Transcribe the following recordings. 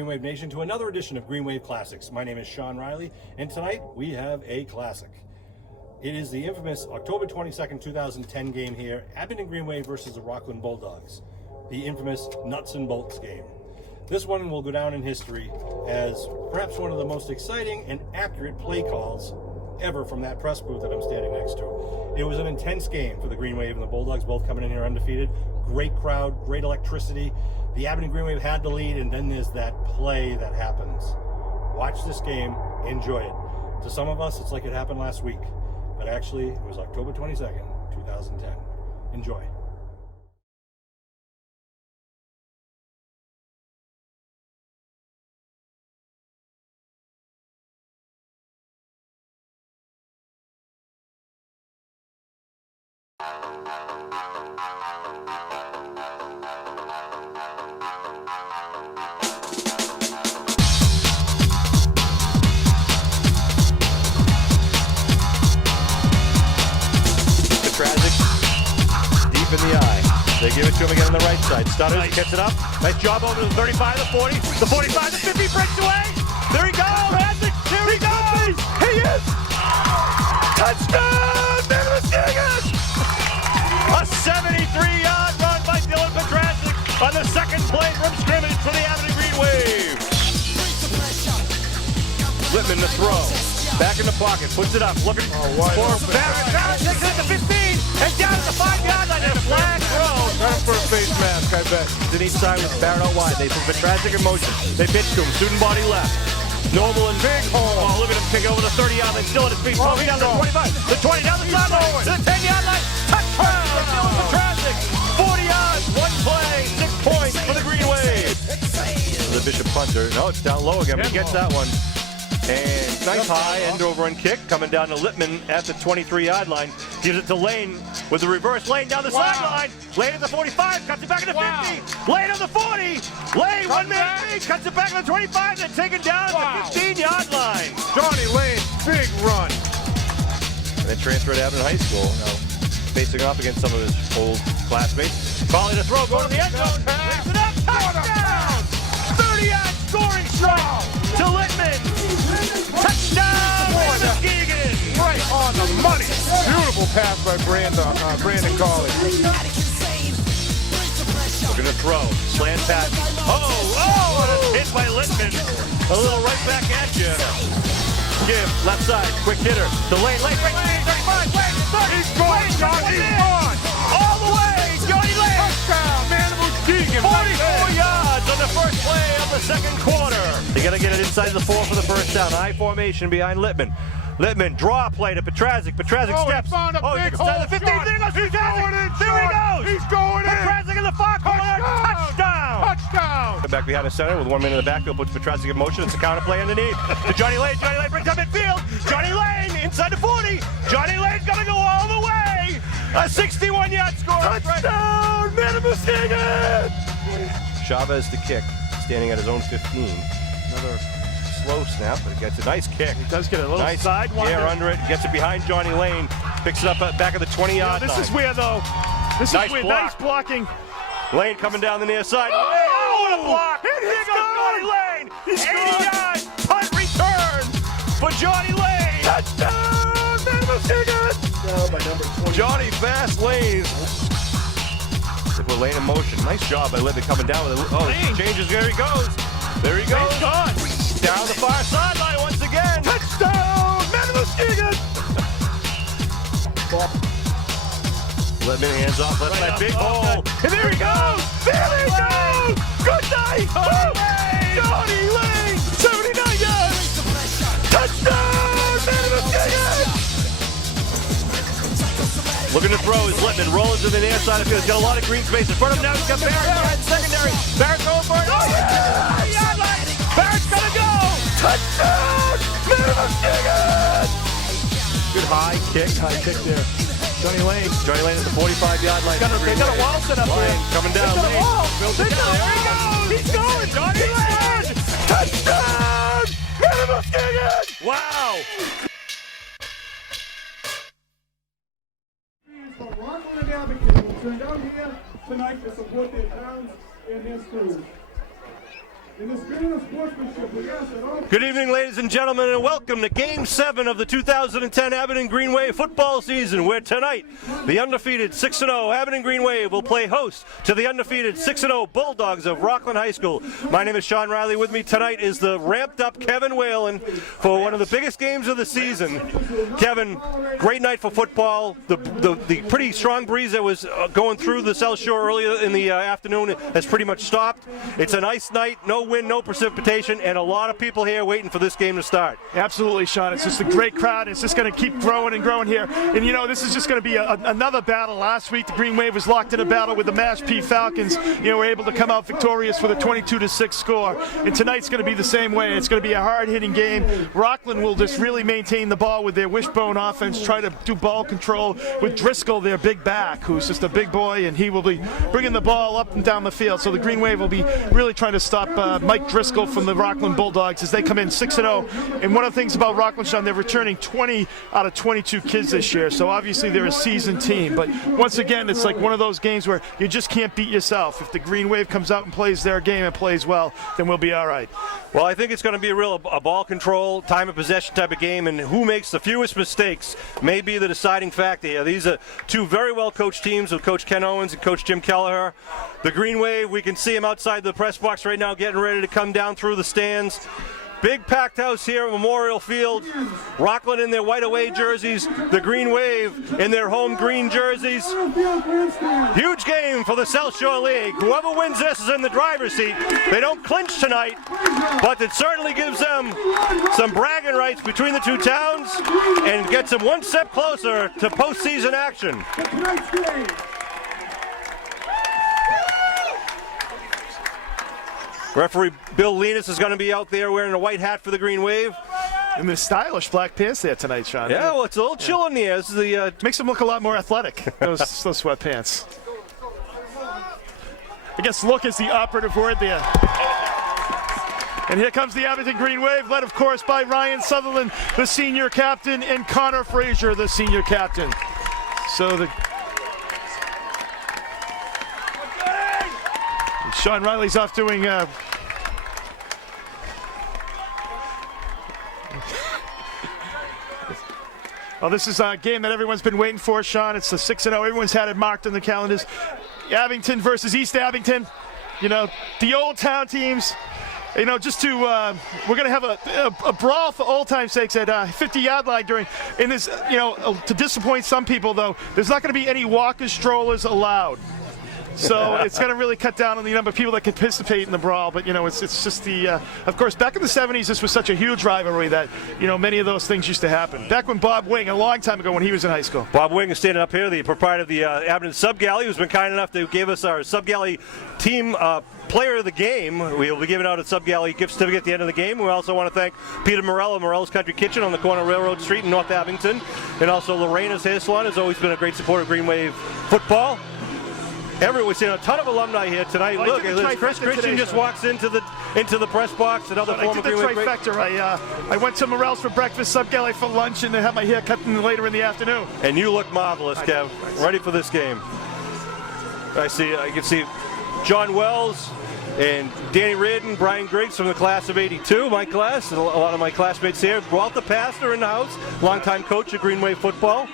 Green Wave Nation, to another edition of Green Wave Classics. My name is Sean Riley, and tonight we have a classic. It is the infamous October 22nd, 2010 game here, Abington Green Wave versus the Rockland Bulldogs, the infamous nuts and bolts game. This one will go down in history as perhaps one of the most exciting and accurate play calls ever from that press booth that I'm standing next to. It was an intense game for the Green Wave and the Bulldogs, both coming in here undefeated. Great crowd, great electricity. The Abington Green Wave had the lead, and then there's that play that happens. Watch this game, enjoy it. To some of us, it's like it happened last week, but actually it was October 22nd, 2010. Enjoy. Tragic, deep in the eye. They give it to him again on the right side. Stutters, Nice. gets it up. Nice job over to the 35, the 40, the 45, the 50, breaks away. There he goes. Tragic, there he goes. He is. Touchdown, Nicholas Higgins. A 73-yard run by Dylan Petrazic on the second play from scrimmage for the Abington Green Wave. Lippman to throw. Back in the pocket, puts it up, looking for Barrett. Barrett takes it at the 15 and down at the 5-yard line and a flag throw. Right for a face mask, I bet. To each side with Barrett out wide. They put Petrazic in motion. They pitch to him. Student body left. Noble and big hole. Oh, look at him kick over the 30-yard line. Still at his feet. Down to the 25. The 20 down the sideline. To the 10-yard line. Touchdown. Dylan Petrazic. 40 yards. One play. 6 points for the Green Wave. The Bishop punter. No, it's down low again. He gets that one. And nice high end over and kick coming down to Lippman at the 23-yard line. Gives it to Lane with the reverse. Lane down the sideline. Lane at the 45, cuts it back at the 50. Lane on the 40. Lane, one man lead, cuts it back at the 25, then taken down at the 15-yard line. Johnny Lane, big run. And then transferred to Abington High School. Now facing off against some of his old classmates. Calling the throw, going to the end zone. Brings it up, touchdown! 30-yard scoring strike to Lippman. Touchdown, Muskegon! Right on the money. Beautiful pass by Brandon Colley. Looking to throw. Slant pass. Oh, what a hit by Lippman. A little right back at you. Give, left side, quick hitter. To Lane, Lane, 35, Lane, 30. He's going, John, he's gone. All the way, Johnny Lane. Touchdown, man, Muskegon. 44 yards on the first play of the second quarter. They got to get it inside the 4 for the first down. High formation behind Lippman. Lippman, draw play to Petrazic. Petrazic steps. He found a big gets inside the 15. hole, There goes He's Petrazic. going in, There he John. goes. He's going in. Petrazic in the far corner. Touchdown. Touchdown. Back behind the center with 1 minute in the backfield, puts Petrazic in motion. It's a counter play underneath to Johnny Lane. Johnny Lane brings up midfield. Johnny Lane inside the 40. Johnny Lane's gonna go all the way. A 61-yard score. Touchdown, Muskegon. Chavez to kick, standing at his own 15. Another slow snap, but it gets a nice kick. He does get a little nice sidewinder. air under it. Gets it behind Johnny Lane. Picks it up at back of the 20-yard line. This is where, though. This Nice is where. block. Nice blocking. Lane coming down the near side. Oh, what a block! Here goes Johnny Lane. 80-yard punt return for Johnny Lane. Touchdown, Muskegon! Johnny Fast Lane. They put Lane in motion. Nice job by Lippman coming down with it. Oh, Lane. changes. There he goes. There he goes. Lane's gone. Down the far sideline once again. Touchdown, Muskegon! Lippman hands off, left that big hole. And there he goes! There he goes! Good night! Johnny Lane! 79 yards! Touchdown! Muskegon! Looking to throw is Lippman. Rolling to the near side of the field. He's got a lot of green space in front of him. Now he's got Barrett behind secondary. Barrett going for it. Oh, yeah! Yard line! Barrett's gonna go! Touchdown! Muskegon! Good high kick there. Johnny Lane at the 45-yard line. They got a wall set up there. Coming down. There he goes. He's going. Johnny Lane. Touchdown. Muskegon. Wow. From Rockland and Abington will turn down here tonight to support their towns and their schools. In the spirit of sportsmanship, we ask that all Good evening, ladies and gentlemen, and welcome to Game 7 of the 2010 Abington Green Wave football season, where tonight the undefeated 6-0 Abington Green Wave will play host to the undefeated 6-0 Bulldogs of Rockland High School. My name is Sean Riley. With me tonight is the ramped-up Kevin Whalen for one of the biggest games of the season. Kevin, great night for football. The pretty strong breeze that was going through the South Shore earlier in the afternoon has pretty much stopped. It's a nice night, no wind, no precipitation, and a lot of people here waiting for this game to start. Absolutely, Sean. It's just a great crowd. It's just going to keep growing and growing here. And, you know, this is just going to be another battle. Last week, the Green Wave was locked in a battle with the Mashpee Falcons. You know, we're able to come out victorious with a 22-6 score. And tonight's going to be the same way. It's going to be a hard-hitting game. Rockland will just really maintain the ball with their wishbone offense, try to do ball control with Driscoll, their big back, who's just a big boy, and he will be bringing the ball up and down the field. So the Green Wave will be really trying to stop Mike Driscoll from the Rockland Bulldogs as they come in 6-0. And one of the things about Rockland, Sean, they're returning 20 out of 22 kids this year. So obviously they're a seasoned team. But once again, it's like one of those games where you just can't beat yourself. If the Green Wave comes out and plays their game and plays well, then we'll be all right. Well, I think it's going to be a ball control, time of possession type of game, and who makes the fewest mistakes may be the deciding factor here. These are two very well-coached teams with Coach Ken Owens and Coach Jim Kelleher. The Green Wave, we can see him outside the press box right now getting ready to come down through the stands. Big packed house here at Memorial Field. Rockland in their white away jerseys. The Green Wave in their home green jerseys. Huge game for the South Shore League. Whoever wins this is in the driver's seat. They don't clinch tonight, but it certainly gives them some bragging rights between the two towns and gets them one step closer to postseason action. Referee Bill Linus is going to be out there wearing a white hat for the Green Wave. And the stylish black pants there tonight, Sean. Yeah, well, it's a little chill in the air. This is the makes them look a lot more athletic, those sweatpants. I guess look is the operative word there. And here comes the Abington Green Wave, led, of course, by Ryan Sutherland, the senior captain, and Connor Frazier, the senior captain. So the Sean Riley's off doing well, this is a game that everyone's been waiting for, Sean. It's the 6-0. Everyone's had it marked on the calendars. Abington versus East Abington. You know, the old town teams. You know, just to we're going to have a brawl for old time's sakes at 50-yard line during. And this, you know, to disappoint some people though, there's not going to be any walkers, strollers allowed. So it's going to really cut down on the number of people that can participate in the brawl. But, you know, it's just the, of course, back in the 70s, this was such a huge rivalry that, you know, many of those things used to happen. Back when Bob Wing, a long time ago when he was in high school. Bob Wing is standing up here, the proprietor of the Abington Sub Galley, who's been kind enough to give us our Sub Galley team player of the game. We will be giving out a Sub Galley gift certificate at the end of the game. We also want to thank Peter Morello, Morello's Country Kitchen on the corner of Railroad Street in North Abington. And also Lorena's Hair Salon has always been a great supporter of Green Wave football. We're seeing a ton of alumni here tonight. Oh, look, Chris Christian just walks into the press box. Another former Green Wave. I went to Morel's for breakfast, Sub Galley for lunch, and they had my hair cut later in the afternoon. And you look marvelous, Kev. Ready for this game. I can see John Wells and Danny Reardon, Brian Griggs from the class of '82, my class, and a lot of my classmates here. Walter Pastor in the house, longtime coach of Green Wave football.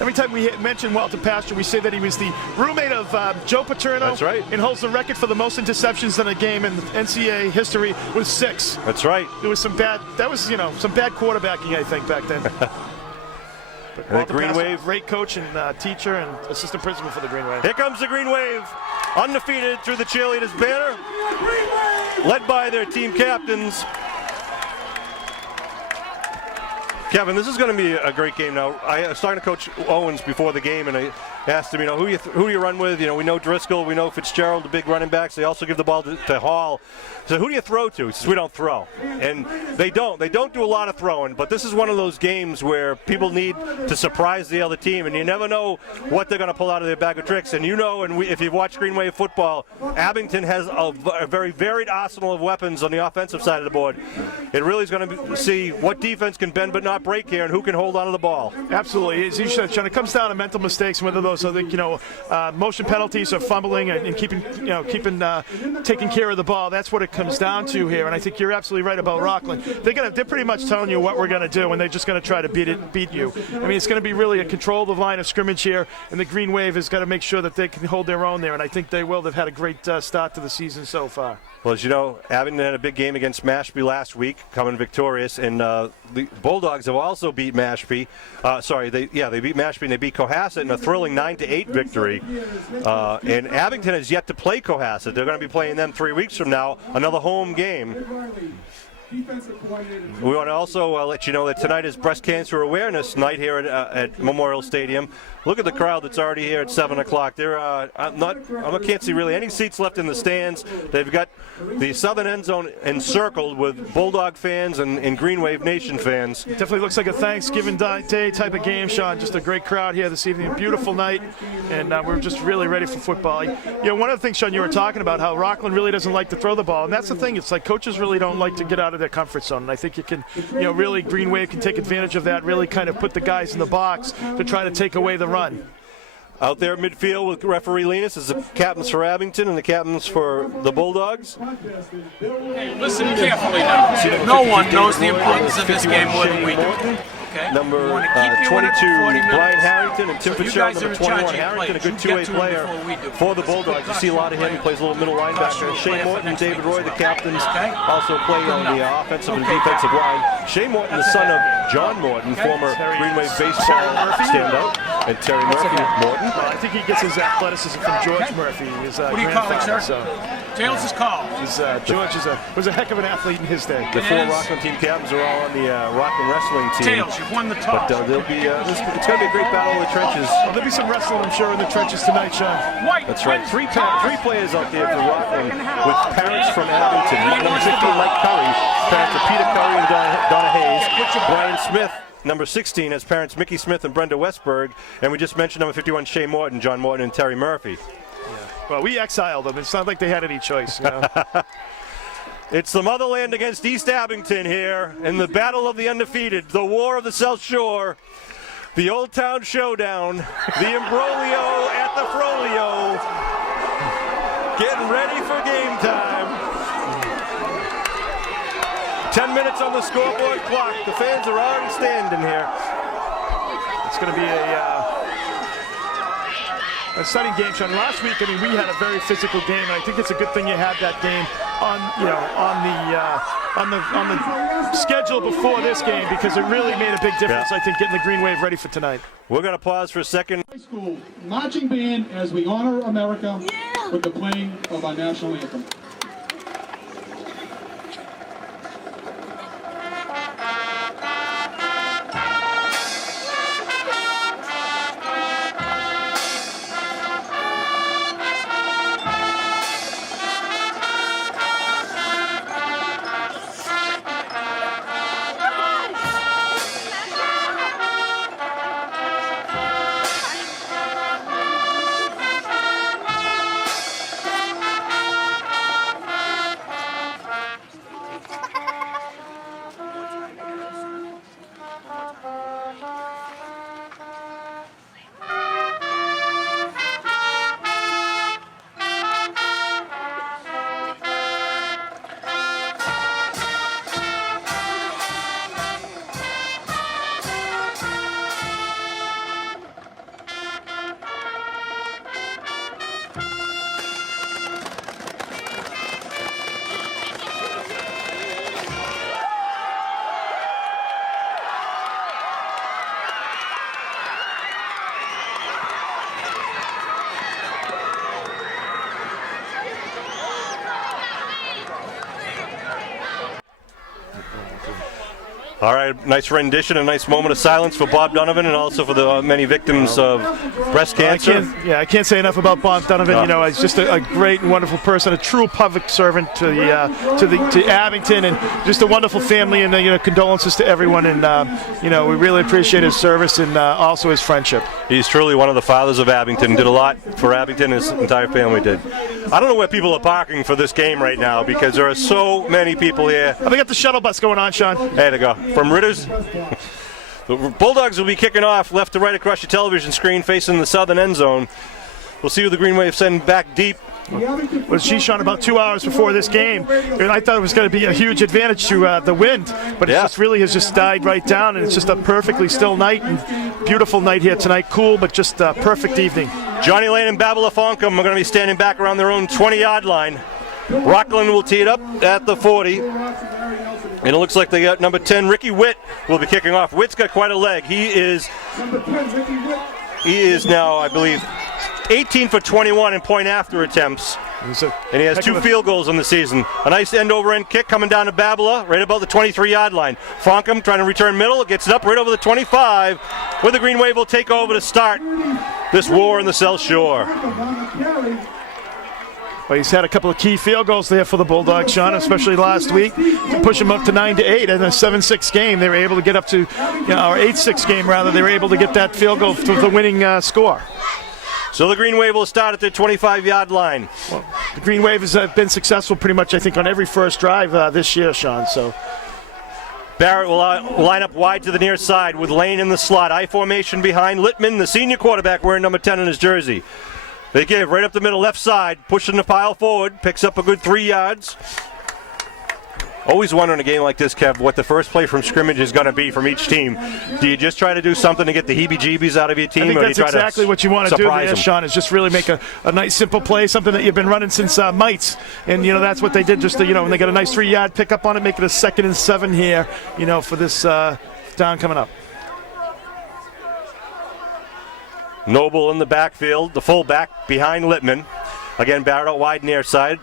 Every time we mention Walter Pastor, we say that he was the roommate of Joe Paterno. That's right. And holds the record for the most interceptions in a game in NCAA history with 6. That's right. There was some bad quarterbacking, I think, back then. But Walter Green Pastor, Wave, great coach and teacher and assistant principal for the Green Wave. Here comes the Green Wave, undefeated through the cheerleaders' banner, led by their team captains. Kevin, this is going to be a great game. Now, I was talking to Coach Owens before the game, and I asked him, you know, who do you run with? You know, we know Driscoll, we know Fitzgerald, the big running backs. They also give the ball to Hall. So who do you throw to? He says, we don't throw. And they don't. They don't do a lot of throwing, but this is one of those games where people need to surprise the other team, and you never know what they're going to pull out of their bag of tricks. And you know, if you've watched Green Wave football, Abington has a very varied arsenal of weapons on the offensive side of the board. It really is going to see what defense can bend but not break here and who can hold on to the ball. Absolutely. As you said, Sean, it comes down to mental mistakes, whether those those, I think, motion penalties or fumbling and keeping taking care of the ball. That's what it comes down to here. And I think you're absolutely right about Rockland. They're pretty much telling you what we're going to do, and they're just going to try to beat you. I mean, it's going to be really a control of the line of scrimmage here, and the Green Wave has got to make sure that they can hold their own there, and I think they will. They've had a great start to the season so far. Well, as you know, Abington had a big game against Mashpee last week, coming victorious, and the Bulldogs have also beat Mashpee. They beat Mashpee and they beat Cohasset in a thrilling 9-8 victory. And Abington has yet to play Cohasset. They're going to be playing them 3 weeks from now, another home game. We want to also let you know that tonight is Breast Cancer Awareness Night here at Memorial Stadium. Look at the crowd that's already here at 7 o'clock. I can't see really any seats left in the stands. They've got the southern end zone encircled with Bulldog fans and Green Wave Nation fans. Definitely looks like a Thanksgiving Day type of game, Sean. Just a great crowd here this evening. A beautiful night, and we're just really ready for football. One of the things, Sean, you were talking about how Rockland really doesn't like to throw the ball, and that's the thing. It's like coaches really don't like to get out of their comfort zone, and I think you can, really Green Wave can take advantage of that, really kind of put the guys in the box to try to take away the run. Out there at midfield with referee Linus is the captains for Abington and the captains for the Bulldogs. Listen carefully now. No one knows the importance of this game more than we do. Okay. Number 22, Brian Harrington, and Tim Fitzgerald, number 21. Harrington, a good two-way player for the Bulldogs. You see a lot of him. He plays a little middle linebacker. Shane Morton and David Roy, the captains, also play on the offensive and defensive line. Shane Morton, the son of John Morton, former Green Wave baseball standout, and Terry Murphy Morton. I think he gets his athleticism from George Murphy. What do you call it, sir? Tails is called. George was a heck of an athlete in his day. The 4 Rockland team captains are all on the Rockland wrestling team. Tails, you've won the toss. But it's going to be a great battle in the trenches. Well, there'll be some wrestling, I'm sure, in the trenches tonight, Sean. That's right. Three players out there for Rockland with parents from Abington. Number 15, Mike Curry. Parents of Peter Curry and Donna Hayes. Brian Smith. Number 16 has parents Mickey Smith and Brenda Westberg. And we just mentioned number 51, Shane Morton, John Morton, and Terry Murphy. Yeah. Well, we exiled them. It's not like they had any choice. It's the motherland against East Abington here in the battle of the undefeated, the war of the South Shore, the Old Town Showdown, the imbroglio at the Frolio, getting ready for game time. 10 minutes on the scoreboard clock. The fans are already standing here. It's going to be a exciting game, Sean. Last week, we had a very physical game, and I think it's a good thing you had that game on the schedule before this game, because it really made a big difference. I think getting the Green Wave ready for tonight. We're going to pause for a second. High school marching band as we honor America with the playing of our national anthem. All right, nice rendition, a nice moment of silence for Bob Donovan and also for the many victims of breast cancer. I can't say enough about Bob Donovan. No. He's just a great and wonderful person, a true public servant to Abington, and just a wonderful family. And condolences to everyone. And we really appreciate his service and also his friendship. He's truly one of the fathers of Abington. Did a lot for Abington. His entire family did. I don't know where people are parking for this game right now because there are so many people here. They got the shuttle bus going on, Sean. There they go. From Ritter's. The Bulldogs will be kicking off left to right across your television screen facing the southern end zone. We'll see who the Green Wave send back deep. Was Shishan about 2 hours before this game, and I thought it was going to be a huge advantage to the wind, but it just really has just died right down, and it's just a perfectly still night and beautiful night here tonight. Cool, but just a perfect evening. Johnny Lane and Babala Fonkum are going to be standing back around their own 20-yard line. Rockland will tee it up at the 40. And it looks like they got number 10, Ricky Witt, will be kicking off. Witt's got quite a leg. He is now, I believe, 18 for 21 in point after attempts. And he has 2 field goals in the season. A nice end-over-end kick coming down to Babala, right about the 23-yard line. Fonkum trying to return middle, gets it up right over the 25, where the Green Wave will take over to start this war in the South Shore. Well, he's had a couple of key field goals there for the Bulldogs, Sean, especially last week, to push them up to 9-8 in a 7-6 game. They were able to get up to, or 8-6 game rather. They were able to get that field goal to the winning score. So the Green Wave will start at the 25-yard line. Well, the Green Wave has been successful pretty much, I think, on every first drive this year, Sean. So Barrett will line up wide to the near side with Lane in the slot. I formation behind Littman, the senior quarterback, wearing number 10 in his jersey. They give right up the middle, left side, pushing the pile forward, picks up a good 3 yards. Always wonder in a game like this, Kev, what the first play from scrimmage is going to be from each team. Do you just try to do something to get the heebie-jeebies out of your team? I think or that's do you try exactly what you want to do there, Sean, is just really make a nice, simple play, something that you've been running since Mites. And, that's what they did, just, when they got a nice 3-yard pickup on it, make it a 2nd and 7 here, for this down coming up. Noble in the backfield, the fullback behind Littman. Again, Barrett out wide near side.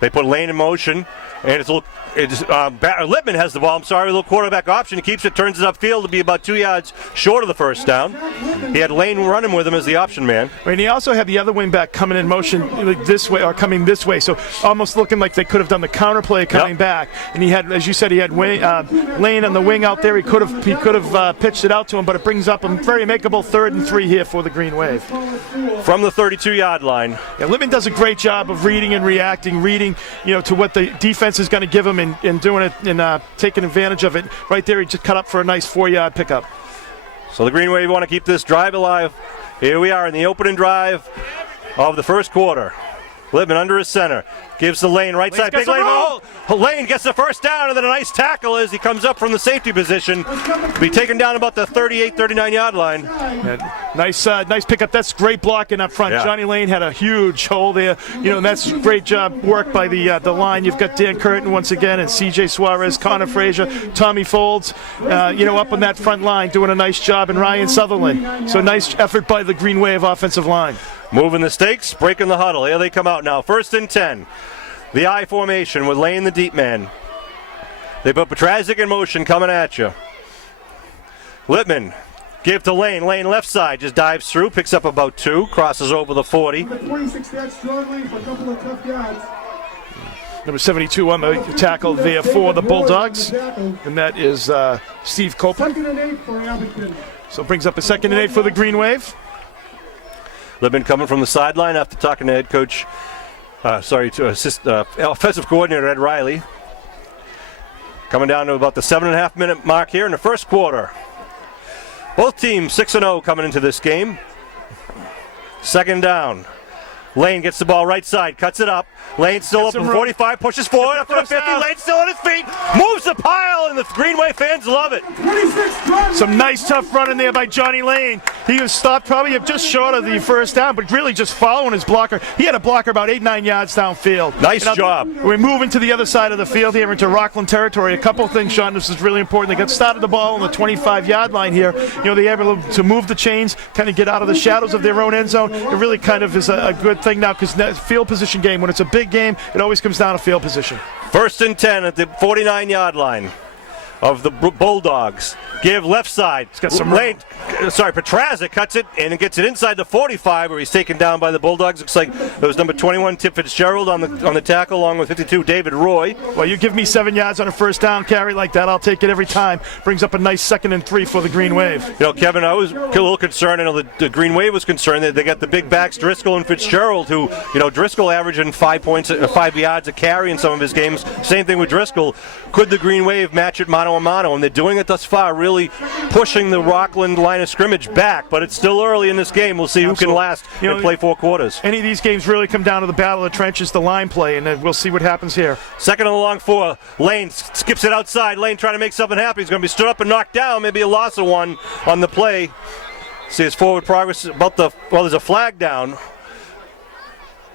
They put Lane in motion, and Littman has the ball. I'm sorry, a little quarterback option. He keeps it, turns it upfield to be about 2 yards short of the first down. He had Lane running with him as the option man. And he also had the other wingback coming in motion this way, or coming this way, so almost looking like they could have done the counterplay coming back. And he had, as you said, he had Lane on the wing out there. He could have pitched it out to him, but it brings up a very makeable 3rd and 3 here for the Green Wave. From the 32-yard line. Yeah, Littman does a great job of reading and reacting, to what the defense is going to give him and doing it and taking advantage of it. Right there, he just cut up for a nice 4-yard pickup. So the Green Wave want to keep this drive alive. Here we are in the opening drive of the first quarter. Littman under his center. Gives the Lane right side. Big Lane. Lane gets the first down, and then a nice tackle as he comes up from the safety position. Be taken down about the 38, 39-yard line. Nice pickup. That's great blocking up front. Yeah. Johnny Lane had a huge hole there. And that's great job work by the line. You've got Dan Curtin once again, and C.J. Suarez, Connor Frazier, Tommy Folds, up on that front line doing a nice job, and Ryan Sutherland. So nice effort by the Green Wave offensive line. Moving the stakes, breaking the huddle. Here they come out now. 1st and 10. The I formation with Lane the deep man. They put Petrazik in motion coming at you. Littman, give to Lane. Lane left side, just dives through, picks up about 2, crosses over the 40. Number 72 on the tackle there for the Bulldogs, and that is Steve Copeland. So it brings up a 2nd and 8 for the Green Wave. Littman coming from the sideline after talking to head coach, offensive coordinator Ed Riley. Coming down to about the 7.5-minute mark here in the first quarter. Both teams 6-0 coming into this game. 2nd down. Lane gets the ball right side, cuts it up. Lane still up from 45, pushes forward up to the 50. Lane still on his feet, moves the pile, and the Green Wave fans love it. Some nice tough running there by Johnny Lane. He was stopped probably just short of the first down, but really just following his blocker. He had a blocker about 8-9 yards downfield. Nice job. We're moving to the other side of the field here into Rockland territory. A couple of things, Sean, this is really important. They got started the ball on the 25-yard line here. They were able to move the chains, kind of get out of the shadows of their own end zone. It really kind of is a good thing now, because field position game, when it's a big game, it always comes down to field position. 1st and 10 at the 49-yard line of the Bulldogs. Give left side. It's got some Lane. Petrazik cuts it and it gets it inside the 45, where he's taken down by the Bulldogs. Looks like it was number 21 Tip Fitzgerald on the tackle, along with 52 David Roy. Well, you give me 7 yards on a first down carry like that, I'll take it every time. Brings up a nice 2nd and 3 for the Green Wave. Kevin, I was a little concerned. I know the Green Wave was concerned that they got the big backs Driscoll and Fitzgerald, who Driscoll averaging 5 yards a carry in some of his games. Same thing with Driscoll. Could the Green Wave match it mano mano-a-mano, and they're doing it thus far, really pushing the Rockland line of scrimmage back, but it's still early in this game. We'll see who can last and play 4 quarters. Any of these games really come down to the battle of the trenches, the line play, and then we'll see what happens here. Second and a long 4. Lane skips it outside. Lane trying to make something happen. He's going to be stood up and knocked down. Maybe a loss of 1 on the play. See his forward progress about there's a flag down.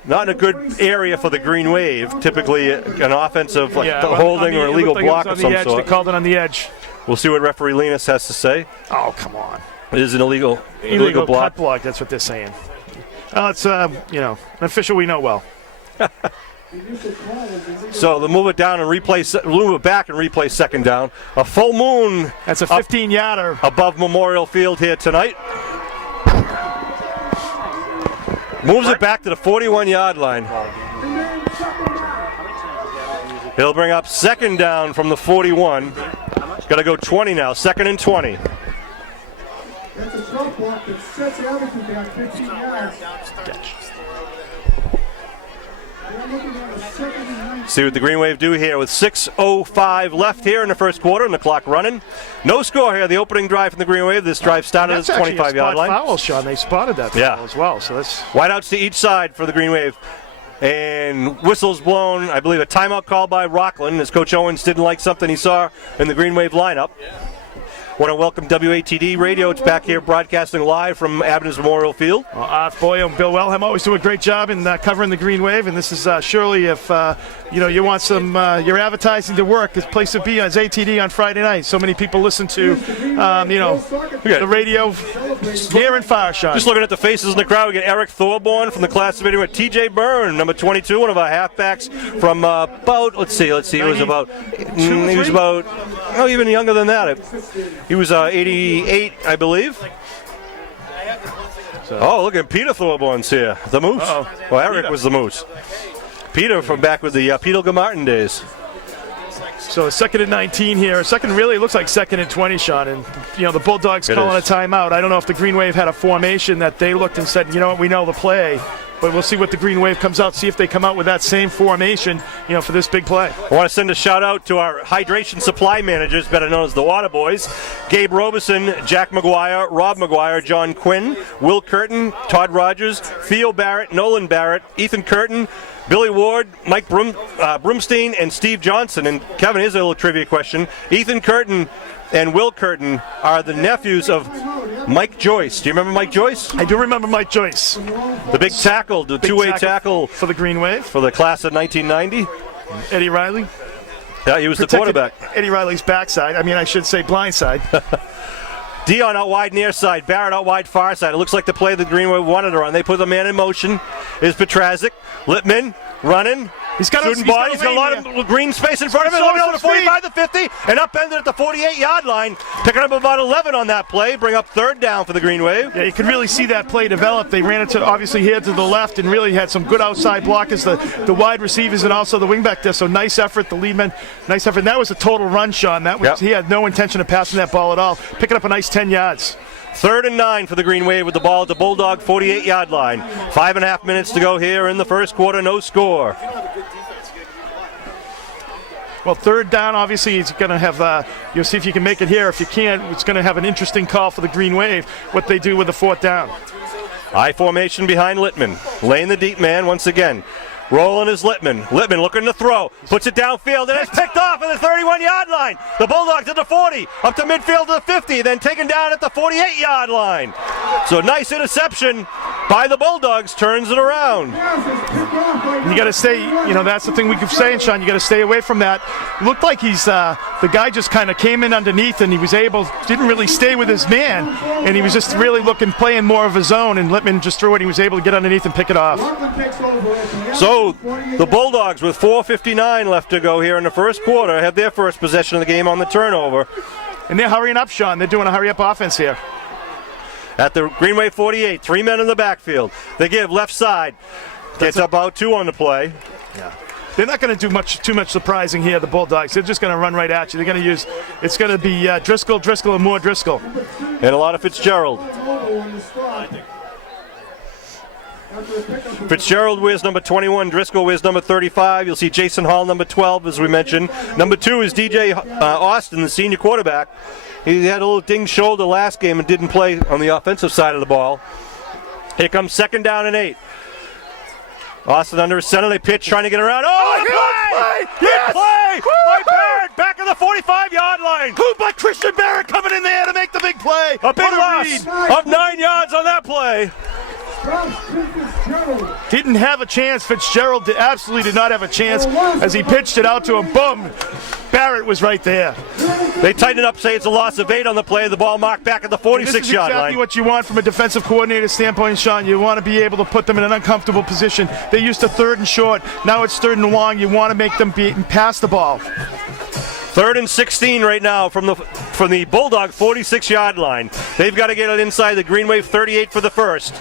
Not in a good area for the Green Wave. Typically an offensive holding or illegal block of some sort. They called it on the edge. We'll see what referee Linus has to say. Oh, come on. It is an illegal block. Cut block, that's what they're saying. Well, it's, an official we know well. So they'll move it down and move it back and replay second down. A full moon. That's a 15-yarder. Above Memorial Field here tonight. Moves it back to the 41-yard line. He'll bring up second down from the 41. Got to go 20 now. 2nd and 20. That's a drop block that sets everything back 15 yards. See what the Green Wave do here with 6:05 left here in the first quarter and the clock running. No score here. The opening drive from the Green Wave. This drive started at the 25-yard line. Foul, Sean. They spotted that foul as well. So that's wideouts to each side for the Green Wave. And whistles blown. I believe a timeout called by Rockland as Coach Owens didn't like something he saw in the Green Wave lineup. Want to welcome WATD Radio. It's back here broadcasting live from Abner's Memorial Field. Art Boyle and Bill Wellham always do a great job in covering the Green Wave, and this is surely if you want some your advertising to work, this place to be is ATD on Friday night. So many people listen to the radio near and far, Sean. Just looking at the faces in the crowd, we get Eric Thorborn from the class of 81. TJ Byrne, number 22, one of our halfbacks from about let's see, he was about even younger than that. He was 88, I believe. Oh, look at Peter Thorborn's here. The Moose. Uh-oh. Well, Eric was the Moose. Peter from back with the Peter Gamartin days. So 2nd and 19 here. Second really looks like 2nd and 20, Sean. And, the Bulldogs calling a timeout. I don't know if the Green Wave had a formation that they looked and said, you know what, we know the play. But we'll see what the Green Wave comes out, see if they come out with that same formation, for this big play. I want to send a shout out to our hydration supply managers, better known as the Water Boys. Gabe Robeson, Jack McGuire, Rob McGuire, John Quinn, Will Curtin, Todd Rogers, Theo Barrett, Nolan Barrett, Ethan Curtin, Billy Ward, Mike Broomstein, and Steve Johnson. And Kevin, here's a little trivia question. Ethan Curtin and Will Curtin are the nephews of Mike Joyce. Do you remember Mike Joyce? I do remember Mike Joyce. The big tackle, the two-way tackle for the Green Wave. For the class of 1990. Eddie Riley. Yeah, he was the quarterback. Eddie Riley's backside. I should say blind side. Dion out wide near side, Barrett out wide far side. It looks like the play the Green Wave wanted to run. They put the man in motion. Is Petrazic. Littman running. He's got a lot of green space in front of him. Looking over the 45, the 50, and upended at the 48-yard line. Picking up about 11 on that play. Bring up third down for the Green Wave. Yeah, you can really see that play develop. They ran it obviously here to the left and really had some good outside blockers, the wide receivers and also the wingback there. So nice effort, the lead man. Nice effort. And that was a total run, Sean. He had no intention of passing that ball at all. Picking up a nice 10 yards. 3rd and 9 for the Green Wave with the ball at the Bulldog 48-yard line. 5.5 minutes to go here in the first quarter. No score. Well, 3rd down, obviously, he's going to have, you'll see if you can make it here. If you can't, it's going to have an interesting call for the Green Wave, what they do with the 4th down. High formation behind Littman. Laying the deep man once again. Rolling is Littman. Littman looking to throw. Puts it downfield, and it's picked off at the 31-yard line. The Bulldogs at the 40, up to midfield to the 50, then taken down at the 48-yard line. So nice interception by the Bulldogs, turns it around. You got to stay, that's the thing we keep saying, Sean. You got to stay away from that. Looked like he's, the guy just kind of came in underneath, and he was didn't really stay with his man, and he was just really playing more of his own, and Littman just threw it. He was able to get underneath and pick it off. So the Bulldogs, with 4:59 left to go here in the first quarter, have their first possession of the game on the turnover. And they're hurrying up, Sean. They're doing a hurry-up offense here. At the Green Wave 48, 3 men in the backfield. They give left side. Gets about 2 on the play. Yeah. They're not going to do too much surprising here, the Bulldogs. They're just going to run right at you. They're going to it's going to be Driscoll, and more Driscoll. And a lot of Fitzgerald. Fitzgerald wears number 21. Driscoll wears number 35. You'll see Jason Hall, number 12, as we mentioned. Number 2 is DJ Austin, the senior quarterback. He had a little dinged shoulder last game and didn't play on the offensive side of the ball. Here comes 2nd down and 8. Austin under his center. They pitch, trying to get around. Oh, play! Yes! Play by Barrett, back of the 45-yard line. Who but Christian Barrett coming in there to make the big play? A big loss of 9 yards on that play. Didn't have a chance. Fitzgerald absolutely did not have a chance as he pitched it out to him. Boom. Barrett was right there. They tighten it up, say it's a loss of 8 on the play. The ball marked back at the 46-yard line. This is exactly what you want from a defensive coordinator standpoint, Sean. You want to be able to put them in an uncomfortable position. They used to 3rd and short. Now it's 3rd and long. You want to make them pass the ball. 3rd and 16 right now from the Bulldog 46-yard line. They've got to get it inside the Green Wave 38 for the first.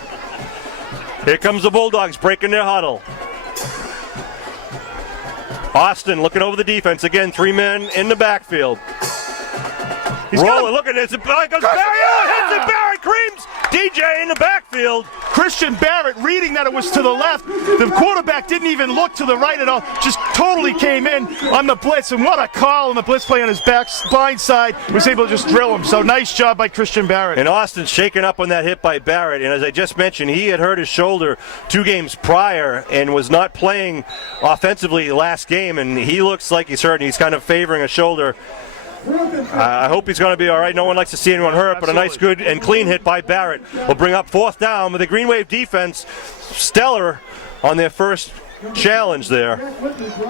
Here comes the Bulldogs breaking their huddle. Austin looking over the defense. Again, 3 men in the backfield. Rolling, look at this. It goes Barrett, hits it, Barrett creams DJ in the backfield. Christian Barrett reading that it was to the left. The quarterback didn't even look to the right at all. Just totally came in on the blitz. And what a call on the blitz play on his blind side. Was able to just drill him. So nice job by Christian Barrett. And Austin's shaken up on that hit by Barrett. And as I just mentioned, he had hurt his shoulder 2 games prior and was not playing offensively last game. And he looks like he's hurt, and he's kind of favoring a shoulder. I hope he's going to be all right. No one likes to see anyone hurt, but a nice, good, and clean hit by Barrett will bring up 4th down. With the Green Wave defense stellar on their first challenge there.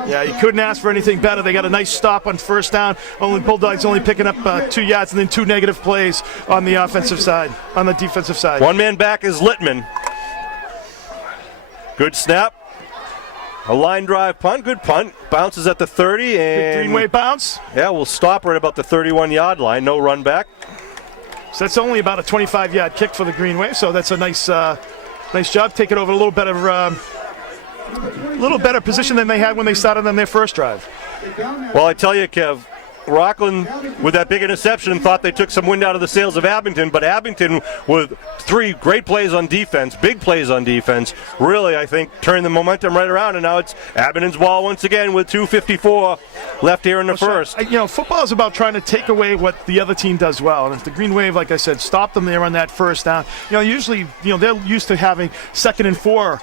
Yeah, you couldn't ask for anything better. They got a nice stop on 1st down. Bulldogs only picking up 2 yards and then 2 negative plays on the offensive side, on the defensive side. 1 man back is Littman. Good snap. A line drive punt, good punt. Bounces at the 30 and Green Wave bounce. Yeah, we'll stop right about the 31-yard line. No run back. So that's only about a 25-yard kick for the Green Wave. So that's a nice job. Take it over a little better position than they had when they started on their first drive. Well, I tell you, Kev, Rockland, with that big interception, thought they took some wind out of the sails of Abington, but Abington, with 3 great plays on defense, big plays on defense, really, I think, turned the momentum right around, and now it's Abington's ball once again with 2:54 left here in the first. Football is about trying to take away what the other team does well, and if the Green Wave, like I said, stop them there on that 1st down, usually, they're used to having 2nd and 4,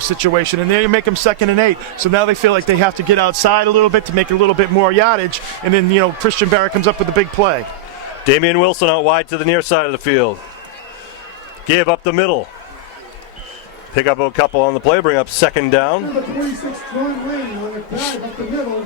situation, and they make them 2nd and 8, so now they feel like they have to get outside a little bit to make a little bit more yardage, and then, Christian Barrett comes up with a big play. Damian Wilson out wide to the near side of the field. Give up the middle. Pick up a couple on the play, bring up 2nd down. Number 26, John Lane on the dive up the middle.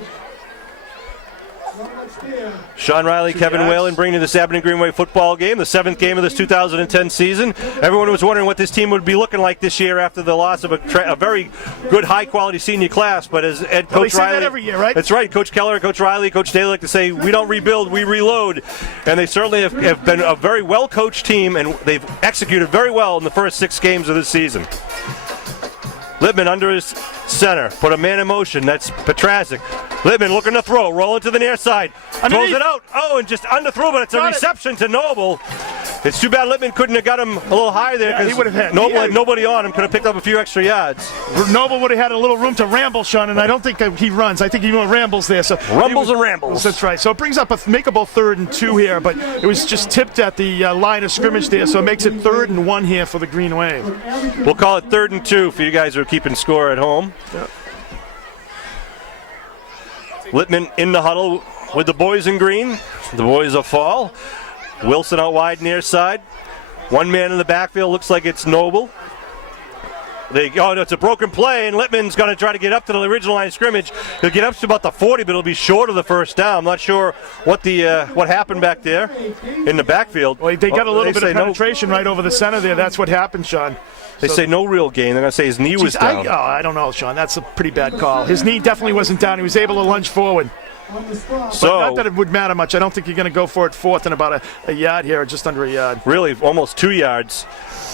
Sean Riley, Kevin Whalen bringing to this Abington Green Wave football game, the 7th game of this 2010 season. Everyone was wondering what this team would be looking like this year after the loss of a very good, high-quality senior class. But as Coach Riley, that every year, right? That's right. Coach Keller, Coach Riley, Coach Daly like to say, we don't rebuild, we reload. And they certainly have been a very well-coached team, and they've executed very well in the first 6 games of this season. Littman under his center, put a man in motion. That's Petrazik. Littman looking to throw, rolling to the near side. Throws it out. Oh, and just underthrow, but it's a reception to Noble. It's too bad Littman couldn't have got him a little higher there because Noble had nobody on him, could have picked up a few extra yards. Noble would have had a little room to ramble, Sean, and I don't think he runs. I think he rambles there. So Rumbles and rambles. That's right. So it brings up a makeable 3rd and 2 here, but it was just tipped at the line of scrimmage there, so it makes it 3rd and 1 here for the Green Wave. We'll call it 3rd and 2 for you guys who are keeping score at home. Yep. Littman in the huddle with the boys in green. The boys of fall. Wilson out wide near side. 1 man in the backfield. Looks like it's Noble. It's a broken play, and Littman's going to try to get up to the original line of scrimmage. He'll get up to about the 40, but it'll be short of the 1st down. I'm not sure what happened back there in the backfield. Well, they got a little bit of penetration right over the center there. That's what happened, Sean. They say no real gain. They're going to say his knee was down. I don't know, Sean. That's a pretty bad call. His knee definitely wasn't down. He was able to lunge forward. So, not that it would matter much. I don't think you're going to go for it 4th and about a yard here, or just under a yard. Really, almost 2 yards.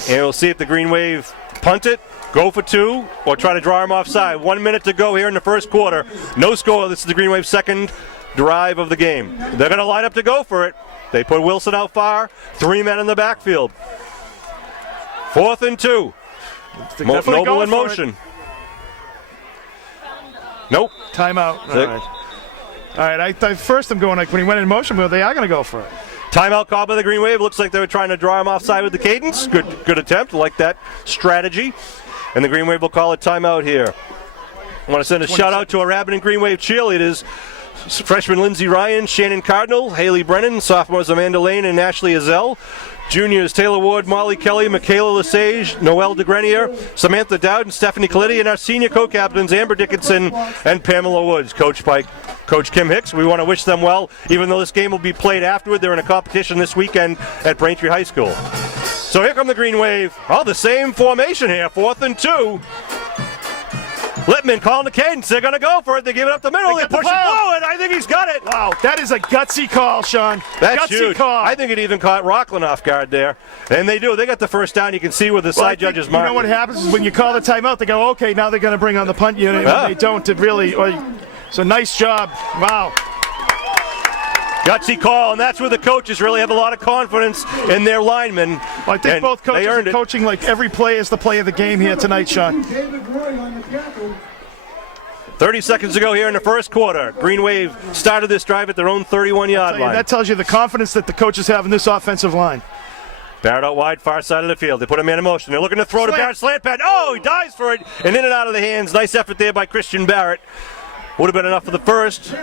And we'll see if the Green Wave punt it, go for 2, or try to draw him offside. 1 minute to go here in the first quarter. No score. This is the Green Wave's 2nd drive of the game. They're going to line up to go for it. They put Wilson out far. 3 men in the backfield. 4th and 2. Definitely Noble going in for it. motion. Nope. Timeout. All right. First I'm going like when he went in motion, well, they are going to go for it. Timeout call by the Green Wave. Looks like they were trying to draw him offside with the cadence. Good attempt. Like that strategy. And the Green Wave will call a timeout here. I want to send a shout out to our Abington Green Wave cheerleaders. Freshman Lindsey Ryan, Shannon Cardinal, Haley Brennan, sophomores Amanda Lane and Ashley Azell. Juniors Taylor Ward, Molly Kelly, Michaela Lesage, Noelle DeGrenier, Samantha Dowd, and Stephanie Colletti, and our senior co-captains Amber Dickinson and Pamela Woods, coached by Coach Kim Hicks. We want to wish them well, even though this game will be played afterward. They're in a competition this weekend at Braintree High School. So here come the Green Wave. Oh, the same formation here, 4th and 2. Littman calling the cadence. They're going to go for it. They give it up the middle. They push it forward. I think he's got it. Wow, that is a gutsy call, Sean. That's gutsy huge. Call. I think it even caught Rockland off guard there. And they do. They got the first down. You can see where the side judges mark. You know what happens is when you call the timeout, they go, okay, now they're going to bring on the punt unit. When they don't, it really. So nice job. Wow. Gutsy call, and that's where the coaches really have a lot of confidence in their linemen. Well, I think both coaches are coaching like every play is the play of the game here tonight, Sean. 30 seconds to go here in the first quarter. Green Wave started this drive at their own 31-yard line. That tells you the confidence that the coaches have in this offensive line. Barrett out wide, far side of the field. They put a man in motion. They're looking to throw to Barrett. Slant pad. Oh, he dives for it, and in and out of the hands. Nice effort there by Christian Barrett. Would have been enough for the first.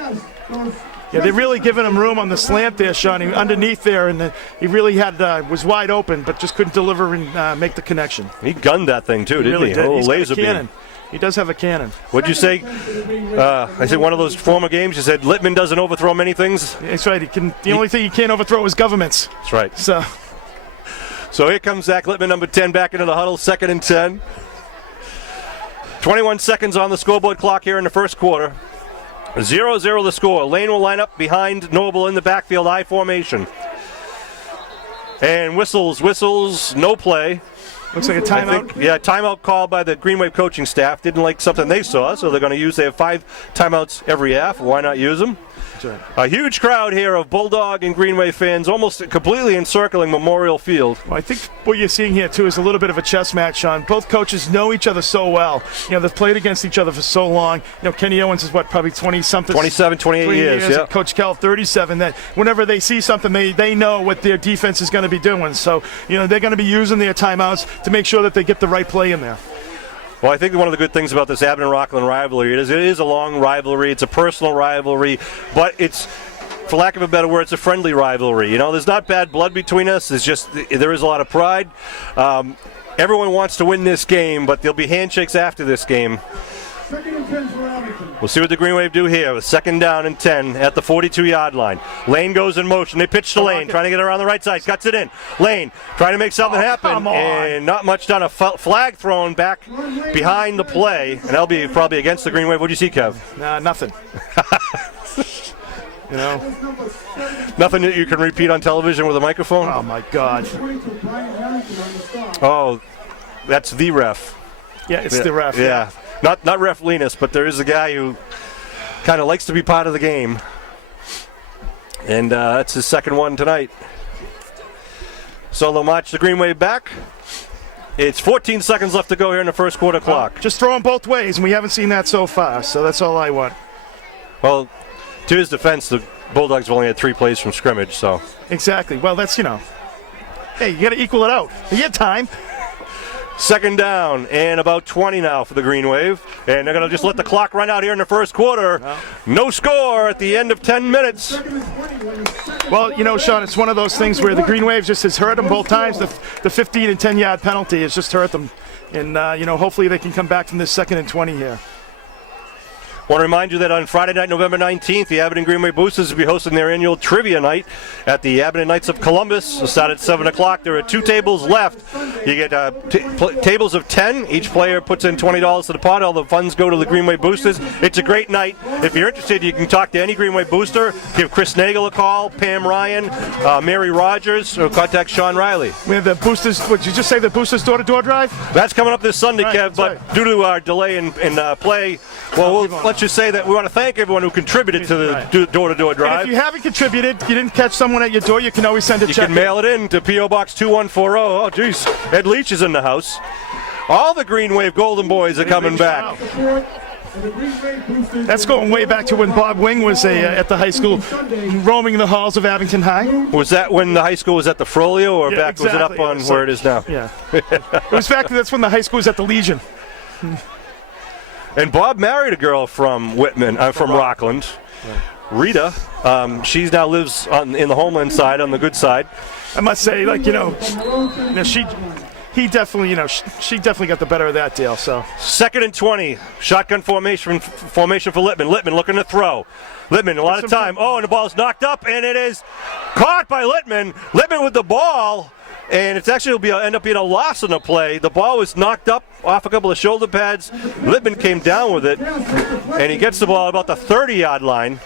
Yeah, they're really giving him room on the slant there, Sean. He, underneath there, and he really had was wide open, but just couldn't deliver and make the connection. He gunned that thing too, didn't he? Did. Oh, He's laser got a cannon. beam. He does have a cannon. What'd you say? I said one of those former games. You said Littman doesn't overthrow many things. That's right. The only thing he can't overthrow is governments. That's right. So here comes Zach Littman, number 10, back into the huddle. 2nd and 10. 21 seconds on the scoreboard clock here in the first quarter. 0-0 the score. Lane will line up behind Noble in the backfield, I formation. And whistles, no play. Looks like a timeout. Timeout call by the Green Wave coaching staff. Didn't like something they saw, so they're going to use. They have 5 timeouts every half. Why not use them? Right. A huge crowd here of Bulldog and Green Wave fans, almost completely encircling Memorial Field. Well, I think what you're seeing here, too, is a little bit of a chess match, Sean. Both coaches know each other so well. They've played against each other for so long. Kenny Owens is, probably 20-something? 27, 28 years, yeah. Coach Kell, 37. That whenever they see something, they know what their defense is going to be doing. So, they're going to be using their timeouts to make sure that they get the right play in there. Well, I think one of the good things about this Abington-Rockland rivalry is it is a long rivalry. It's a personal rivalry, but it's, for lack of a better word, it's a friendly rivalry. There's not bad blood between us. It's just there is a lot of pride. Everyone wants to win this game, but there'll be handshakes after this game. We'll see what the Green Wave do here with 2nd down and 10 at the 42-yard line. Lane goes in motion. They pitch to Lane, trying to get around the right side. Cuts it in. Lane trying to make something happen, and not much done. A flag thrown back behind the play, and that'll be probably against the Green Wave. What do you see, Kev? Nah, nothing. Nothing that you can repeat on television with a microphone? Oh, my God. Oh, that's the ref. Yeah, it's the ref. Yeah. Not Ref Linus, but there is a guy who kind of likes to be part of the game. And that's his second one tonight. So they'll march the Green Wave back. It's 14 seconds left to go here in the first quarter clock. Just throw them both ways, and we haven't seen that so far, so that's all I want. Well, to his defense, the Bulldogs have only had 3 plays from scrimmage, so. Exactly. Well, that's, hey, you got to equal it out. You get time. 2nd down and about 20 now for the Green Wave. And they're going to just let the clock run out here in the first quarter. No score at the end of 10 minutes. Well, Sean, it's one of those things where the Green Wave just has hurt them both times. The 15 and 10-yard penalty has just hurt them. And, hopefully they can come back from this 2nd and 20 here. I want to remind you that on Friday night, November 19th, the Abington Green Wave Boosters will be hosting their annual trivia night at the Abington Knights of Columbus. It'll start at 7 o'clock. There are 2 tables left. You get tables of 10. Each player puts in $20 to the pot. All the funds go to the Green Wave Boosters. It's a great night. If you're interested, you can talk to any Green Wave Booster. Give Chris Nagel a call, Pam Ryan, Mary Rogers, or contact Sean Riley. We have the Boosters, what did you just say, the Boosters door-to-door drive? That's coming up this Sunday, right, Kev, but right. Due to our delay in play, let's just say that we want to thank everyone who contributed to the door-to-door drive. And if you haven't contributed, you didn't catch someone at your door, you can always send a check. You can mail it in to P.O. Box 2140. Oh, geez. Ed Leach is in the house. All the Green Wave Golden Boys are coming back. That's going way back to when Bob Wing was at the high school, roaming the halls of Abington High. Was that when the high school was at the Frollo, or Yeah, back? exactly. Was it up on where it is now? Yeah. It was back. That's when the high school was at the Legion. And Bob married a girl from Whitman, from Rockland. Rita, she now lives in the Homeland side, on the good side. I must say, he definitely, she definitely got the better of that deal. So 2nd and 20, shotgun formation for Littman. Littman looking to throw. Littman, a lot of time. Oh, and the ball's knocked up, and it is caught by Littman. Littman with the ball, and it's actually will end up being a loss in the play. The ball was knocked up off a couple of shoulder pads. Littman came down with it, and he gets the ball about the 30-yard line.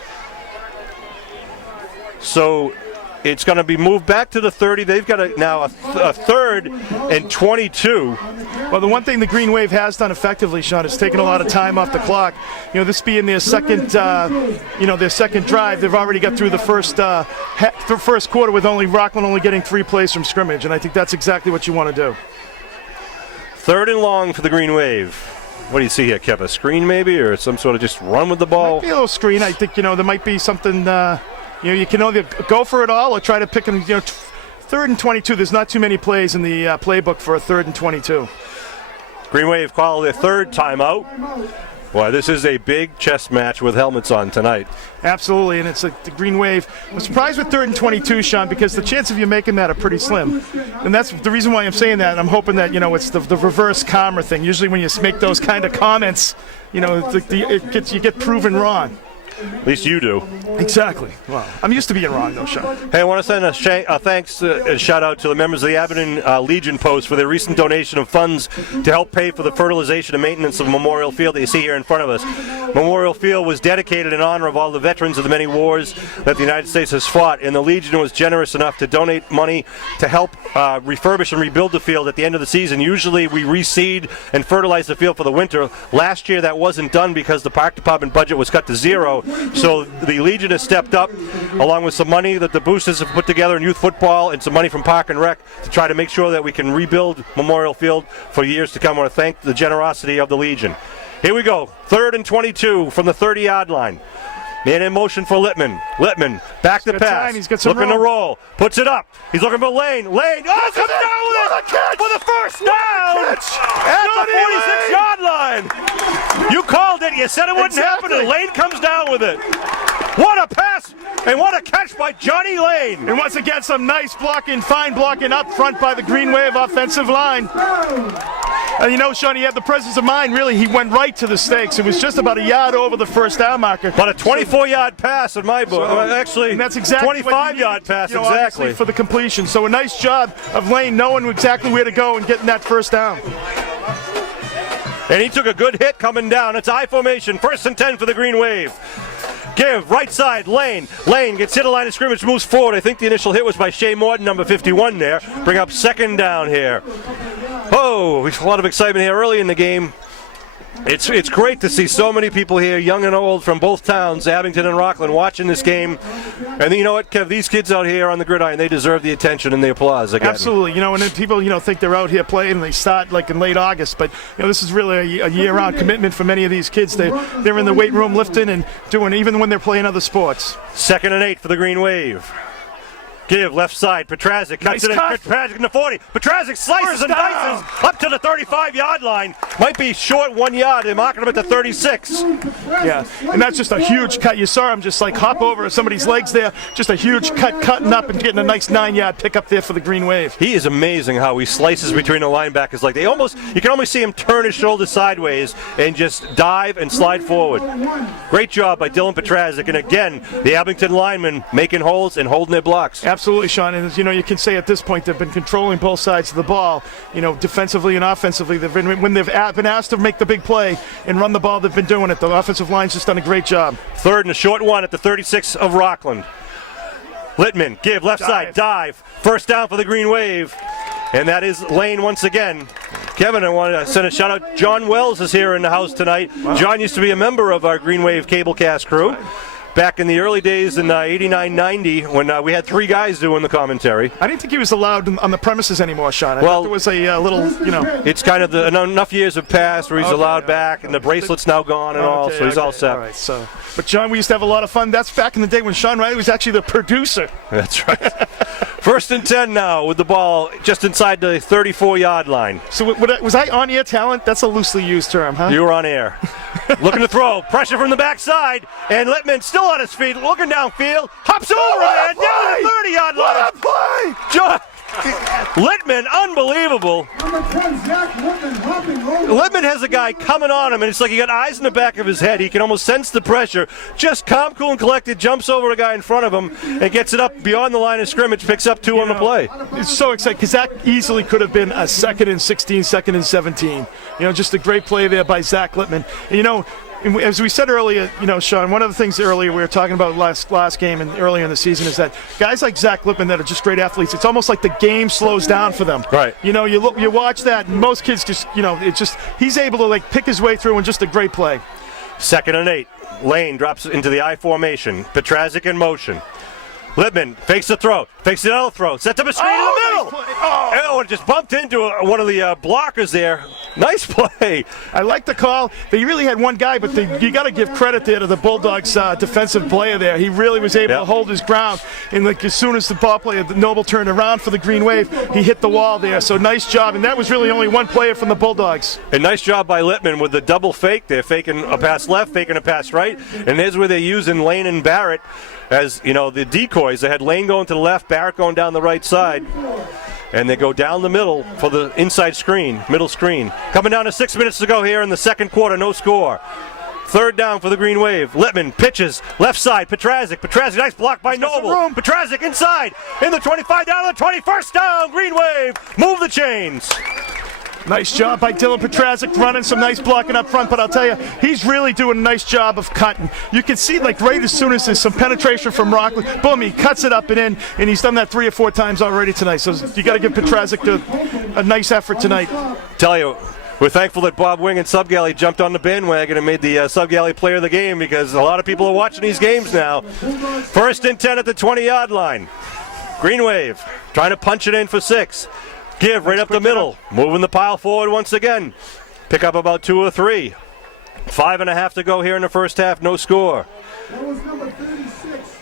So it's going to be moved back to the 30. They've got now a 3rd and 22. Well, the one thing the Green Wave has done effectively, Sean, is taken a lot of time off the clock. This being their second, their second drive, they've already got through the first quarter with Rockland only getting 3 plays from scrimmage, and I think that's exactly what you want to do. 3rd and long for the Green Wave. What do you see here, Kev? A screen maybe, or some sort of just run with the ball? Might be a little screen. I think there might be something. You can either go for it all or try to pick them. 3rd and 22. There's not too many plays in the playbook for a 3rd and 22. Green Wave call their 3rd timeout. Boy, this is a big chess match with helmets on tonight. Absolutely, and it's the Green Wave. I'm surprised with 3rd and 22, Sean, because the chance of you making that are pretty slim. And that's the reason why I'm saying that. I'm hoping that, it's the reverse karma thing. Usually when you make those kind of comments, you get proven wrong. At least you do. Exactly. Well, I'm used to being wrong, though, Sean. Hey, I want to send a thanks, a shout out to the members of the Abington Legion Post for their recent donation of funds to help pay for the fertilization and maintenance of Memorial Field that you see here in front of us. Memorial Field was dedicated in honor of all the veterans of the many wars that the United States has fought, and the Legion was generous enough to donate money to help refurbish and rebuild the field at the end of the season. Usually we reseed and fertilize the field for the winter. Last year that wasn't done because the park department budget was cut to 0. So the Legion has stepped up, along with some money that the boosters have put together in youth football and some money from Park and Rec to try to make sure that we can rebuild Memorial Field for years to come. I want to thank the generosity of the Legion. Here we go, 3rd and 22 from the 30-yard line. Man in motion for Littman. Littman, back to pass. He's got some looking to roll. Puts it up. He's looking for Lane. Lane, comes down with it for the first down at the 46-yard line. You called it. You said it wouldn't happen, and Lane comes down with it. What a pass, and what a catch by Johnny Lane. And once again, some nice blocking, fine blocking up front by the Green Wave offensive line. And Sean, he had the presence of mind, really. He went right to the stakes. It was just about a yard over the first down marker. But a 24-yard pass in my book. Actually, and that's exactly 25-yard pass, exactly. For the completion. So a nice job of Lane knowing exactly where to go and getting that first down. And he took a good hit coming down. It's I formation, 1st and 10 for the Green Wave. Give, right side, Lane. Lane gets hit a line of scrimmage, moves forward. I think the initial hit was by Shea Morton, number 51 there. Bring up 2nd down here. Oh, a lot of excitement here early in the game. It's great to see so many people here, young and old, from both towns, Abington and Rockland, watching this game. And you know what, Kev? These kids out here on the gridiron, they deserve the attention and the applause again. Absolutely. And then people, think they're out here playing and they start in late August. But, this is really a year-round commitment for many of these kids. They're in the weight room lifting and doing, even when they're playing other sports. 2nd and 8 for the Green Wave. Give, left side, Petrazic cuts it in, Petrazic in the 40. Petrazic slices and dices up to the 35-yard line. Might be short 1 yard. They're marking him at the 36. Yeah, and that's just a huge cut. You saw him just hop over somebody's legs there. Just a huge cut, cutting up and getting a nice 9-yard pick up there for the Green Wave. He is amazing how he slices between the linebackers. You can almost see him turn his shoulder sideways and just dive and slide forward. Great job by Dylan Petrazic. And again, the Abington linemen making holes and holding their blocks. Absolutely, Sean. And you can say at this point they've been controlling both sides of the ball. Defensively and offensively, when they've been asked to make the big play and run the ball, they've been doing it. The offensive line's just done a great job. 3rd and a short 1 at the 36 of Rockland. Littman, give, left side, dive. 1st down for the Green Wave. And that is Lane once again. Kevin, I want to send a shout out. John Wells is here in the house tonight. Wow. John used to be a member of our Green Wave Cablecast crew. back in the early days in 89-90 when we had 3 guys doing the commentary. I didn't think he was allowed on the premises anymore, Sean. I Well, thought there was a little, It's kind of enough years have passed where he's allowed back, and the bracelet's now gone and all, so he's all set. All right, so. But, John, we used to have a lot of fun. That's back in the day when Sean Riley was actually the producer. That's right. First and 10 now with the ball just inside the 34-yard line. So was I on-air talent? That's a loosely used term, huh? You were on air. Looking to throw. Pressure from the backside. And Littman still on his feet, looking downfield. Hops over it. Down the 30-yard line. What a play! John Littman, unbelievable. Littman has a guy coming on him, and it's like he got eyes in the back of his head. He can almost sense the pressure. Just calm, cool, and collected, jumps over a guy in front of him and gets it up beyond the line of scrimmage, picks up 2 on the play. It's so exciting because that easily could have been a 2nd and 16, 2nd and 17. Just a great play there by Zach Littman. And as we said earlier, Sean, one of the things earlier we were talking about last game and earlier in the season is that guys like Zach Lippman that are just great athletes, it's almost like the game slows down for them. Right. You watch that, and most kids just, he's able to pick his way through and just a great play. 2nd and 8. Lane drops into the I formation. Petrazik in motion. Littman fakes the throw, fakes another throw, sets up a screen in the middle. It just bumped into one of the blockers there. Nice play. I like the call. They really had one guy, but you got to give credit there to the Bulldogs' defensive player there. He really was able to hold his ground. And as soon as the ball player, Noble, turned around for the Green Wave, he hit the wall there. So nice job. And that was really only one player from the Bulldogs. And nice job by Littman with the double fake there, faking a pass left, faking a pass right. And there's where they're using Lane and Barrett as, the decoys. They had Lane going to the left, Barrett going down the right side. And they go down the middle for the inside screen, middle screen. Coming down to 6 minutes to go here in the second quarter, no score. 3rd down for the Green Wave. Littman pitches, left side, Petrazik, nice block by Noble. Petrazik inside, in the 25, down to the 21st down, Green Wave, move the chains. Nice job by Dylan Petrazik running some nice blocking up front, but I'll tell you, he's really doing a nice job of cutting. You can see right as soon as there's some penetration from Rockland, boom, he cuts it up and in, and he's done that 3 or 4 times already tonight. So you got to give Petrazik a nice effort tonight. Tell you, we're thankful that Bob Wing and Sub Galley jumped on the bandwagon and made the Sub Galley player of the game because a lot of people are watching these games now. 1st and 10 at the 20-yard line. Green Wave trying to punch it in for 6. Give right up the middle, moving the pile forward once again. Pick up about 2 or 3. 5.5 to go here in the first half, no score. That was number 36.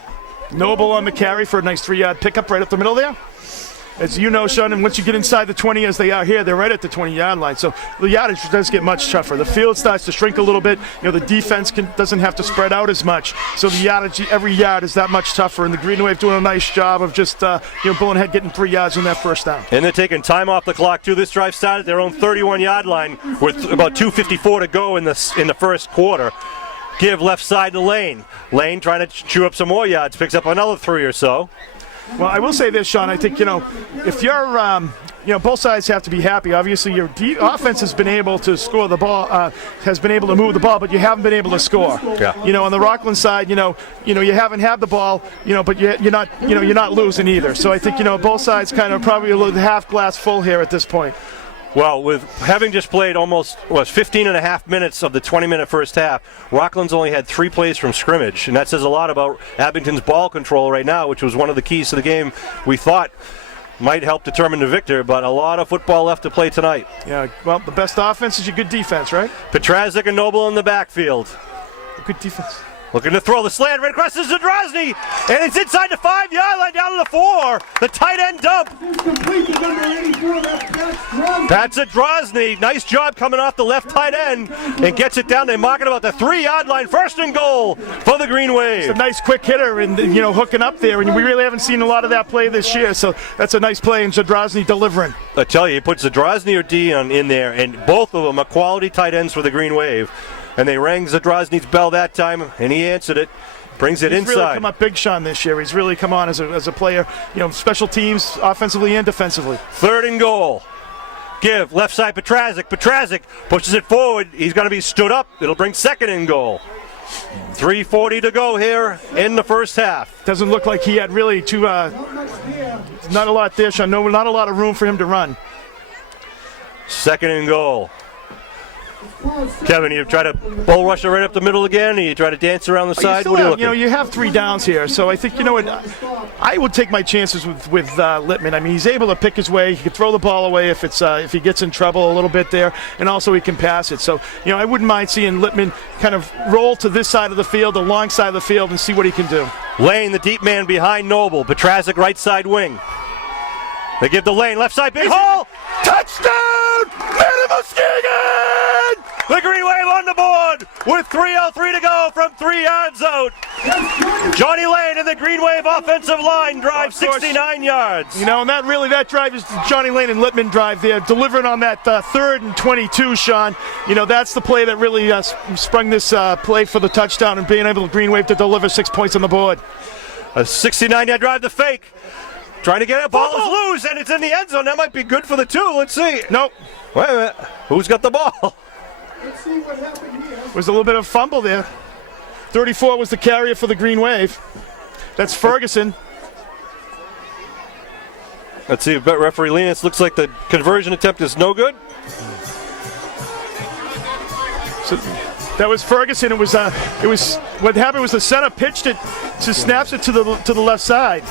Noble on the carry for a nice 3-yard pickup right up the middle there. As you know, Sean, and once you get inside the 20 as they are here, they're right at the 20-yard line. So the yardage does get much tougher. The field starts to shrink a little bit. The defense doesn't have to spread out as much. So the yardage, every yard is that much tougher. And the Green Wave doing a nice job of just, Bull and Head getting 3 yards on that first down. And they're taking time off the clock, too. This drive started at their own 31-yard line with about 2:54 to go in the first quarter. Give left side to Lane. Lane trying to chew up some more yards, picks up another 3 or so. Well, I will say this, Sean. I think, if you're, both sides have to be happy. Obviously, your offense has been able to score the ball, has been able to move the ball, but you haven't been able to score. Yeah. On the Rockland side, you haven't had the ball, but you're not losing either. So I think, both sides kind of probably a little half glass full here at this point. Well, with having just played almost 15 and a half minutes of the 20-minute first half, Rockland's only had 3 plays from scrimmage, and that says a lot about Abington's ball control right now, which was one of the keys to the game we thought might help determine the victor, but a lot of football left to play tonight. Yeah, well, the best offense is your good defense, right? Petrazik and Noble in the backfield. Good defense. Looking to throw the slant right across to Zadrozny, and it's inside the 5-yard line down to the 4. The tight end dump. Pat Zadrozny, nice job coming off the left tight end and gets it down. They mark it about the 3-yard line. 1st and goal for the Green Wave. It's a nice quick hitter and, hooking up there. And we really haven't seen a lot of that play this year. So that's a nice play and Zadrozny delivering. I tell you, he puts Zadrozny or Dion in there, and both of them are quality tight ends for the Green Wave. And they rang Zadrozny's bell that time, and he answered it. Brings it inside. He's really come up big, Sean, this year. He's really come on as a player, special teams, offensively and defensively. 3rd and goal. Give, left side, Petrazik pushes it forward. He's going to be stood up. It'll bring 2nd and goal. 3:40 to go here in the first half. Doesn't look like he had really not a lot there, Sean. No, not a lot of room for him to run. 2nd and goal. Kevin, you try to bull rush it right up the middle again, or you try to dance around the side? What are you looking? You have 3 downs here, so I think, I would take my chances with Littman. I mean, he's able to pick his way. He can throw the ball away if he gets in trouble a little bit there, and also he can pass it. So, I wouldn't mind seeing Littman kind of roll to this side of the field, the long side of the field, and see what he can do. Lane, the deep man behind Noble. Petrazik, right side wing. They give the Lane, left side, big hole! Touchdown! Manny Muskegon! The Green Wave on the board with 3:03 to go from 3 yards out. Johnny Lane and the Green Wave offensive line drive 69 yards. And that drive is the Johnny Lane and Littman drive there, delivering on that 3rd and 22, Sean. That's the play that really sprung this play for the touchdown and being able to Green Wave to deliver 6 points on the board. A 69-yard drive to fake. Trying to get it. Ball is loose, and it's in the end zone. That might be good for the 2. Let's see. Nope. Wait a minute. Who's got the ball? Let's see what happened here. Was a little bit of a fumble there. 34 was the carrier for the Green Wave. That's Ferguson. Let's see if referee Linus looks like the conversion attempt is no good. So that was Ferguson. It was what happened was the center pitched it, snaps it to the left side.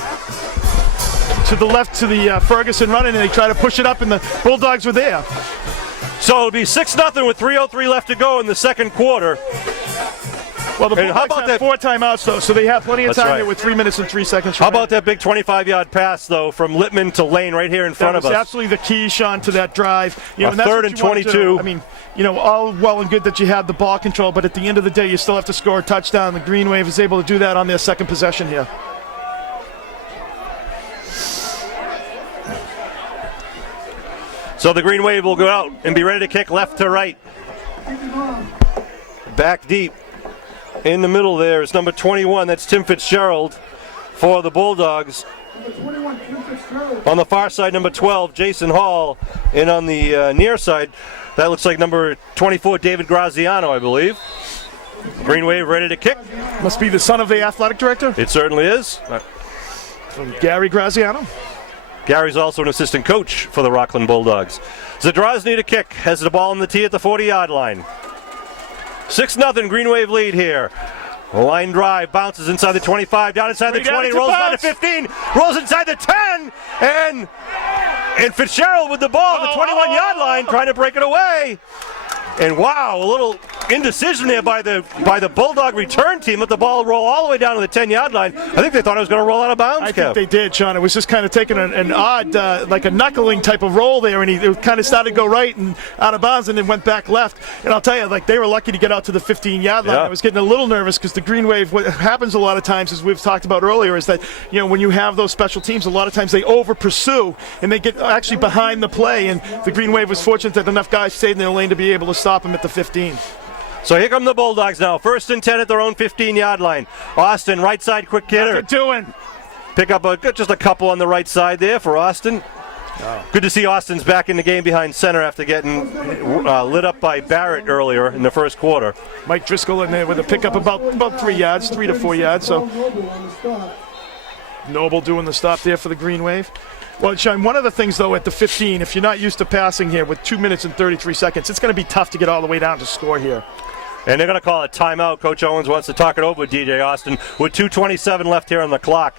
To the left to the Ferguson running, and they try to push it up, and the Bulldogs were there. So it'll be 6-0 with 3:03 left to go in the second quarter. Well, the Bulldogs have 4 timeouts, though, so they have plenty of time here with 3 minutes and 3 seconds. How about that big 25-yard pass, though, from Littman to Lane right here in front of us? That was absolutely the key, Sean, to that drive. A 3rd and 22. I mean, all well and good that you have the ball control, but at the end of the day, you still have to score a touchdown. The Green Wave is able to do that on their second possession here. So the Green Wave will go out and be ready to kick left to right. Back deep. In the middle there is number 21. That's Tim Fitzgerald for the Bulldogs. On the far side, number 12, Jason Hall. And on the near side, that looks like number 24, David Graziano, I believe. Green Wave ready to kick. Must be the son of the athletic director. It certainly is. From Gary Graziano. Gary's also an assistant coach for the Rockland Bulldogs. Zadrozny to kick, has the ball on the tee at the 40-yard line. 6-0 Green Wave lead here. Line drive, bounces inside the 25, down inside the 20, rolls inside the 15, rolls inside the 10, and Fitzgerald with the ball at the 21-yard line, trying to break it away. And wow, a little indecision there by the Bulldog return team. Let the ball roll all the way down to the 10-yard line. I think they thought it was going to roll out of bounds, I think they did, Sean. It was just kind of taking an odd, like a knuckling type of roll there, and it kind of started to go right and out of bounds and then went back left. And I'll tell you, they were lucky to get out to the 15-yard line. Yeah. I was getting a little nervous because the Green Wave, what happens a lot of times, as we've talked about earlier, is that, when you have those special teams, a lot of times they over-pursue and they get actually behind the play. And the Green Wave was fortunate that enough guys stayed in their lane to be able to stop them at the 15. So here come the Bulldogs now. 1st and 10 at their own 15-yard line. Austin, right side, quick hitter. What they're doing. Pick up just a couple on the right side there for Austin. Oh. Good to see Austin's back in the game behind center after getting lit up by Barrett earlier in the first quarter. Mike Driscoll in there with a pickup about 3 yards, 3 to 4 yards. So Noble doing the stop there for the Green Wave. Well, Sean, one of the things, though, at the 15, if you're not used to passing here with 2 minutes and 33 seconds, it's going to be tough to get all the way down to score here. And they're going to call a timeout. Coach Owens wants to talk it over with DJ Austin with 2:27 left here on the clock.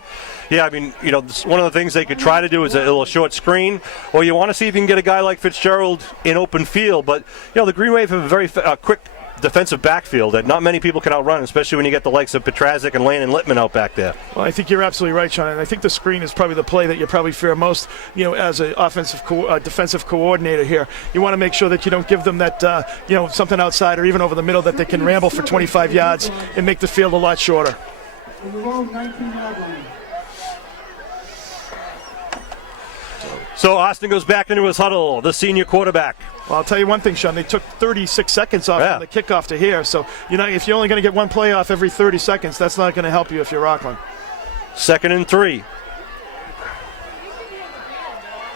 Yeah, I mean, one of the things they could try to do is a little short screen, or you want to see if you can get a guy like Fitzgerald in open field. But, the Green Wave have a very quick defensive backfield that not many people can outrun, especially when you get the likes of Petrazik and Lane and Littman out back there. Well, I think you're absolutely right, Sean. And I think the screen is probably the play that you probably fear most, as an defensive coordinator here. You want to make sure that you don't give them that, something outside or even over the middle that they can ramble for 25 yards and make the field a lot shorter. So Austin goes back into his huddle, the senior quarterback. Well, I'll tell you one thing, Sean. They took 36 seconds off from the kickoff to here. So, if you're only going to get one play off every 30 seconds, that's not going to help you if you're Rockland. 2nd and 3.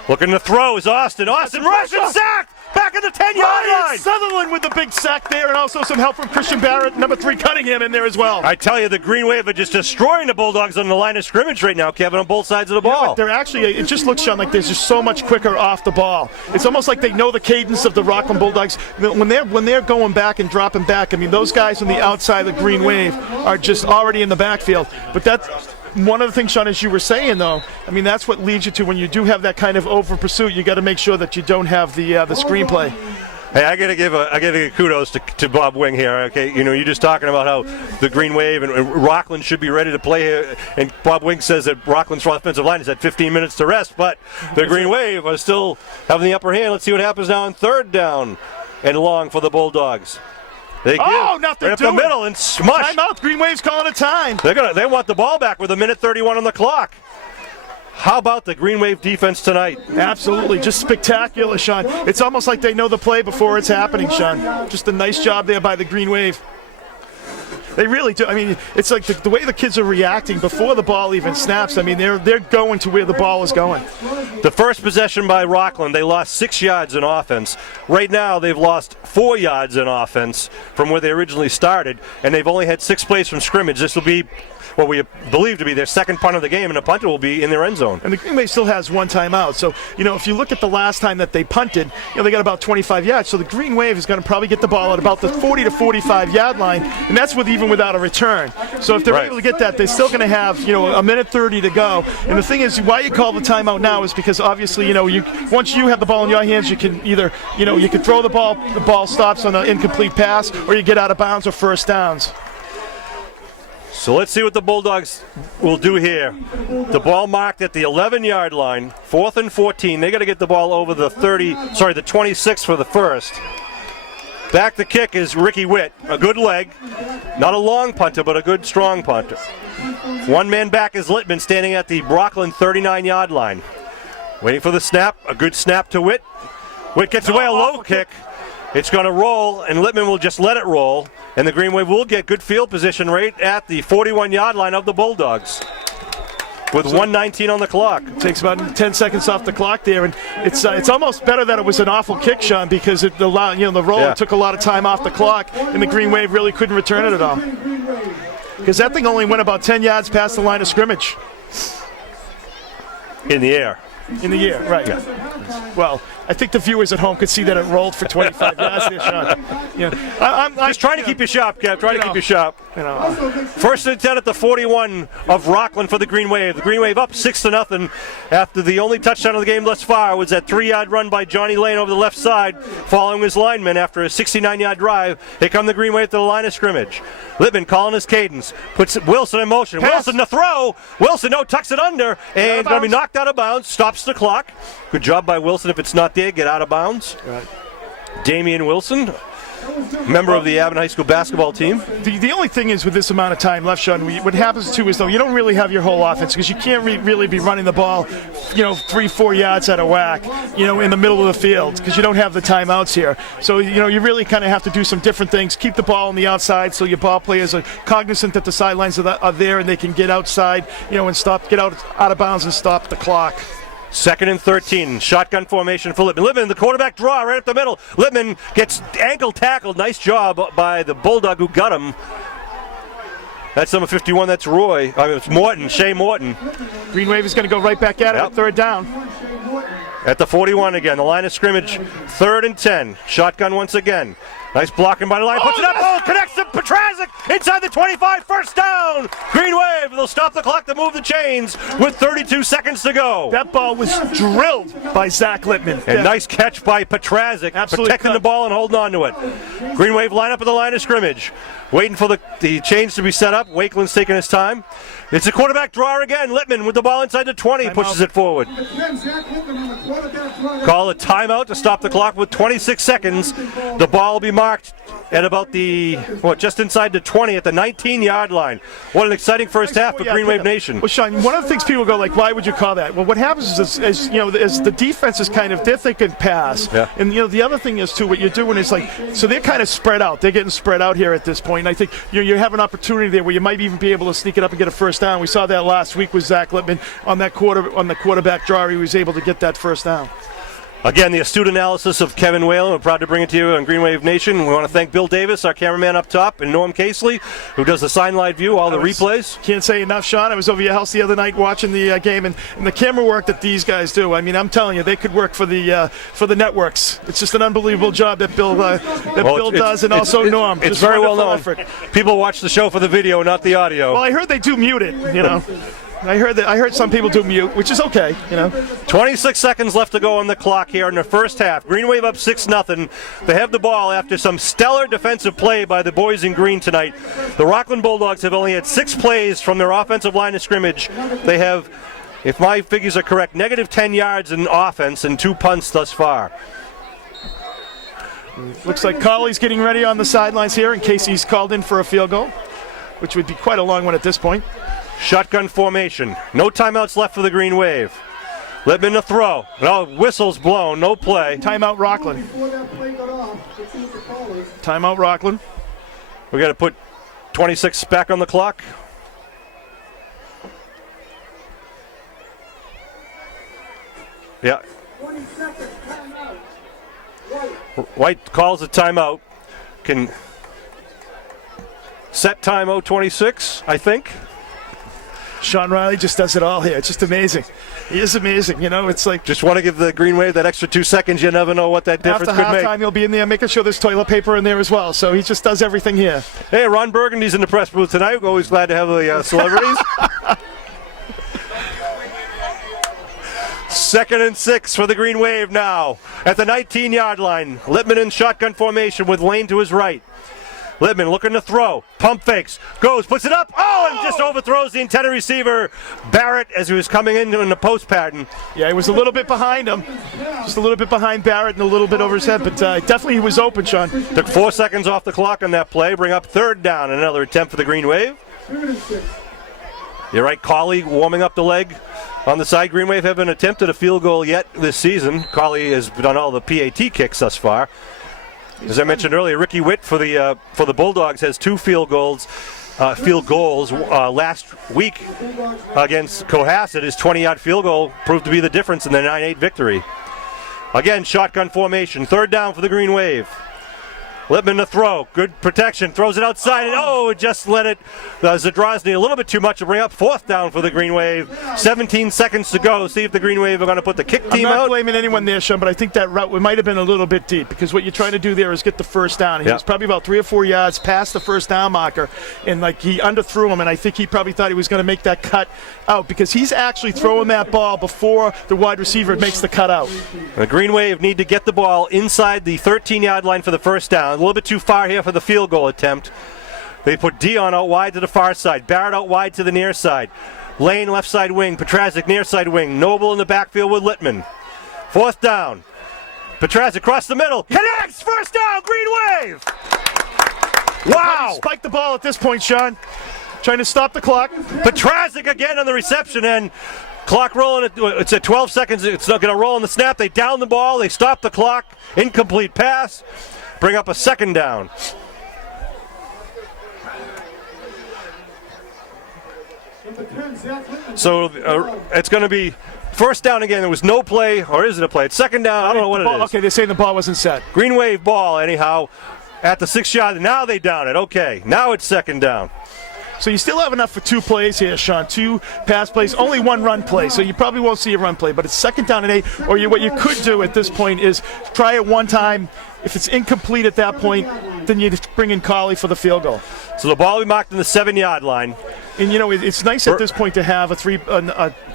Looking to throw is Austin. Austin rushes, sack! Back back at the 10-yard line. Sutherland with the big sack there, and also some help from Christian Barrett, number 3 Cunningham in there as well. I tell you, the Green Wave are just destroying the Bulldogs on the line of scrimmage right now, Kevin, on both sides of the ball. They're actually, it just looks, Sean, like they're just so much quicker off the ball. It's almost like they know the cadence of the Rockland Bulldogs. When they're going back and dropping back, I mean, those guys on the outside of the Green Wave are just already in the backfield. But that's one of the things, Sean, as you were saying, though, I mean, that's what leads you to when you do have that kind of over pursuit, you got to make sure that you don't have the screenplay. Hey, I gotta give kudos to Bob Wing here. Okay, you know, you're just talking about how the Green Wave and Rockland should be ready to play here, and Bob Wing says that Rockland's offensive line is at 15 minutes to rest, but the Green Wave are still having the upper hand. Let's see what happens now on 3rd down and long for the Bulldogs. They give nothing right up the middle and smush. Timeout. Green Wave's calling a time. They want the ball back with 1:31 on the clock. How about the Green Wave defense tonight? Absolutely, just spectacular, Sean. It's almost like they know the play before it's happening, Sean. Just a nice job there by the Green Wave. They really do. I mean, it's like the way the kids are reacting before the ball even snaps. I mean, they're going to where the ball is going. The first possession by Rockland, they lost 6 yards in offense. Right now, they've lost 4 yards in offense from where they originally started, and they've only had 6 plays from scrimmage. This will be what we believe to be their second punt of the game, and the punter will be in their end zone. And the Green Wave still has 1 timeout. So, you know, if you look at the last time that they punted, you know, they got about 25 yards. So the Green Wave is going to probably get the ball at about the 40 to 45 yard line, and that's even without a return. So if they're able to get that, they're still going to have, you know, 1:30 to go. And the thing is, why you call the timeout now is because obviously, you know, once you have the ball in your hands, you can either, you know, you can throw the ball stops on an incomplete pass, or you get out of bounds or first downs. So let's see what the Bulldogs will do here. The ball marked at the 11-yard line, 4th and 14. They got to get the ball over the 26 for the first. Back the kick is Ricky Witt, a good leg. Not a long punter, but a good strong punter. 1 man back is Littman, standing at the Rockland 39-yard line. Waiting for the snap, a good snap to Witt. Witt gets away, a low kick. It's going to roll, and Littman will just let it roll. And the Green Wave will get good field position right at the 41-yard line of the Bulldogs with 1:19 on the clock. Takes about 10 seconds off the clock there, and it's almost better that it was an awful kick, Sean, because the roll took a lot of time off the clock, and the Green Wave really couldn't return it at all. Because that thing only went about 10 yards past the line of scrimmage. In the air. In the air, right. Yeah. Well, I think the viewers at home could see that it rolled for 25 yards there, Sean. You know, I'm just trying to keep you sharp, Kev. Trying to keep you sharp. You know. 1st and 10 at the 41 of Rockland for the Green Wave. The Green Wave up 6-0 after the only touchdown of the game thus far was that 3-yard run by Johnny Lane over the left side, following his lineman after a 69-yard drive. Here come the Green Wave to the line of scrimmage. Littman calling his cadence, puts Wilson in motion. Pass. Wilson to throw. Wilson tucks it under and going to be knocked out of bounds. Stops the clock. Good job by Wilson. If it's not there, get out of bounds. Right. Damian Wilson, member of the Avon High School basketball team. The only thing is, with this amount of time left, Sean, what happens too is, though, you don't really have your whole offense, because you can't really be running the ball, 3-4 yards out of whack, in the middle of the field, because you don't have the timeouts here. So, you really kind of have to do some different things. Keep the ball on the outside so your ball players are cognizant that the sidelines are there and they can get outside, and get out of bounds and stop the clock. 2nd and 13, shotgun formation for Littman. Littman, the quarterback draw right up the middle. Littman gets ankle tackled. Nice job by the Bulldog who got him. That's number 51, that's Roy. It's Morton, Shea Morton. Green Wave is going to go right back at it at 3rd down. At the 41 again, the line of scrimmage, 3rd and 10. Shotgun once again. Nice blocking by the line, puts it up, connects to Petrazik, inside the 25, first down. Green Wave, they'll stop the clock to move the chains with 32 seconds to go. That ball was drilled by Zach Littman. And nice catch by Petrazik, protecting the ball and holding on to it. Green Wave line up at the line of scrimmage, waiting for the chains to be set up. Wakeland's taking his time. It's a quarterback draw again. Littman with the ball inside the 20, pushes it forward. Call a timeout to stop the clock with 26 seconds. The ball will be marked at about just inside the 20 at the 19-yard line. What an exciting first half for Green Wave Nation. Well, Sean, one of the things people go like, why would you call that? Well, what happens is, as the defense is they're thinking pass. Yeah. And, the other thing is, too, what you're doing is so they're kind of spread out. They're getting spread out here at this point. And I think you have an opportunity there where you might even be able to sneak it up and get a first down. We saw that last week with Zach Littman on the quarterback draw. He was able to get that first down. Again, the astute analysis of Kevin Whalen. We're proud to bring it to you on Green Wave Nation. We want to thank Bill Davis, our cameraman up top, and Norm Casely, who does the sign live view, all the replays. Can't say enough, Sean. I was over your house the other night watching the game, and the camera work that these guys do. I mean, I'm telling you, they could work for the networks. It's just an unbelievable job that Bill does, and also Norm. It's very well known. Effort. People watch the show for the video, not the audio. Well, I heard they do mute it, you know. I heard some people do mute, which is okay, you know. 26 seconds left to go on the clock here in the first half. Green Wave up 6-0. They have the ball after some stellar defensive play by the boys in green tonight. The Rockland Bulldogs have only had 6 plays from their offensive line of scrimmage. They have, if my figures are correct, negative 10 yards in offense and 2 punts thus far. Looks like Colley's getting ready on the sidelines here in case he's called in for a field goal, which would be quite a long one at this point. Shotgun formation. No timeouts left for the Green Wave. Lippman to throw. No, whistle's blown. No play. Timeout Rockland. Timeout Rockland. We got to put 26 back on the clock. Yeah. White calls a timeout. Can set time 0:26, I think. Sean Riley just does it all here. It's just amazing. He is amazing. You know, it's like... Just want to give the Green Wave that extra 2 seconds. You never know what that difference could make. After halftime, he'll be in there making sure there's toilet paper in there as well. So he just does everything here. Hey, Ron Burgundy's in the press booth tonight. We're always glad to have the celebrities. 2nd and 6 for the Green Wave now. At the 19-yard line, Lippman in shotgun formation with Lane to his right. Lippman looking to throw. Pump fakes. Goes, puts it up. Oh, and just overthrows the intended receiver, Barrett, as he was coming in the post pattern. Yeah, he was a little bit behind him. Just a little bit behind Barrett and a little bit over his head, but definitely he was open, Sean. Took 4 seconds off the clock on that play. Bring up 3rd down. Another attempt for the Green Wave. You're right, Colley warming up the leg on the side. Green Wave haven't attempted a field goal yet this season. Colley has done all the PAT kicks thus far. As I mentioned earlier, Ricky Witt for the Bulldogs has 2 field goals last week against Cohasset. His 20-yard field goal proved to be the difference in the 9-8 victory. Again, shotgun formation. 3rd down for the Green Wave. Lippman to throw. Good protection. Throws it outside. And just let it. Zadrozny a little bit too much to bring up 4th down for the Green Wave. 17 seconds to go. See if the Green Wave are going to put the kick team out. I'm not blaming anyone there, Sean, but I think that route might have been a little bit deep because what you're trying to do there is get the 1st down. He was probably about 3 or 4 yards past the 1st down marker, and he underthrew him, and I think he probably thought he was going to make that cut out because he's actually throwing that ball before the wide receiver makes the cut out. The Green Wave need to get the ball inside the 13-yard line for the 1st down. A little bit too far here for the field goal attempt. They put Dion out wide to the far side. Barrett out wide to the near side. Lane left side wing. Petrazik near side wing. Noble in the backfield with Littman. 4th down. Petrazik across the middle. Connects! 1st down! Green Wave! Wow! Spike the ball at this point, Sean. Trying to stop the clock. Petrazik again on the reception end. Clock rolling. It's at 12 seconds. It's not going to roll on the snap. They down the ball. They stop the clock. Incomplete pass. Bring up a 2nd down. So it's going to be 1st down again. There was no play, or is it a play? It's 2nd down. I don't know what it is. Okay, they're saying the ball wasn't set. Green Wave ball, anyhow, at the 6-yard. Now they down it. Okay, now it's 2nd down. So you still have enough for 2 plays here, Sean. 2 pass plays, only 1 run play. So you probably won't see a run play, but it's 2nd down and 8. Or what you could do at this point is try it one time. If it's incomplete at that point, then you bring in Colley for the field goal. So the ball will be marked in the 7-yard line. And it's nice at this point to have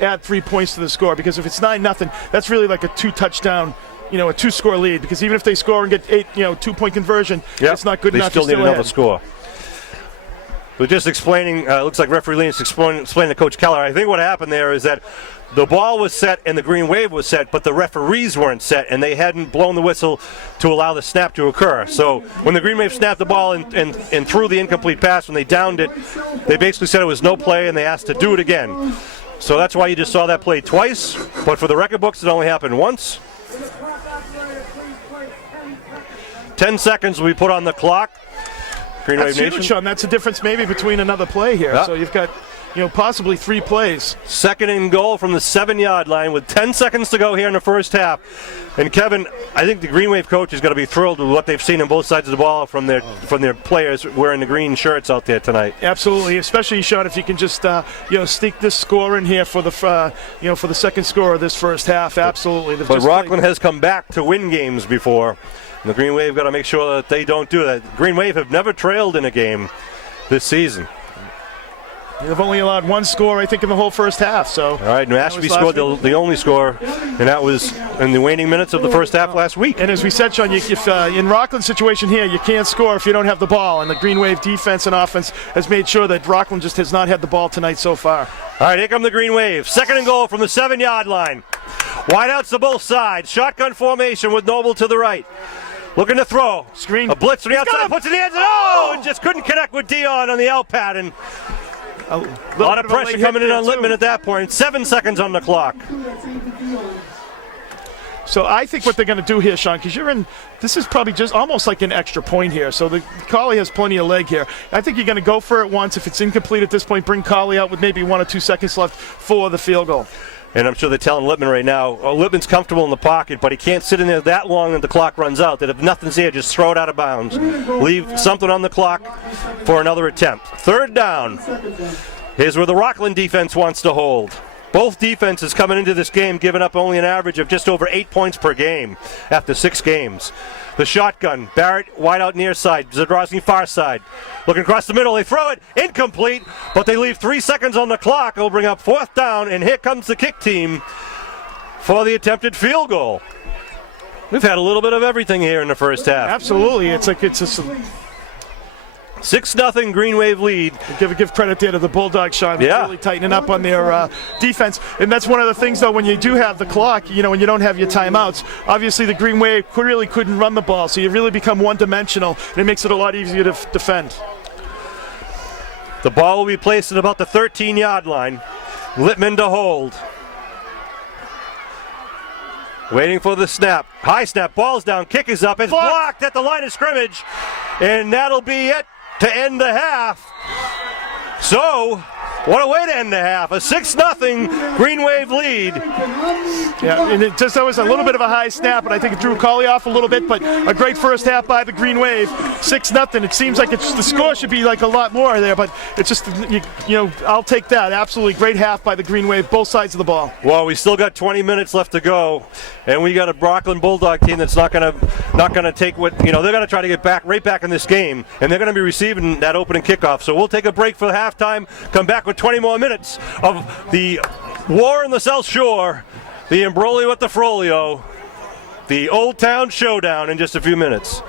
add 3 points to the score, because if it's 9-0, that's really like a 2-touchdown, a 2-score lead. Because even if they score and get 2-point conversion, it's not good enough. They still need another score. We're just explaining. Looks like referee Leans explaining to Coach Keller. I think what happened there is that the ball was set and the Green Wave was set, but the referees weren't set and they hadn't blown the whistle to allow the snap to occur. So when the Green Wave snapped the ball and threw the incomplete pass, when they downed it, they basically said it was no play and they asked to do it again. So that's why you just saw that play twice. But for the record books, it only happened once. 10 seconds will be put on the clock. Green Wave Nation. Huge, Sean. That's the difference maybe between another play here. Yeah. So you've got possibly 3 plays. Second and goal from the 7-yard line with 10 seconds to go here in the first half. And Kevin, I think the Green Wave coach is going to be thrilled with what they've seen on both sides of the ball from their players wearing the green shirts out there tonight. Absolutely, especially Sean, if you can just sneak this score in here for the for the second score of this first half. Absolutely. But Rockland has come back to win games before. And the Green Wave got to make sure that they don't do that. Green Wave have never trailed in a game this season. They've only allowed 1 score, I think, in the whole first half. So. All right, Mashpee scored the only score, and that was in the waning minutes of the first half last week. And as we said, Sean, if in Rockland's situation here, you can't score if you don't have the ball. And the Green Wave defense and offense has made sure that Rockland just has not had the ball tonight so far. All right, here come the Green Wave. Second and goal from the 7-yard line. Wide outs to both sides. Shotgun formation with Noble to the right. Looking to throw. Screen. A blitz from the outside. Puts it in the end zone. Oh, and just couldn't connect with Dion on the out pad. And a lot of pressure coming in on Littman at that point. 7 seconds on the clock. So I think what they're going to do here, Sean, because this is probably just almost like an extra point here. So the Collie has plenty of leg here. I think you're going to go for it once. If it's incomplete at this point, bring Collie out with maybe 1 or 2 seconds left for the field goal. And I'm sure they're telling Littman right now, Littman's comfortable in the pocket, but he can't sit in there that long that the clock runs out, that if nothing's there, just throw it out of bounds. Leave something on the clock for another attempt. Third down. Here's where the Rockland defense wants to hold. Both defenses coming into this game giving up only an average of just over 8 points per game after 6 games. The shotgun, Barrett wide out near side, Zadrozny far side. Looking across the middle, they throw it, incomplete, but they leave 3 seconds on the clock. It'll bring up 4th down, and here comes the kick team for the attempted field goal. We've had a little bit of everything here in the first half. Absolutely, it's a 6-0 Green Wave lead. Give credit there to the Bulldogs, Sean. Yeah. Really tightening up on their defense. And that's one of the things, though, when you do have the clock, when you don't have your timeouts, obviously the Green Wave really couldn't run the ball, so you really become one-dimensional, and it makes it a lot easier to defend. The ball will be placed at about the 13-yard line. Littman to hold. Waiting for the snap. High snap, ball's down, kick is up. It's blocked at the line of scrimmage. And that'll be it to end the half. So, what a way to end the half. A 6-0 Green Wave lead. Yeah, and that was a little bit of a high snap, and I think it drew Collie off a little bit, but a great first half by the Green Wave. 6-0. It seems like the score should be like a lot more there, but it's just, I'll take that. Absolutely great half by the Green Wave, both sides of the ball. Well, we still got 20 minutes left to go, and we got a Rockland Bulldog team that's not gonna take what, they're gonna try to get right back in this game, and they're gonna be receiving that opening kickoff. So we'll take a break for halftime, come back with 20 more minutes of the war in the South Shore, the imbroglio at the Frollo, the Old Town Showdown in just a few minutes.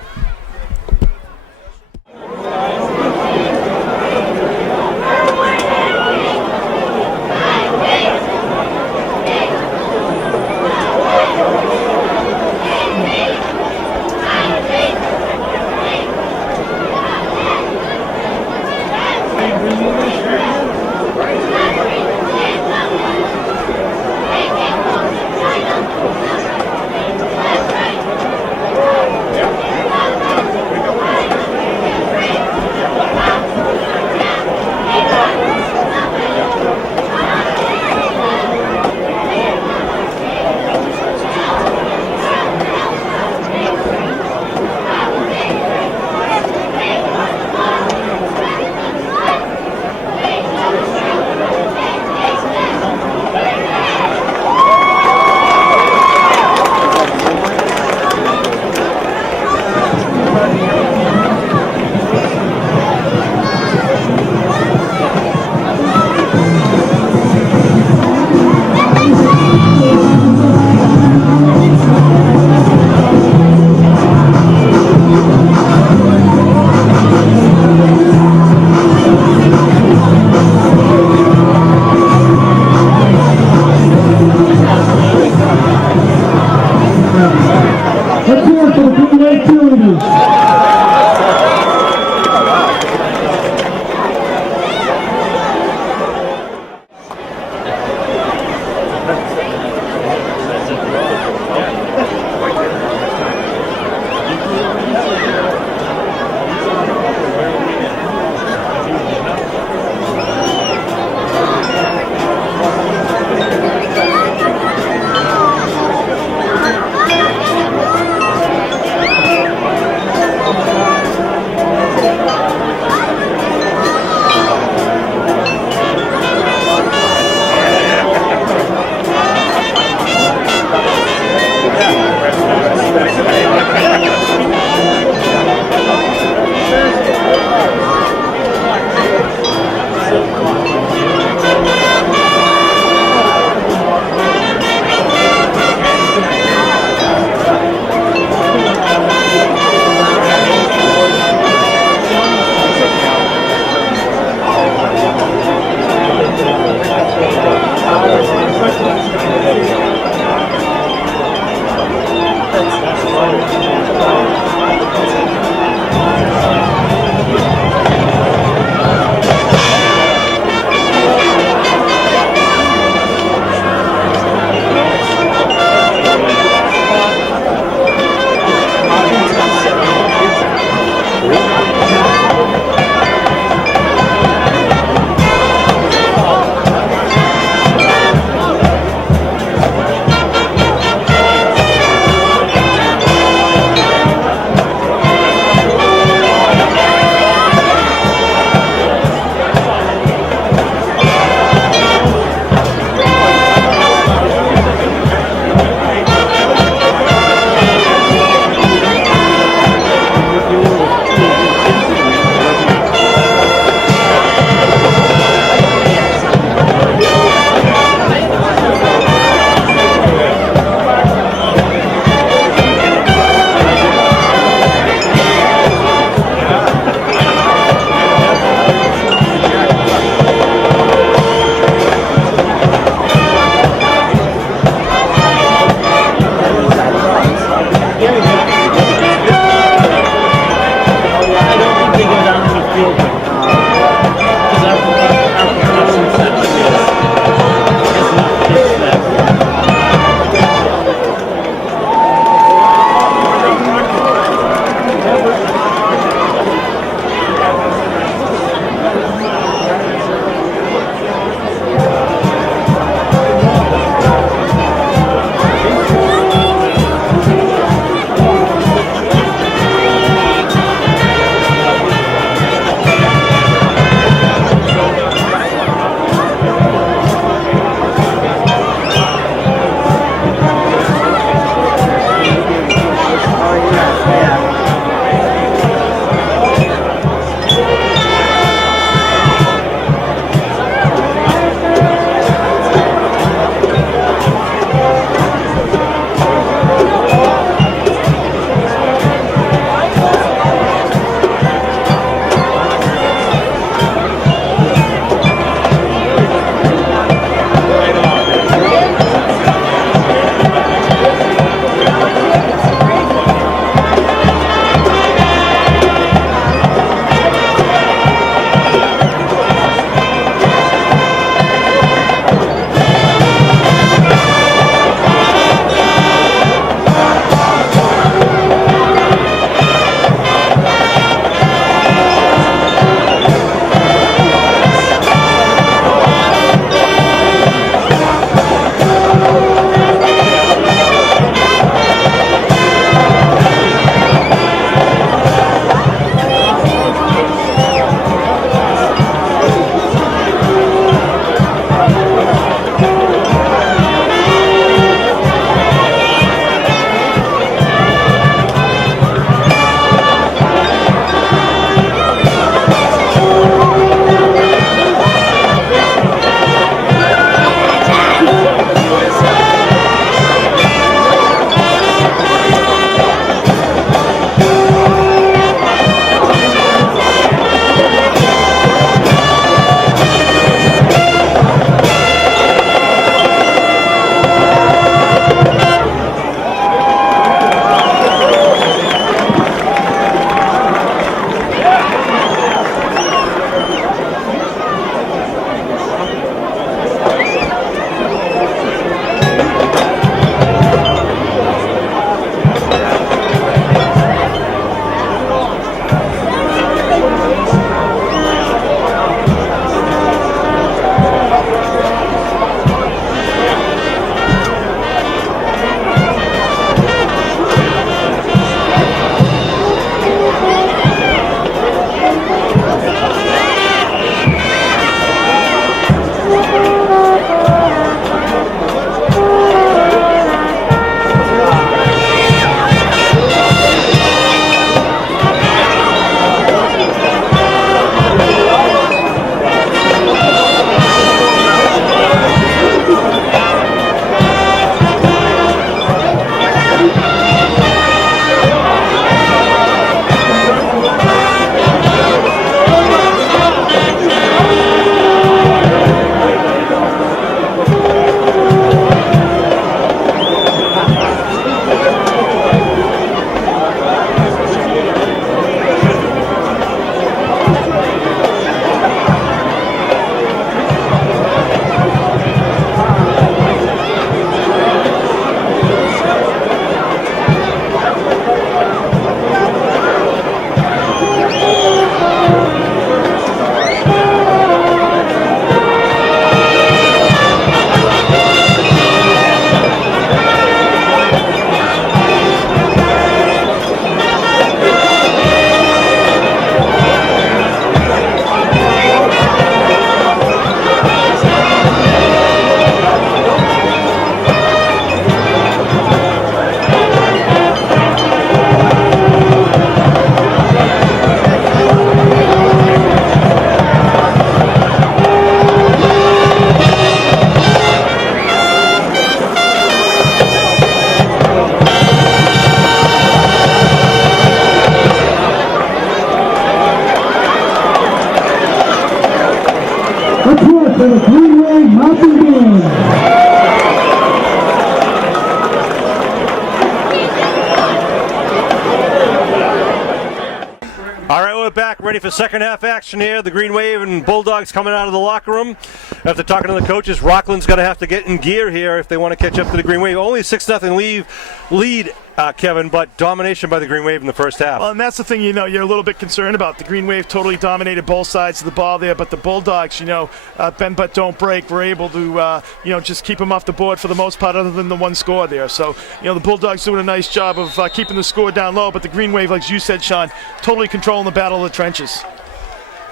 ready for second half action here. The Green Wave and Bulldogs coming out of the locker room. After talking to the coaches, Rockland's going to have to get in gear here if they want to catch up to the Green Wave. Only 6-0 lead, Kevin, but domination by the Green Wave in the first half. Well, and that's the thing, you're a little bit concerned about. The Green Wave totally dominated both sides of the ball there, but the Bulldogs, bend but don't break, were able to, just keep them off the board for the most part, other than the one score there. So, the Bulldogs doing a nice job of keeping the score down low, but the Green Wave, like you said, Sean, totally controlling the battle of the trenches.